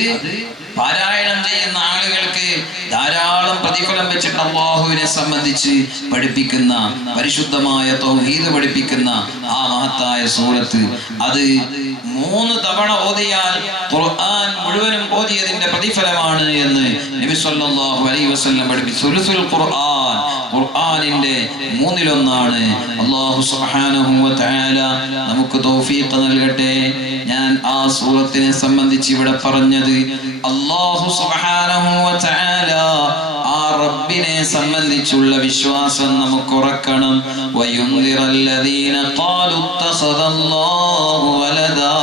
പാരായണം ചെയ്യുന്ന ആളുകൾക്ക് ധാരാളം പ്രതിഫലം വെച്ചിട്ട് അല്ലാഹുവിനെ സംബന്ധിച്ച് പഠിപ്പിക്കുന്ന, പരിശുദ്ധമായ തൗഹീദ് പഠിപ്പിക്കുന്ന ആ മഹത്തായ സൂറത്ത് അത് 3 തവണ ഓതിയാൽ ഖുർആൻ മുഴുവനും ഓതിയതിന്റെ പ്രതിഫലമാണ് എന്ന് നബി സല്ലല്ലാഹു അലൈഹി വസല്ലം പഠിപ്പിച്ചു. സുലുസുൽ ഖുർആൻ, ഖുർആനിന്റെ 1/3. അല്ലാഹു സുബ്ഹാനഹു വ തആല നമുക്ക് തൗഫീഖ് നൽകട്ടെ. ഞാൻ ആ സൂറത്തിനെ സംബന്ധിച്ച് ഇവിടെ പറഞ്ഞത് അല്ലാഹു സുബ്ഹാനഹു വ തആല ആ റബ്ബിനെ സംബന്ധിച്ചുള്ള വിശ്വാസം നമുക്ക് ഉറക്കണം. വയുൻദിറല്ലദീന ഖാലു ഇത്തഖദല്ലാഹു വലദാ.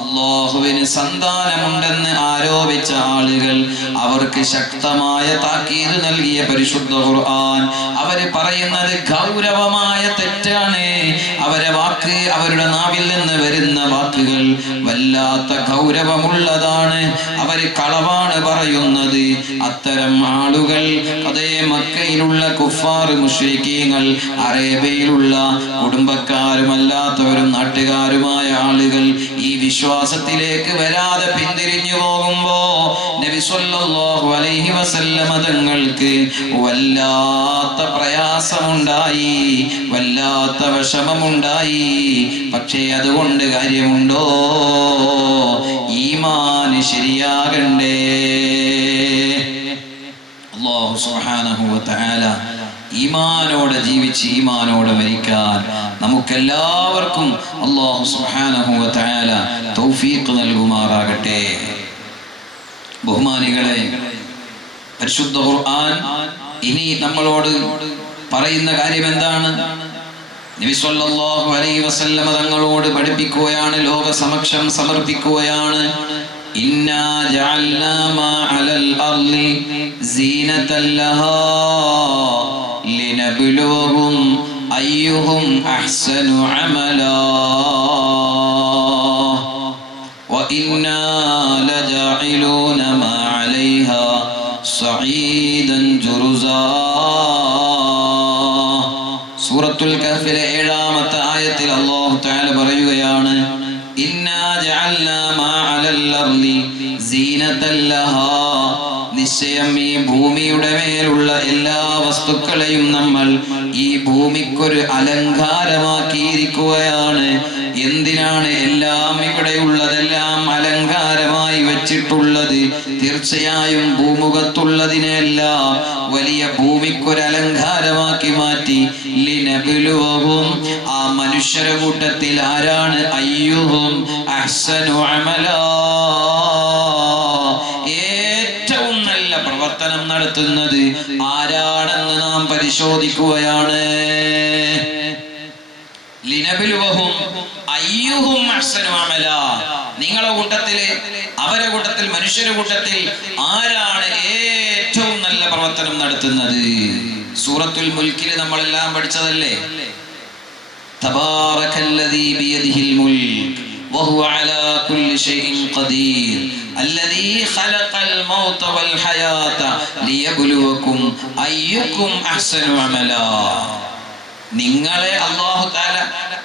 അല്ലാഹുവിന് സന്താനമുണ്ടെന്ന് ആരോപിച്ച ആളുകൾ അവർക്ക് ശക്തമായ താക്കീത് നൽകിയ പരിശുദ്ധ ഖുർആൻ അവര് പറയുന്നത് ഗൗരവമായ തെറ്റാണ്. അവരെ വാക്ക്, അവരുടെ നാവിൽ നിന്ന് വരുന്ന വാക്കുകൾ വല്ലാത്ത ഗൗരവമുള്ളതാണ്. അവര് കളവാണ് പറയുന്നത്. അത്തരം ആളുകൾ അതേ മക്കയിലുള്ള കുഫാർ മുശ്രിക്കീങ്ങൾ, അറേബ്യയിലുള്ള കുടുംബക്കാരുമല്ലാത്തവരും നാട്ടുകാരുമായ ആളുകൾ ഈ വിശ്വാസത്തിലേക്ക് വരാതെ പിന്തിരിഞ്ഞു പോകുമ്പോ നബി സല്ലല്ലാഹു അലൈഹി വസല്ലമ തങ്ങൾക്ക് വല്ലാത്ത പ്രയാസമുണ്ടായി, വല്ലാത്ത വിഷമമുണ്ടായി. പക്ഷേ അതുകൊണ്ട് കാര്യമുണ്ടോ? ഈമാൻ ശരിയാകണ്ടേ. അല്ലാഹു സുബ്ഹാനഹു വ തആല ഈമാനോടെ ജീവിച്ച് ഈമാനോടെ മരിക്കാൻ നമുക്കെല്ലാവർക്കും അല്ലാഹു സുബ്ഹാനഹു വ തആല തൗഫീഖ് നൽകുമാറാകട്ടെ. ബഹുമാനികളെ, പരിശുദ്ധ ഖുർആൻ ഇനി നമ്മളോട് പറയുന്ന കാര്യം എന്താണ്? നബി സല്ലല്ലാഹു അലൈഹി വസല്ലം തങ്ങളോട് പഠിപ്പിക്കുകയാണ്, ലോക സമക്ഷം സമർപ്പിക്കുകയാണ്. ഇന്നാ ജഅൽനാ മാ അലൽ അർളി സീനതൻ ലഹാ ലിനബ്ലുവഹും അയ്യുഹും അഹ്സനു അമലാ വഇന്നാ ലജാഇലൂന മാ അലൈഹാ സഈദൻ ജുറുസാ. സൂറത്തുൽ കഹ്ഫിലെ 7-ാമത്തെ ആയത്തിൽ അല്ലാഹു തആല പറയുകയാണ്, ഇന്നാ ജഅൽനാ മാ അലൽ അർളി സീനതൻ ലഹാ. നിശ്ചയം ഈ ഭൂമിയുടെ മേലുള്ള എല്ലാ വസ്തുക്കളെയും നമ്മൾ ഈ ഭൂമിക്കൊരു അലങ്കാരമാക്കിയിരിക്കുകയാണ്. എന്തിനാണ് എല്ലാം ഇവിടെയുള്ളതെല്ലാം അലങ്കാരമായി വെച്ചിട്ടുള്ളത്? തീർച്ചയായും ഭൂമുഖത്തുള്ളതിനെല്ലാം വലിയ ഭൂമിക്കൊരു അലങ്കാരമാക്കി മാറ്റി. ലിനബ്ലുവഹും, ആ മനുഷ്യരുടെ കൂട്ടത്തിൽ ആരാണ് അയ്യുഹും അഹ്സനു അമലാ, ഏറ്റവും നല്ല പ്രവർത്തനം നടത്തുന്നത് ആരാണെന്ന് നാം പരിശോധിക്കുകയാണ്. ലിനബ്ലുവഹും അയ്യുഹും അഹ്സനു അമലാ. നിങ്ങളുടെ കൂട്ടത്തില്, അവരുടെ കൂട്ടത്തിൽ, മനുഷ്യരുടെ കൂട്ടത്തിൽ ആരാണ് ഏറ്റവും നല്ല പ്രവർത്തനം നടത്തുന്നത്? സൂറത്തുൽ മുൽക്കിൽ നമ്മളെല്ലാം പഠിച്ചതല്ലേ? തബാറകല്ലദീ ബിയദിഹിൽ മുൽക്ക് വഹുവ അലാ കുല്ലി ഷൈഇൻ ഖദീർ الذي خلق الموت والحياة ليبلوكم أيكم أحسن عملا. നിങ്ങളെ അല്ലാഹു തആല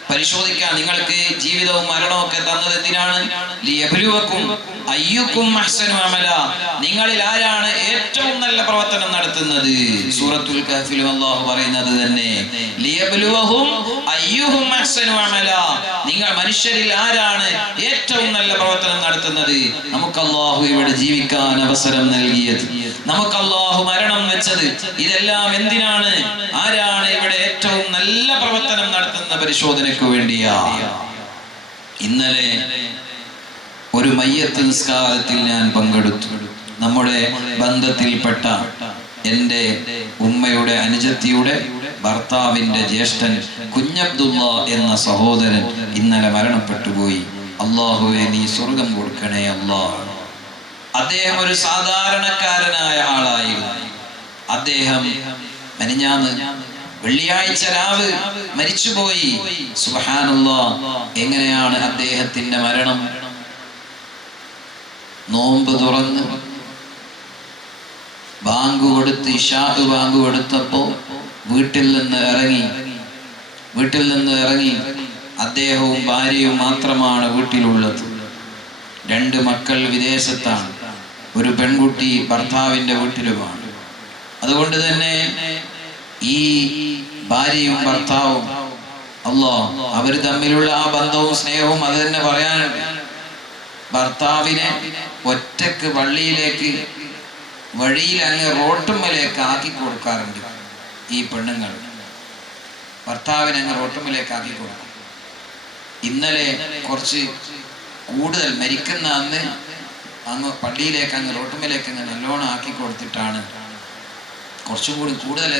പരിശോധിക്കാൻ, നിങ്ങൾക്ക് ജീവിതവും മരണവും ഒക്കെ തന്നത് എന്തിനാണ്? ലിയബ്ലുവക്കും അയ്യുക്കും അഹ്സനു അമല, നിങ്ങളിൽ ആരാണ് ഏറ്റവും നല്ല പ്രവർത്തനം നടത്തുന്നത്. സൂറത്തുൽ കഹ്ഫിലും അല്ലാഹു പറയുന്നത് തന്നെ ലിയബ്ലുവഹും അയ്യുഹും അഹ്സനു അമല, നിങ്ങൾ മനുഷ്യരിൽ ആരാണ് ഏറ്റവും നല്ല പ്രവർത്തനം നടത്തുന്നത്. നമുക്ക് അല്ലാഹു ഇവിടെ ജീവിക്കാൻ അവസരം നൽകിയത്, നമുക്ക് അല്ലാഹു മരണം വെച്ചത്, ഇതെല്ലാം എന്തിനാണ്? ആരാണ് ഇവിടെ ഏറ്റവും നല്ല പ്രവർത്തനം നടത്തുന്ന പരിശോധനയ്ക്ക് വേണ്ടിയാ. ഇന്നലെ ഒരു മയ്യത്ത് നിസ്കാരത്തിൽ ഞാൻ പങ്കെടുത്തു. നമ്മുടെ ബന്ധത്തിൽപ്പെട്ട എൻ്റെ ഉമ്മയുടെ അനുജത്തിയുടെ ഭർത്താവിന്റെ ജ്യേഷ്ഠൻ കുഞ്ഞബ്ദുള്ള എന്ന സഹോദരൻ ഇന്നലെ മരണപ്പെട്ടുപോയി. അല്ലാഹുവേ, നീ സ്വർഗം കൊടുക്കണേ അല്ലാഹ്. അദ്ദേഹം ഒരു സാധാരണക്കാരനായ ആളായിരുന്നു. അദ്ദേഹം മെനിഞ്ഞാന്ന് വെള്ളിയാഴ്ച രാവ് മരിച്ചുപോയി. സുബ്ഹാനല്ലാഹ്, എങ്ങനെയാണ് അദ്ദേഹത്തിന്റെ മരണം? നോമ്പ് തുറന്ന് ബാങ്ക് കൊടുത്ത് ഇശാ ബാങ്ക് കൊടുത്തപ്പോ വീട്ടിൽ നിന്ന് ഇറങ്ങി അദ്ദേഹവും ഭാര്യയും മാത്രമാണ് വീട്ടിലുള്ളത്. 2 മക്കൾ വിദേശത്താണ്, ഒരു പെൺകുട്ടി ഭർത്താവിന്റെ വീട്ടിലുമാണ്. അതുകൊണ്ട് തന്നെ ഈ ഭാര്യയും ഭർത്താവും അവർ തമ്മിലുള്ള ആ ബന്ധവും സ്നേഹവും അത് തന്നെ പറയാനുണ്ട്. ഭർത്താവിനെ ഒറ്റക്ക് പള്ളിയിലേക്ക് വഴിയിൽ അങ്ങ് റോട്ടുമ്മലേക്ക് ആക്കി കൊടുക്കാറുണ്ട്. ഈ പെണ്ണുങ്ങൾ ഭർത്താവിനെ അങ്ങ് റോട്ടുമ്മലേക്ക് ആക്കി കൊടുക്കും. ഇന്നലെ കുറച്ച് കൂടുതൽ മരിക്കുന്ന അന്ന് അങ്ങ് പള്ളിയിലേക്ക് അങ്ങ് റോട്ടുമ്മലേക്ക് അങ്ങ് നല്ലോണം ആക്കി കൊടുത്തിട്ടാണ്, കുറച്ചും കൂടി കൂടുതൽ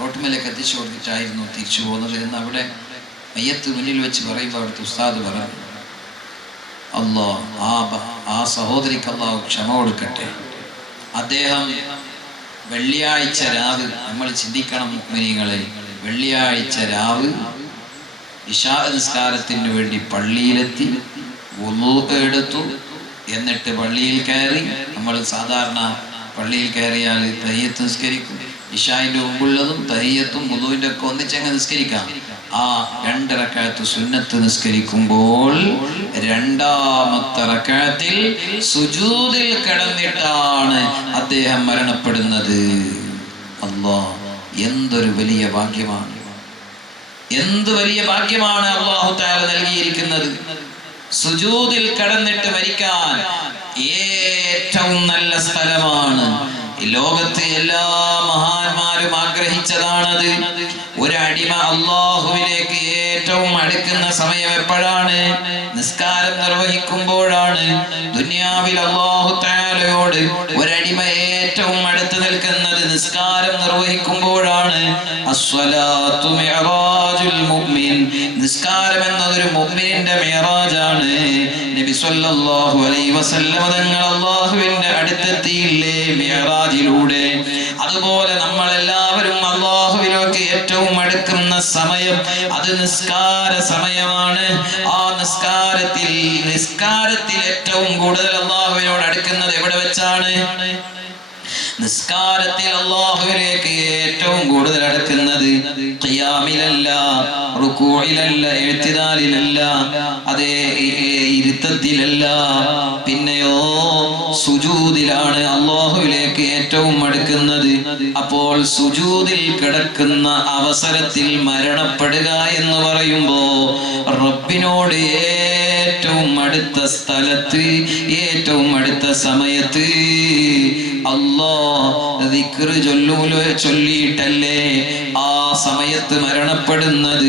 റോട്ടുമ്മലേക്ക് എത്തിച്ചു കൊടുത്തിട്ടായിരുന്നു തിരിച്ചു പോകുന്നത് എന്ന് അവിടെ മയ്യത്ത് മുന്നിൽ വെച്ച് പറയുമ്പോൾ അവിടുത്തെ ഉസ്താദ് പറഞ്ഞു, ആ സഹോദരിക്ക് അല്ലാഹു ക്ഷമ കൊടുക്കട്ടെ. അദ്ദേഹം വെള്ളിയാഴ്ച രാവ്, നമ്മൾ ചിന്തിക്കണം മുഅ്മിനീങ്ങളെ, വെള്ളിയാഴ്ച രാവ് ഇശാ നിസ്കാരത്തിന് വേണ്ടി പള്ളിയിലെത്തി, വുളൂ എടുത്തു, എന്നിട്ട് പള്ളിയിൽ കയറി. നമ്മൾ സാധാരണ പള്ളിയിൽ കയറിയാൽ തഹിയ്യത്ത് നിസ്കരിക്കും. ഇശായിന്റെ മുമ്പുള്ളതും തഹിയ്യത്തും വുളൂവിന്റെ ഒക്കെ ഒന്നിച്ചങ്ങ് നിസ്കരിക്കാം. ആ 2 റക്അത്ത് സുന്നത്ത് നിസ്കരിക്കുമ്പോൾ 2ാമത്തെ റക്അത്തിൽ സുജൂദിൽ കിടന്നിട്ടാണ് അദ്ദേഹം മരണപ്പെടുന്നത്. അല്ലാഹ്, എന്തൊരു വലിയ ഭാഗ്യമാണ്, എന്ത് വലിയ ഭാഗ്യമാണ് അല്ലാഹു തആല നൽകിയിരിക്കുന്നത്. സുജൂദിൽ കിടന്നിട്ട് മരിക്കാൻ ഏറ്റവും നല്ല സ്ഥലമാണ്. ലോകത്തെ എല്ലാ മഹാന്മാരും ആഗ്രഹിച്ചതാണത്. ഒരു അടിമ അല്ലാഹുവിലേക്ക് ഏറ്റവും അടുക്കുന്ന സമയം എപ്പോഴാണ്? നിസ്കാരം നിർവഹിക്കുമ്പോഴാണ്. ദുനിയാവിൽ അല്ലാഹു തആലയോട് ഒരടിമ ഏറ്റവും അടുത്ത് നിൽക്കുന്നത് നിസ്കാരം നിർവഹിക്കുമ്പോഴാണ്. അസ്സലാത്തു മിഅറാജുൽ മുഅ്മിൻ, നിസ്കാരം എന്നതൊരു മുഅ്മിനിന്റെ മിഅറാജാണ്. നബി സല്ലല്ലാഹു അലൈഹി വസല്ലം തങ്ങൾ അല്ലാഹുവിന്റെ അടുത്തെത്തിയില്ലേ മിഅറാജിലൂടെ? അതുപോലെ നമ്മൾ എല്ലാവരും അല്ലാഹുവിലേക്ക് ഏറ്റവും അടുക്കുന്ന സമയം അത് നിസ്കാര സമയമാണ്. ആ നിസ്കാരത്തിൽ ഏറ്റവും കൂടുതൽ അല്ലാഹുവിനോട് അടുക്കുന്നത് എവിടെ വെച്ചാണ്? നിസ്കാരത്തിൽ അല്ലാഹുവിലേക്ക് ഏറ്റവും കൂടുതൽ അടുക്കുന്നത് ഖിയാമിലല്ല, റുകൂഇലല്ല, ഇഅ്തിദാലിലല്ല, അതേ ഇരുത്തത്തിലല്ല, പിന്നെയോ സുജൂദിലാണ് അല്ലാഹുവിലേക്ക് ഏറ്റവും അടുക്കുന്നത്. അപ്പോൾ സുജൂദിൽ കിടക്കുന്ന അവസരത്തിൽ മരണപ്പെടുക എന്ന് പറയുമ്പോ റബ്ബിനോട് ഏറ്റവും അടുത്ത സ്ഥലത്ത് ഏറ്റവും അടുത്ത സമയത്ത് ദിക്ർ ചൊല്ലിയിട്ടല്ലേ ആ സമയത്ത് മരണപ്പെടുന്നത്.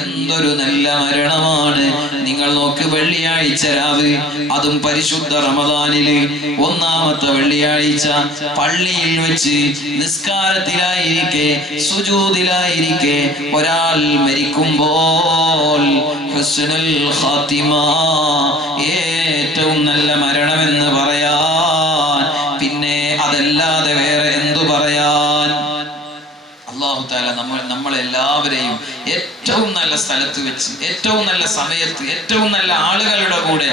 എന്തൊരു നല്ല മരണമാണ്. നിങ്ങൾ നോക്ക്, വെള്ളിയാഴ്ച രാവ്, അതും പരിശുദ്ധ റമദാനില് 1ാമത്തെ വെള്ളിയാഴ്ച പള്ളിയിൽ വെച്ച് നിസ്കാരത്തിലായിരിക്കെ സുജൂദിലായിരിക്കെ ഒരാൾ മരിക്കുമ്പോൾ ഹുസ്നുൽ ഖാത്തിമ, ഏറ്റവും നല്ല മരണമെന്ന് പറയാൻ പിന്നെ അതല്ലാതെ വേറെ എന്തു പറയാൻ? അല്ലാഹു തആല നമ്മളെല്ലാവരെയും ഏറ്റവും നല്ല സ്ഥലത്ത് വെച്ച്, ഏറ്റവും നല്ല സമയത്ത്, ഏറ്റവും നല്ല ആളുകളുടെ കൂടെ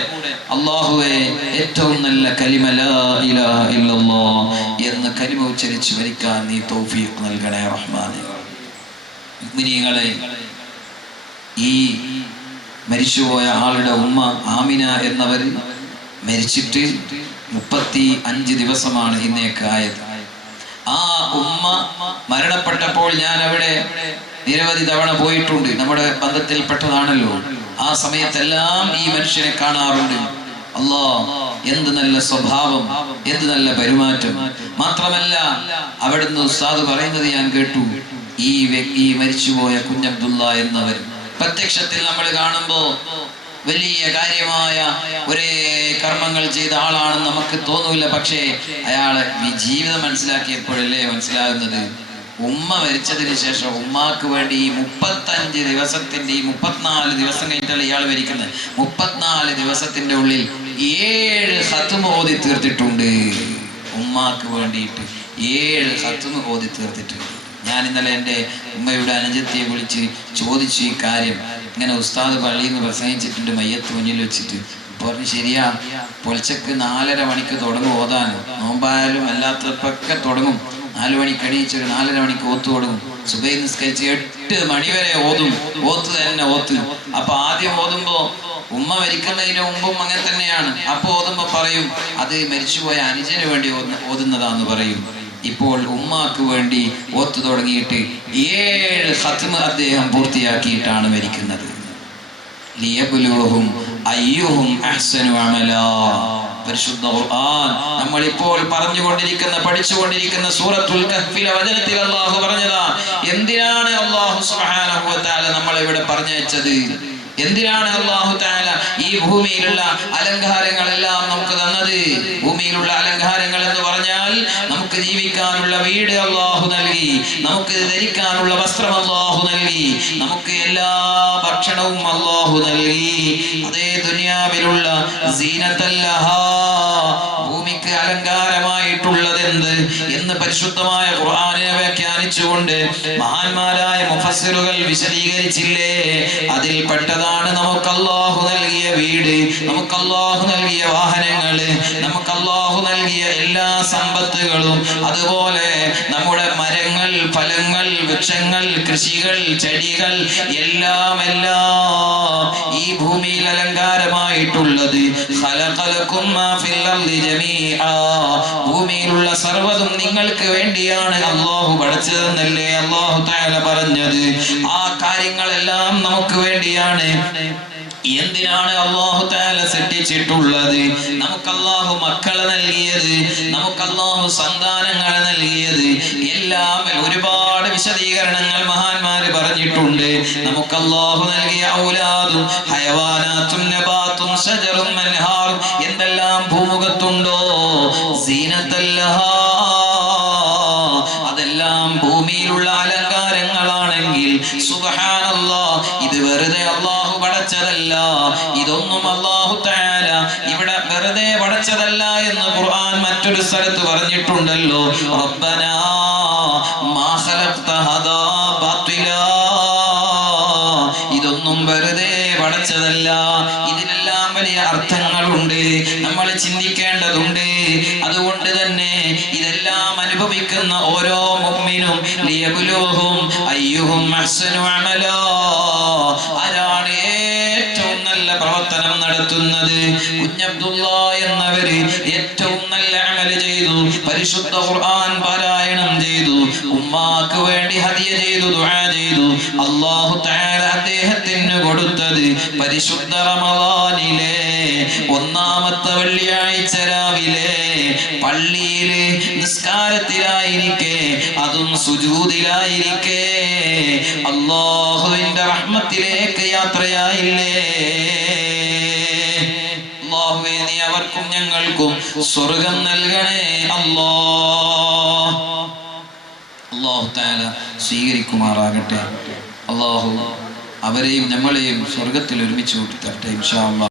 അല്ലാഹുവേ ഏറ്റവും നല്ല കലിമ ലാ ഇലാഹ ഇല്ലല്ലാഹ് എന്ന് കലിമ ഉച്ചരിച്ച് മരിക്കാൻ നീ തൗഫീഖ് നൽകണേ റഹ്മാനേ. മുഅ്മിനീങ്ങളെ, ഈ മരിച്ചുപോയ ആളുടെ ഉമ്മ ആമിന എന്നവർ മരിച്ചിട്ട് 35 ദിവസമാണ് ഇന്നേക്ക് ആയത്. ആ ഉമ്മ മരണപ്പെട്ടപ്പോൾ ഞാൻ അവിടെ നിരവധി തവണ പോയിട്ടുണ്ട്. നമ്മുടെ ബന്ധത്തിൽപ്പെട്ടതാണല്ലോ. ആ സമയത്തെല്ലാം ഈ മനുഷ്യനെ കാണാറുണ്ട്. അല്ലാ, എന്ത് നല്ല സ്വഭാവം, എന്ത് നല്ല പെരുമാറ്റം. മാത്രമല്ല അവിടുന്ന് ഉസ്താദ് പറയുന്നത് ഞാൻ കേട്ടു, ഈ മരിച്ചുപോയ കുഞ്ഞബ്ദുള്ള എന്നവർ പ്രത്യക്ഷത്തിൽ നമ്മൾ കാണുമ്പോ വലിയ കാര്യമായ ഒരേ കർമ്മങ്ങൾ ചെയ്ത ആളാണെന്ന് നമുക്ക് തോന്നൂല. പക്ഷേ അയാളെ ഈ ജീവിതം മനസ്സിലാക്കിയപ്പോഴല്ലേ മനസ്സിലാകുന്നത്, ഉമ്മ മരിച്ചതിന് ശേഷം ഉമ്മാക്ക് വേണ്ടി ഈ 35 ദിവസത്തിന്റെ, ഈ 34 ദിവസം കഴിഞ്ഞിട്ടാണ് ഇയാൾ മരിക്കുന്നത്. 34 ദിവസത്തിന്റെ ഉള്ളിൽ 7 ഖത്മ് ഓതി തീർത്തിട്ടുണ്ട്. ഉമ്മാക്ക് വേണ്ടിയിട്ട് 7 ഖത്മ് ഓതി തീർത്തിട്ടുണ്ട്. ഞാൻ ഇന്നലെ എൻ്റെ ഉമ്മയുടെ അനുജത്തിയെ വിളിച്ച് ചോദിച്ചു ഈ കാര്യം. ഇങ്ങനെ ഉസ്താദ് പള്ളിയിൽ നിന്ന് പ്രസംഗിച്ചിട്ടുണ്ട് മയ്യത്ത് മുന്നിൽ വെച്ചിട്ട്. പറഞ്ഞു, ശരിയാ, പൊൽച്ചക്ക് 4:30 മണിക്ക് തുടങ്ങും ഓതാൻ. നോമ്പായാലും അല്ലാത്തപ്പൊക്കെ തുടങ്ങും. 4 മണിക്ക് എണീച്ചൊരു 4:30 മണിക്ക് ഓത്ത് തുടങ്ങും. സുബൈ നിസ്കരിച്ച് 8 മണി വരെ ഓതും. ഓത്ത് തന്നെ ഓത്ത്. അപ്പൊ ആദ്യം ഓതുമ്പോ ഉമ്മ മരിക്കുന്നതിന് മുമ്പും അങ്ങനെ തന്നെയാണ്. അപ്പൊ ഓതുമ്പോ പറയും അത് മരിച്ചുപോയ അനുജന് വേണ്ടി ഓതുന്നതാന്ന് പറയും. ഇപ്പോൾ ഉമ്മാക്ക് വേണ്ടി ഓത്തു തുടങ്ങിയിട്ട് 7 ഖത്മ് അദ്ദേഹം പൂർത്തിയാക്കിയിട്ടാണ് മരിക്കുന്നത്. ലിയബ്ലുഹും അയ്യുഹും അഹ്സനു അമലാ. പരിശുദ്ധ ഖുർആൻ നമ്മളിപ്പോൾ പഠിച്ചുകൊണ്ടിരിക്കുന്ന സൂറത്തുൽ കഹ്ഫിലെ വചനത്തിൽ അല്ലാഹു പറഞ്ഞതാ, എന്തിനാണ് അല്ലാഹു സുബ്ഹാനഹു വ തആല നമ്മളെ ഇവിടെ പറഞ്ഞയച്ചത്? എന്തിനാണ് അല്ലാഹു തആല ഈ ഭൂമിയിലുള്ള അലങ്കാരങ്ങളെല്ലാം നമുക്ക് തന്നത്? ഭൂമിയിലുള്ള അലങ്കാരങ്ങൾ എന്ന് പറഞ്ഞാൽ നമുക്ക് ജീവിക്കാനുള്ള വീട് അല്ലാഹു നൽകി, നമുക്ക് ധരിക്കാനുള്ള വസ്ത്രം അല്ലാഹു നൽകി, നമുക്ക് എല്ലാ ഭക്ഷണവും അല്ലാഹു നൽകി. അതേ ദുനിയാവിലുള്ള സീനത്തല്ലഹാ, ഭൂമിക്ക് അലങ്കാരമായിട്ടുള്ളത് എന്ത് എന്ന് പരിശുദ്ധമായ ഖുർആനിനെ വ്യാഖ്യാനിച്ചുകൊണ്ട് മഹാന്മാരായ മുഫസ്സിറുകൾ വിശദീകരിച്ചില്ലേ? അതിൽ പെട്ടതാണ് നമുക്ക് അല്ലാഹു നൽകിയ വീട്, നമുക്ക് അല്ലാഹു നൽകിയ വാഹനങ്ങള്, നമുക്ക് അല്ലാഹു നൽകിയ എല്ലാ സമ്പത്തുകളും. അതുപോലെ നമ്മുടെ മരങ്ങൾ, ഫലങ്ങൾ, വൃക്ഷങ്ങൾ, കൃഷികൾ, ചെടികൾ എല്ലാം ഈ ഭൂമിയിൽ അലങ്കാരമായിട്ടുള്ളത്. ഖലഖലകും മാ ഫിൽ അർളി ജമീആ, ഭൂമിയിലുള്ള സർവ്വതും നിങ്ങൾക്ക് വേണ്ടിയാണ് അല്ലാഹു പടച്ചതെന്നല്ലേ അല്ലാഹു തആല പറഞ്ഞത്. ആ കാര്യങ്ങളെല്ലാം നമുക്ക് വേണ്ടിയാണ്. എന്തിനാണ് അല്ലാഹു തആല സൃഷ്ടിച്ചിട്ടുള്ളത്? നമുക്ക് അല്ലാഹു മക്കളെ നൽകിയത്, നമുക്ക് അല്ലാഹു സന്താനങ്ങളെ നൽകിയത്, എല്ലാം ഒരുപാട് വിശദീകരണങ്ങൾ മഹാന്മാര് പറഞ്ഞിട്ടുണ്ട്. നമുക്ക് അല്ലാഹു നൽകിയ ഔലാദും ഹയവാനാത്തും നബാത്തും ശജറും അൻഹാറും എന്തെല്ലാം ഭൂമുഖത്തുണ്ടോ, സീനത്തല്ലഹാ, അതെല്ലാം ഭൂമിയിലുള്ള അലങ്കാരങ്ങളാണെങ്കിൽ സുബ്ഹാനല്ലാഹ്, ഇത് വെറുതെ അല്ലാഹു പടച്ചതല്ല. ഇതൊന്നും അല്ലാഹു തആല ഇവിടെ വെറുതെ പടച്ചതല്ല എന്ന് ഖുർആൻ മറ്റൊരു സ്ഥലത്ത് പറഞ്ഞിട്ടുണ്ടല്ലോ. റബ്ബനാ മാ ഖലഖ്ത ഹദാ ബാത്തിലാ, ഇതൊന്നും വെറുതെ പടച്ചതല്ല. ഇതിനെല്ലാം വലിയ അർത്ഥങ്ങളുണ്ട്, നമ്മൾ ചിന്തിക്കേണ്ടതുണ്ട്. അതുകൊണ്ട് തന്നെ ഇതെല്ലാം അനുഭവിക്കുന്ന ഓരോ മുഅ്മിനും ലിയബ്ലുഹും അയ്യുഹും അഹ്സനു അമലാ, ആരാണ് ഏറ്റവും നല്ല പ്രവർത്തനം നടത്തുന്നത്? കുഞ്ഞബ്ദുള്ള എന്നവര് ഏറ്റവും നല്ല അമൽ ചെയ്തു, പരിശുദ്ധ ഖുർആൻ പാരായണം ചെയ്തു, ഉമ്മാക്ക് വേണ്ടി ഹദിയ ചെയ്തു, ദുആ ചെയ്തു. അല്ലാഹു തആല അദ്ദേഹത്തിന് കൊടുത്തത് പരിശുദ്ധ റമളാനിലെ 1-ാമത്തെ വെള്ളിയാഴ്ച രാവിലെ പള്ളിയിൽ നിസ്കാരത്തിലായിരിക്കെ, അതും സുജൂദിലായിരിക്കെ അല്ലാഹുവിന്റെ റഹ്മത്തിലേക്ക് യാത്രയായില്ലേ? അല്ലാഹുവേ, നീ അവർക്കും ഞങ്ങൾക്കും സ്വർഗം നൽകണേ അല്ലാഹു തആല സ്വീകരിക്കുമാറാകട്ടെ. അല്ലാഹു അവരെയും നമ്മളെയും സ്വർഗത്തിൽ ഒരുമിച്ച് കൂട്ടി തരട്ടെ ഇൻഷാ അല്ലാഹ്.